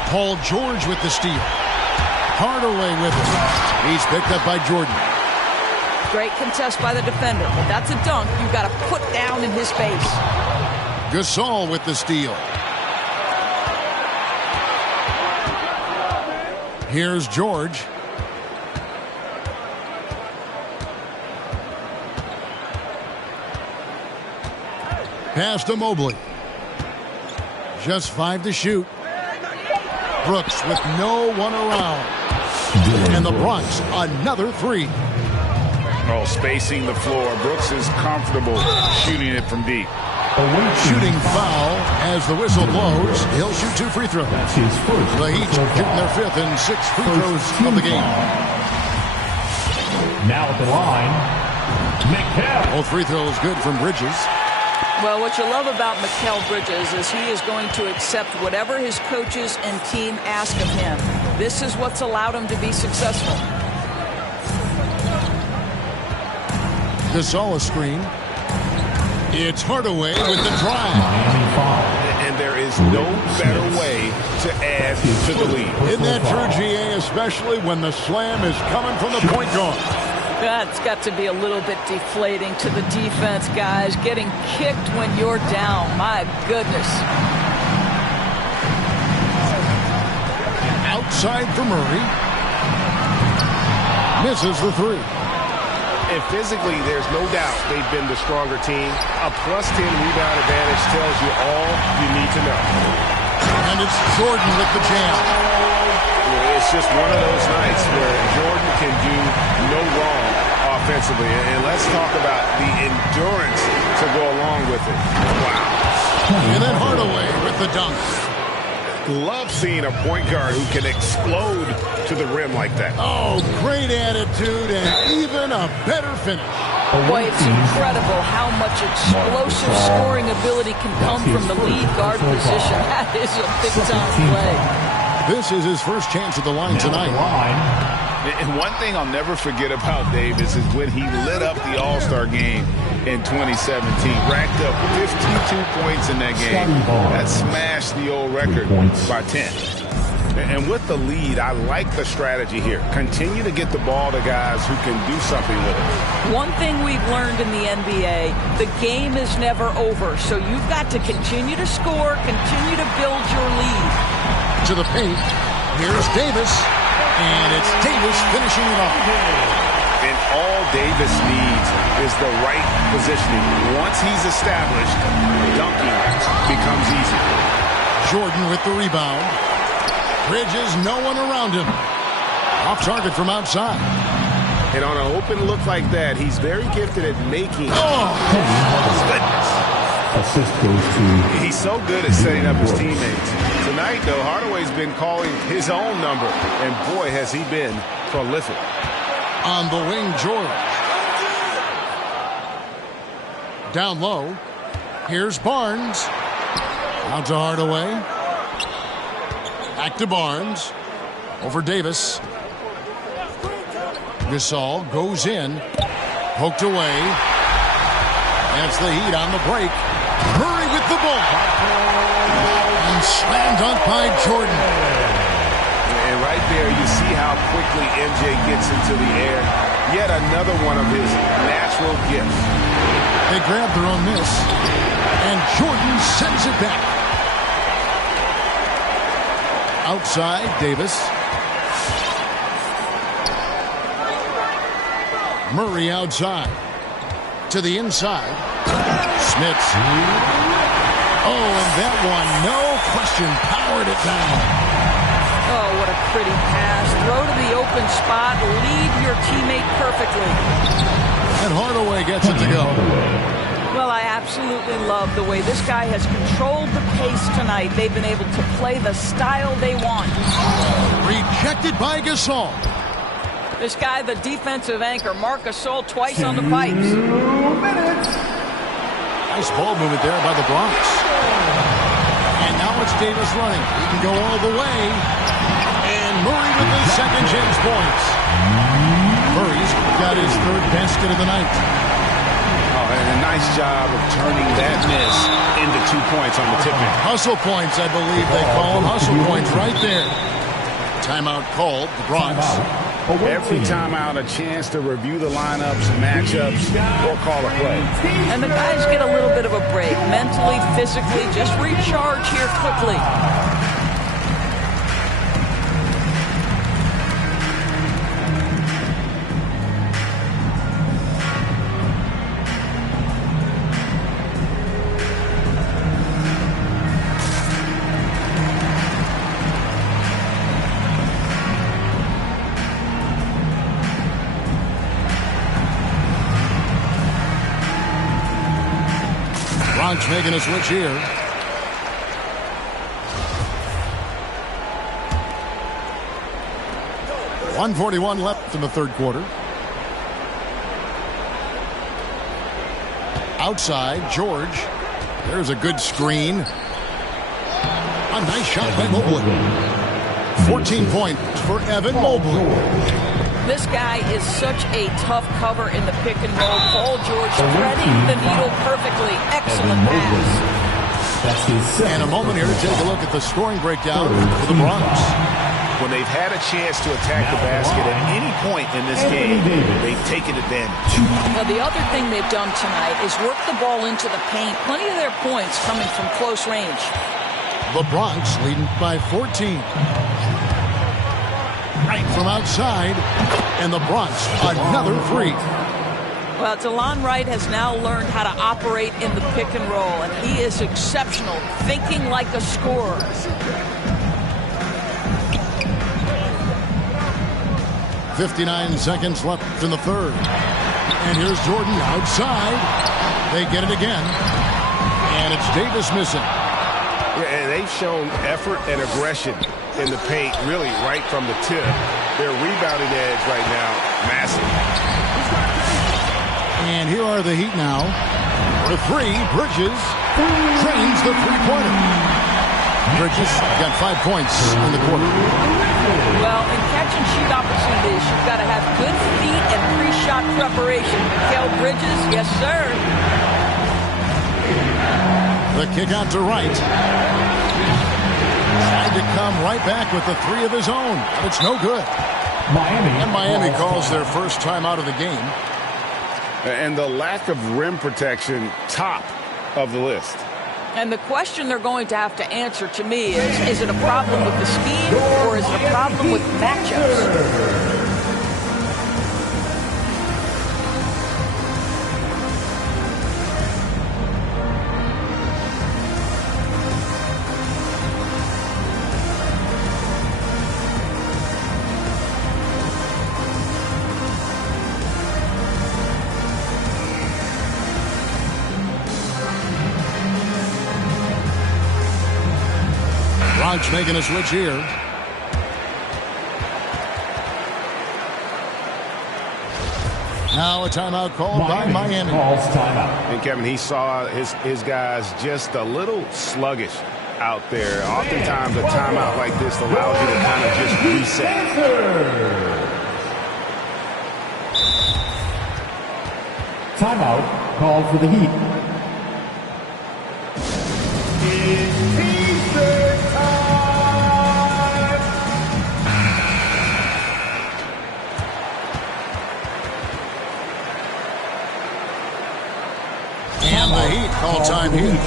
Paul George with the steal. Hardaway with it. He's picked up by Jordan. Great contest by the defender, but that's a dunk you've got to put down in his face. Gasol with the steal. Here's George. Pass to Mobley. Just 5 to shoot. Brooks with no one around. And the Bronx, another 3. Oh, spacing the floor. Brooks is comfortable shooting it from deep. Shooting foul as the whistle blows. He'll shoot 2 free throws. That's his first. The Heat shooting their 5th and 6th free throws of the game. Now at the line, Mikal. Both free throws good from Bridges. Well, what you love about Mikal Bridges is he is going to accept whatever his coaches and team ask of him. This is what's allowed him to be successful. Gasol screen. It's Hardaway with the drive. And there is no better way to add to the lead. Isn't that true, GA, especially when the slam is coming from the point guard? That's got to be a little bit deflating to the defense, guys. Getting kicked when you're down. My goodness. Outside for Murray. Misses the 3. And physically, there's no doubt they've been the stronger team. A +10 rebound advantage tells you all you need to know. And it's Jordan with the jam. It's just one of those nights where Jordan can do no wrong offensively. And let's talk about the endurance to go along with it. Wow. And then Hardaway with the dunk. love seeing a point guard who can explode to the rim like that. Oh, great attitude and even a better finish. Boy, it's incredible how much explosive scoring ability can come from the lead guard position. That is a big-time play. This is his first chance at the line tonight. And one thing I'll never forget about Davis is when he lit up the All-Star game in 2017. Racked up 52 points in that game. That smashed the old record by 10. And with the lead, I like the strategy here. Continue to get the ball to guys who can do something with it. One thing we've learned in the NBA, the game is never over. So you've got to continue to score, continue to build your lead. To the paint. Here's Davis. And it's Davis finishing it off. And all Davis needs is the right positioning. Once he's established, dunking becomes easy. Jordan with the rebound. Bridges, no one around him. Off target from outside. And on an open look like that, he's very gifted at making. Oh, goodness. Assist goes to... He's so good at setting up his teammates. Tonight, though, Hardaway's been calling his own number. And boy, has he been prolific. On the wing, George. Down low. Here's Barnes. Out to Hardaway. Back to Barnes. Over Davis. Gasol goes in. Poked away. That's the Heat on the break. Murray with the ball. And slam dunk by Jordan. And right there, you see how quickly MJ gets into the air. Yet another one of his natural gifts. They grab their own miss. And Jordan sends it back. Outside, Davis. Murray outside. To the inside. Smits. Oh, and that one, no question, powered it down. Oh, what a pretty pass. Throw to the open spot. Lead your teammate perfectly. And Hardaway gets it to go. Well, I absolutely love the way this guy has controlled the pace tonight. They've been able to play the style they want. Rejected by Gasol. This guy, the defensive anchor, Marc Gasol, twice on the pipes. 2 minutes. Nice ball movement there by the Bronx. And now it's Davis running. He can go all the way. And Murray with his second chance points. Murray's got his third basket of the night. Oh, and a nice job of turning that miss into 2 points on the tip-in. Hustle points, I believe they call them. Hustle points right there. Timeout called, the Bronx. Every timeout, a chance to review the lineups, matchups, or call a play. And the guys get a little bit of a break. Mentally, physically, just recharge here quickly. Bronx making a switch here. .141 left in the third quarter. Outside, George. There's a good screen. A nice shot by Mobley. 14 points for Evan Mobley. This guy is such a tough cover in the pick and roll. Paul George threading the needle perfectly. Excellent pass. And a moment here to take a look at the scoring breakdown for the Bronx. When they've had a chance to attack the basket at any point in this game, they've taken advantage. Now, the other thing they've done tonight is work the ball into the paint. Plenty of their points coming from close range. The Bronx leading by 14. Right from outside, and the Bronx another three. Well, Delon Wright has now learned how to operate in the pick and roll, and he is exceptional, thinking like a scorer. .59 seconds left in the third. And here's Jordan outside. They get it again. And it's Davis missing. Yeah, and they've shown effort and aggression in the paint, really right from the tip. Their rebounding edge right now, massive. And here are the Heat now. For three, Bridges drains the three-pointer. Bridges got 5 points in the quarter. Well, in catch-and-shoot opportunities, you've got to have good feet and pre-shot preparation. Mikal Bridges, yes, sir. The kick out to Wright. Tried to come right back with the three of his own, but it's no good. Miami calls their first time out of the game. And the lack of rim protection, top of the list. And the question they're going to have to answer to me is it a problem with the scheme or is it a problem with matchups? Making a switch here. Now a timeout called by Miami. Calls timeout. And Kevin, he saw his guys just a little sluggish out there. Oftentimes a timeout like this allows you to kind of just reset. Timeout called for the Heat. And the Heat call time here.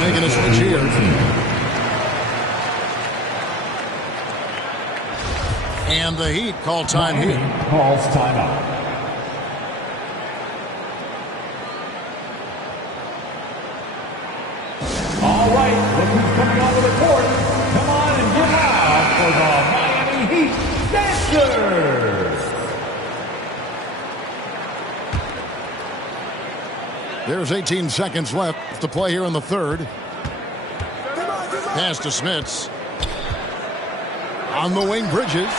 Making a switch here. And the Heat call time here. Calls timeout. All right, look who's coming onto the court. Come on and get loud for the Miami Heat Dancers. There's 18 seconds left to play here in the third. Pass to Smits. On the wing, Bridges.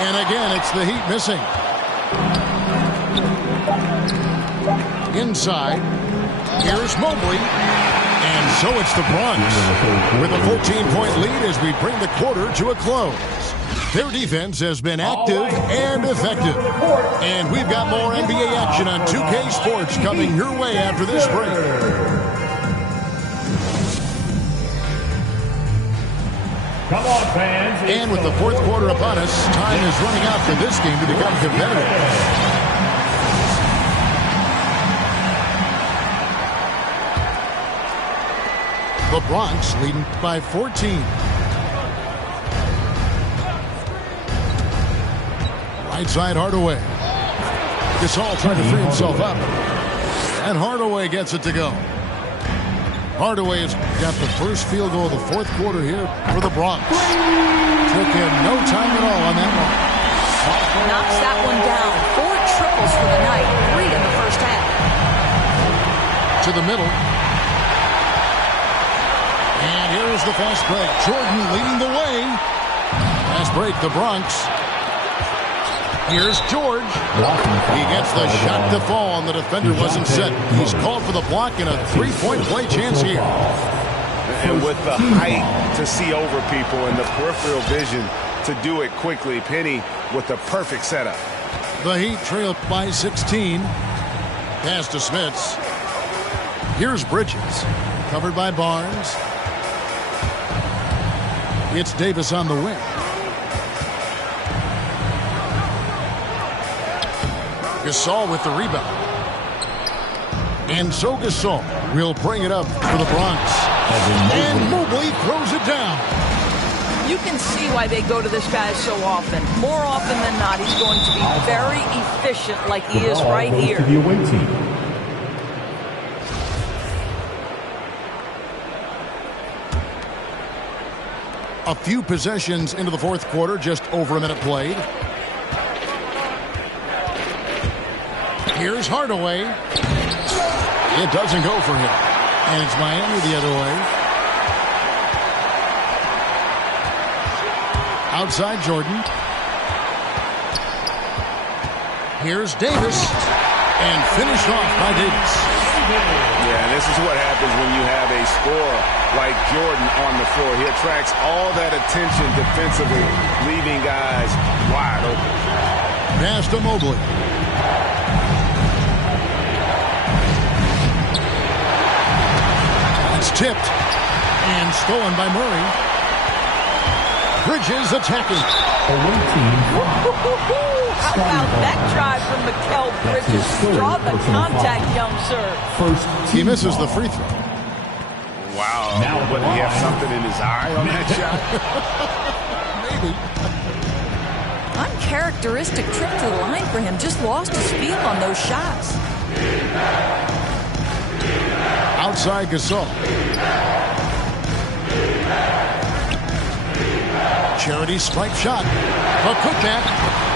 And again, it's the Heat missing. Inside. Here's Mobley. And so it's the Bronx with a 14-point lead as we bring the quarter to a close. Their defense has been active and effective. And we've got more NBA action on 2K Sports coming your way after this break. Come on, fans. And with the fourth quarter upon us, time is running out for this game to become competitive. The Bronx leading by 14. Right side, Hardaway. Gasol trying to free himself up. And Hardaway gets it to go. Hardaway has got the first field goal of the fourth quarter here for the Bronx. Took him no time at all on that one. Knocks that one down. 4 triples for the night. 3 in the first half. To the middle. And here's the fast break. Jordan leading the way. Fast break, the Bronx. Here's George. He gets the shot to fall, and the defender wasn't set. He's called for the block and a 3-point play chance here. And with the height to see over people and the peripheral vision to do it quickly, Penny with the perfect setup. The Heat trail by 16. Pass to Smits. Here's Bridges. Covered by Barnes. It's Davis on the wing. Gasol with the rebound. And so Gasol will bring it up for the Bronx. And Mobley throws it down. You can see why they go to this guy so often. More often than not, he's going to be very efficient like he is right here. To the away team. A few possessions into the fourth quarter, just over a minute played. Here's Hardaway. It doesn't go for him. And it's Miami the other way. Outside Jordan. Here's Davis. And finished off by Davis. Yeah, and this is what happens when you have a scorer like Jordan on the floor. He attracts all that attention defensively, leaving guys wide open. Pass to Mobley. It's tipped and stolen by Murray. Bridges attacking. Away team. How about that drive from Mikal Bridges? Draw the contact, young sir. He misses the free throw. Wow. Now, what, did he have something in his eye on that shot? Maybe. Uncharacteristic trip to the line for him. Just lost his feel on those shots. Outside Gasol. Charity stripe shot. A putback.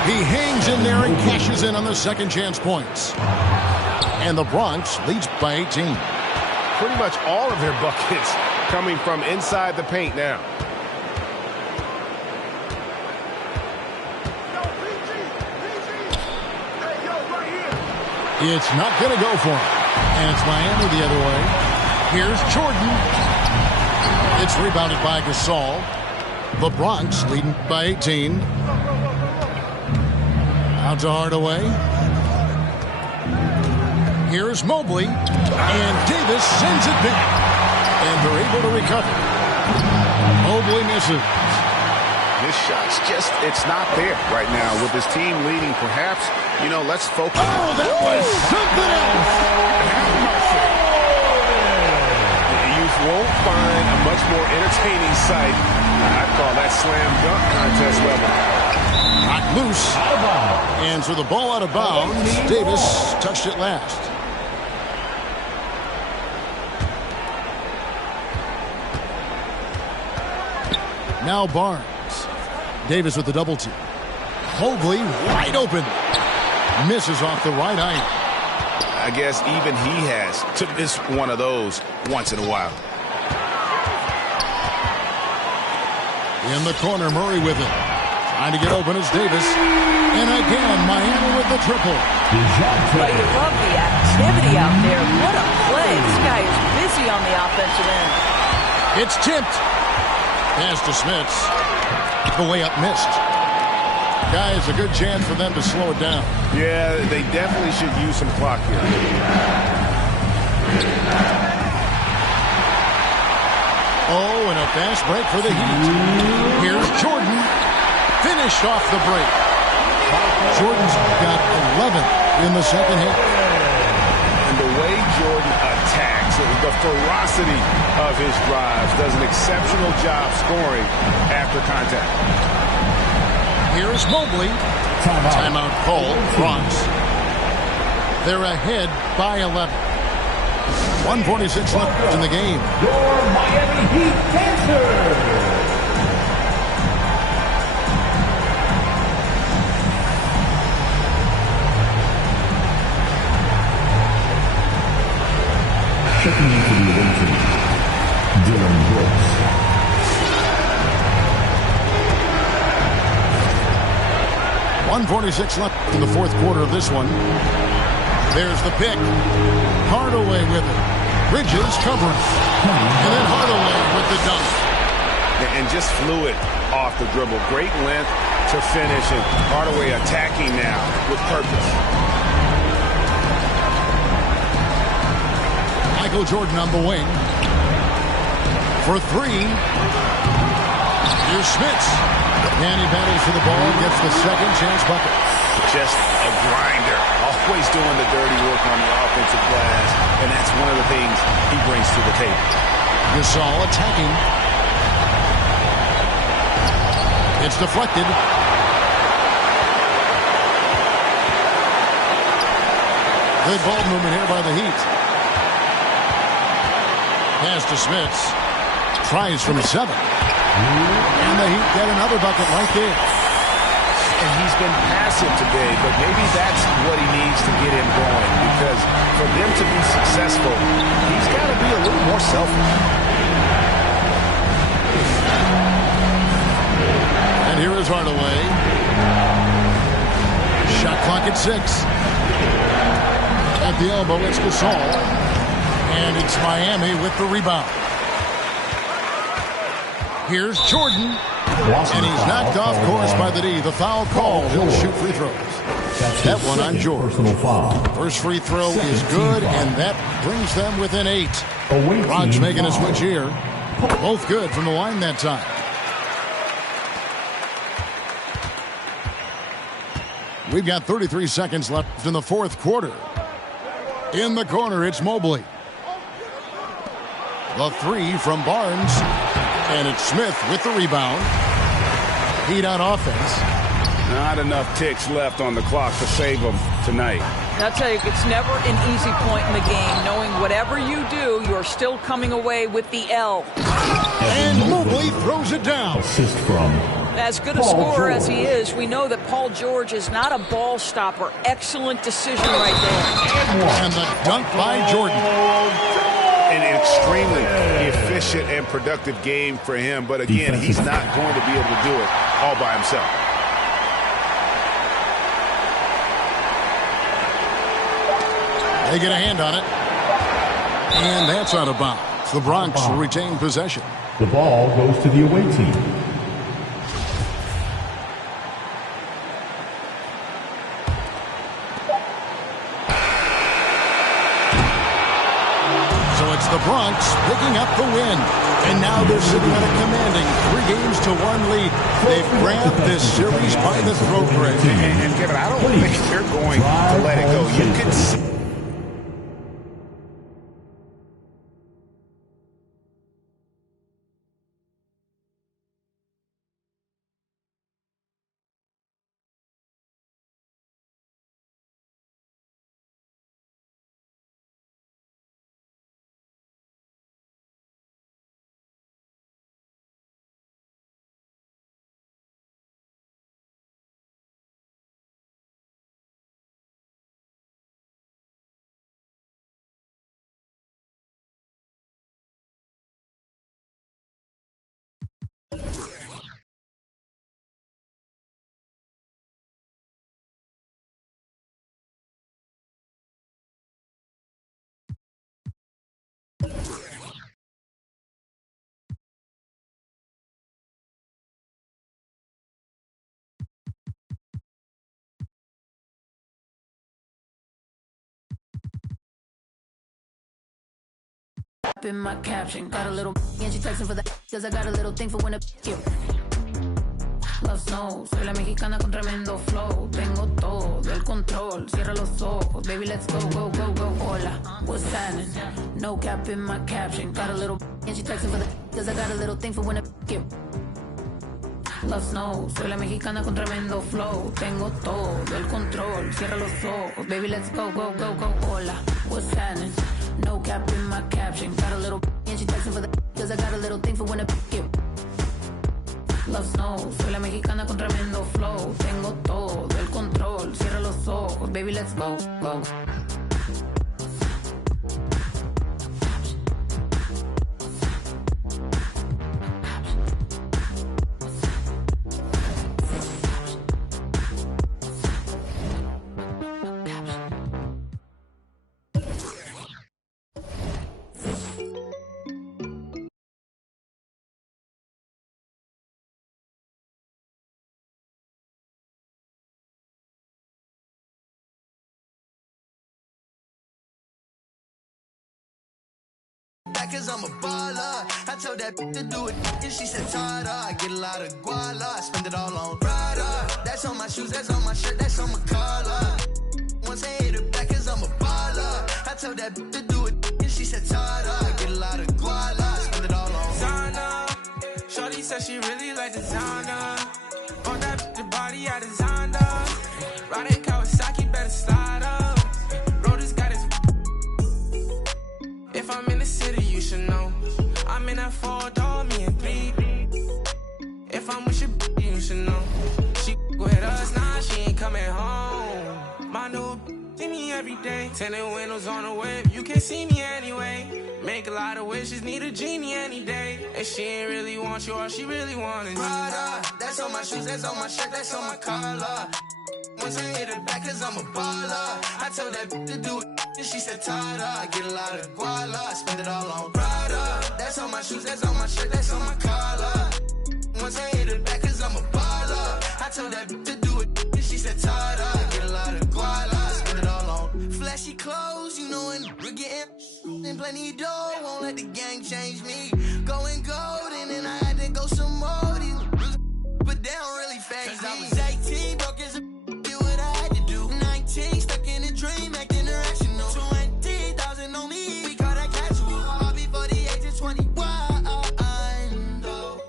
He hangs in there and cashes in on the second chance points. And the Bronx leads by 18. Pretty much all of their buckets coming from inside the paint now. It's not going to go for him. And it's Miami the other way. Here's Jordan. It's rebounded by Gasol. The Bronx leading by 18. Out to Hardaway. Here's Mobley. And Davis sends it back. And they're able to recover. Mobley misses. This shot's just, it's not there right now. With his team leading, perhaps, you know, let's focus. Oh, that was something else. You won't find a much more entertaining sight. I'd call that slam dunk contest level. Knocked loose. And so the ball out of bounds. Davis touched it last. Now Barnes. Davis with the double team. Mobley wide open. Misses off the right eye. I guess even he has to miss one of those once in a while. In the corner, Murray with it. Trying to get open is Davis. And again, Miami with the triple. Well, you love the activity out there. What a play. This guy is busy on the offensive end. It's tipped. Pass to Smits. The layup missed. Guys, a good chance for them to slow it down. Yeah, they definitely should use some clock here. Oh, and a fast break for the Heat. Here's Jordan. Finished off the break. Jordan's got 11 in the second half. And the way Jordan attacks, the ferocity of his drives, does an exceptional job scoring after contact. Here's Mobley. Timeout called. Bronx. They're ahead by 11. 1:46 left in the game. Your Miami Heat Panthers. Checking into the away team, Dylan Brooks. .146 left in the fourth quarter of this one. There's the pick. Hardaway with it. Bridges covering. And then Hardaway with the dunk. And just fluid off the dribble. Great length to finish. And Hardaway attacking now with purpose. Michael Jordan on the wing. For three. Here's Smits. And he battles for the ball, gets the second chance bucket. Just a grinder. Always doing the dirty work on the offensive glass. And that's one of the things he brings to the table. Gasol attacking. It's deflected. Good ball movement here by the Heat. Pass to Smits. Tries from 7. And the Heat get another bucket right there. And he's been passive today, but maybe that's what he needs to get him going, because for them to be successful, he's got to be a little more selfish. And here is Hardaway. Shot clock at 6. At the elbow, it's Gasol. And it's Miami with the rebound. Here's Jordan. And he's knocked off course by the D. The foul call. He'll shoot free throws. That one on Jordan. First free throw is good, and that brings them within 8. Raj making a switch here. Both good from the line that time. We've got 33 seconds left in the fourth quarter. In the corner, it's Mobley. The 3 from Barnes. And it's Smith with the rebound. Heat on offense. Not enough ticks left on the clock to save them tonight. I'll tell you, it's never an easy point in the game, knowing whatever you do, you're still coming away with the L. And Mobley throws it down. Assist from As good a scorer as he is, we know that Paul George is not a ball stopper. Excellent decision right there. And the dunk by Jordan. An extremely efficient and productive game for him. But again, he's not going to be able to do it all by himself. They get a hand on it. And that's out of bounds. The Bronx will retain possession. The ball goes to the away team. The Bronx picking up the win. And now they're sitting at a commanding 3-1 lead. They've grabbed this series by the throat, Greg. And Kevin, I don't think they're going to let it go. You can see. In my caption, got a little and she texting for the cause I got a little thing for when you Love snow, soy la mexicana con tremendo flow. Tengo todo el control, cierra los ojos. Baby, let's go, go, go, go. Hola, what's happening? No cap in my caption, got a little and she texting for the cause I got a little thing for when you Love snow, soy la mexicana con tremendo flow. Tengo todo el control, cierra los ojos. Baby, let's go, go, go, go. Hola, what's happening? No cap in my caption. Got a little and she texting for the cause I got a little thing for when I pick you. Love snow, soy la mexicana con tremendo flow. Tengo todo el control, cierra los ojos. Baby, let's go, go. Cause I'm a baller. I told that to do it, and she said Tada. I get a lot of guala, I spend it all on Prada. That's on my shoes, that's on my shirt, that's on my collar. Once I hit it back, cause I'm a baller. I told that to do it, and she said Tada. I get a lot of guala, I spend she really like designer. On that the body I designed her. Riding Kawasaki, better slide up. Rollers got his. If I'm in the city, you should know. I'm in that 4-door, me and 3. If I'm with your you should know. She with us, nah, she ain't coming home. My new see me every day. Tinted windows on the whip, you can't see me anyway. Make a lot of wishes, need a genie any day. And she ain't really want you, all she really wanted me. Prada, that's on my shoes, that's on my shirt, that's on my collar. Once I hit it back, cause I'm a baller. I told that to do it, and she said Tada. I get a lot of guala, I spend it all on Prada. That's on my shoes, that's on my shirt, that's on my collar. Once I hit it back, cause I'm a baller. I told that to do it, and she said Tada. I get a lot of guala, I spend it all on flashy clothes, you know, and we're getting and plenty of dough. Won't let the gang change me. Going gold, and then I had to go some more. These but they don't really phase me. I was 18, broke as a do what I had to do. 19, stuck in a dream, acting irrational. 20,000 on me, we call that casual. All before the age of 21,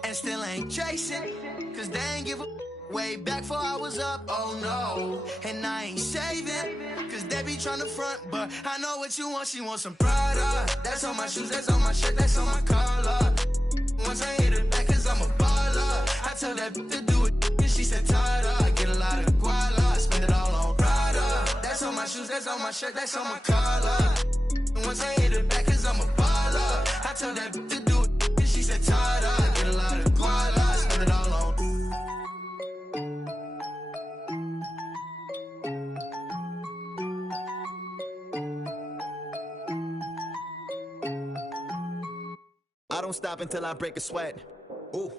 and still ain't chasing, cause they ain't give a way back before I was up, oh no. And I ain't saving, cause they be trying to front, but I know what you want, she wants some Prada. That's on my shoes, that's on my shirt, that's on my collar. Once I hit it back, cause I'm a baller. I tell that to do it, and she said Tada. I get a lot of guala, I spend it all on Prada. That's on my shoes, that's on my shirt, that's on my collar. Once I hit it back, cause I'm a baller. I tell that to do it, and she said Tada. I get a lot of guala, I spend it all on. I don't stop until I break a sweat. Ooh,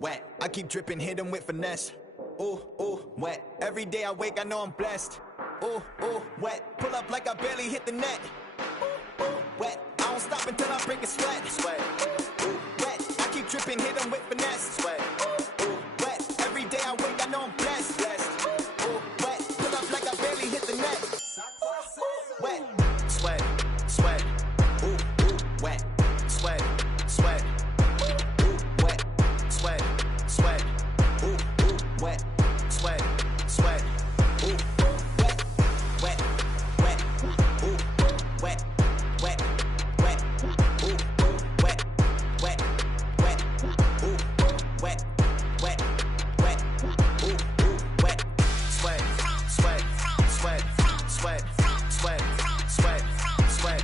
wet. I keep dripping, hit him with finesse. Ooh, wet. Every day I wake, I know I'm blessed. Ooh, wet. Pull up like I barely hit the net. Ooh, wet. I don't stop until I break a sweat. Sweat. Ooh, wet. I keep dripping, hit him with finesse. Sweat. Ooh, wet. Every day I wake, I know I'm blessed. Ooh, wet. Pull up like I barely hit the net. Wet. Sweat. Sweat. Ooh, wet. Sweat. Sweat, ooh, wet, sweat, sweat, ooh, wet, sweat, sweat, ooh, wet, wet, wet, ooh, wet, wet, wet, ooh, wet, wet, wet, ooh, wet, wet, wet, ooh, wet, sweat, sweat, sweat, sweat, sweat, sweat, sweat, sweat,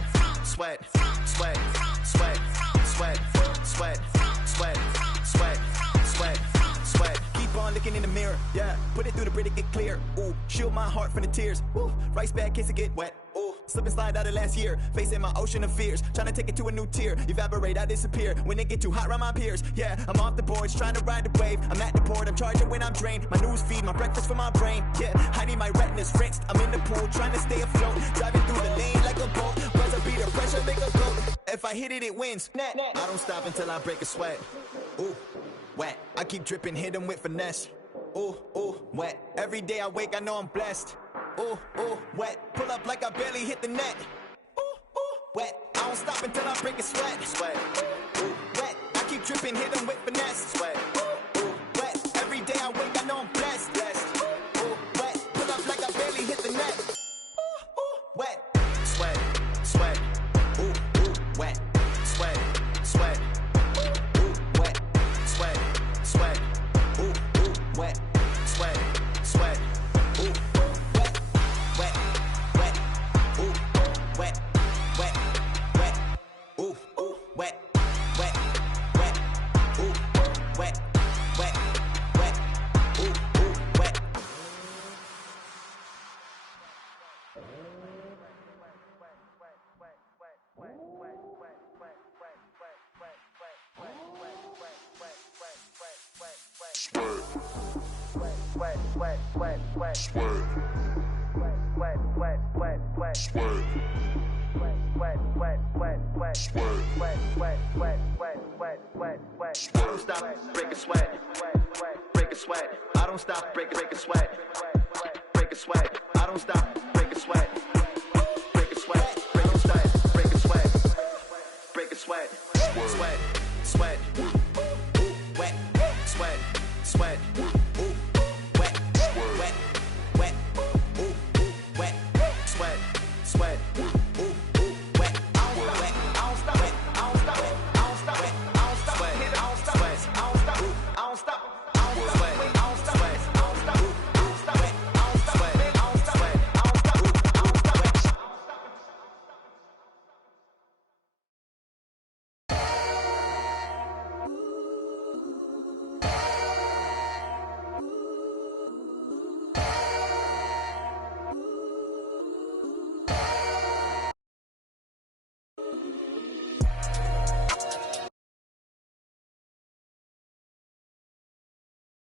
sweat, sweat. Sweat, sweat, sweat, sweat, sweat, sweat. Keep on looking in the mirror, yeah. Put it through the Brita, get clear. Ooh, shield my heart from the tears. Ooh, rice bag kiss it get wet. Ooh, slip and slide out of last year. Facing my ocean of fears, trying to take it to a new tier. Evaporate, I disappear when it get too hot around my peers. Yeah, I'm off the boards, trying to ride the wave. I'm at the port, I'm charging when I'm drained. My news feed, my breakfast for my brain. Yeah, hiding my retinas rinsed. I'm in the pool, trying to stay afloat. Driving through the lane like a boat. Buzzer beater, pressure make a go. If I hit it, it wins. I don't stop until I break a sweat. Ooh, wet. I keep dripping, hit him with finesse. Ooh, wet. Every day I wake, I know I'm blessed. Ooh, wet. Pull up like I barely hit the net. Ooh, wet. I don't stop until I break a sweat. Sweat. Ooh, wet. I keep dripping, hit him with finesse. Sweat. Ooh, wet. Every day I wake, I know I'm blessed. Ooh, wet. Pull up like I barely hit the net. Ooh, wet. Sweat. Sweat. Ooh, wet, sweat, sweat, ooh, wet, sweat, sweat, ooh, wet, sweat, sweat, ooh, wet, wet, wet, ooh, wet, wet, wet, ooh, wet, wet, wet, ooh, wet, wet, wet, ooh, wet. Don't stop, break a sweat, break a sweat. I don't stop, break a sweat, break a sweat. I don't stop, break a sweat, break a sweat, break a sweat, break a sweat, break a sweat, sweat.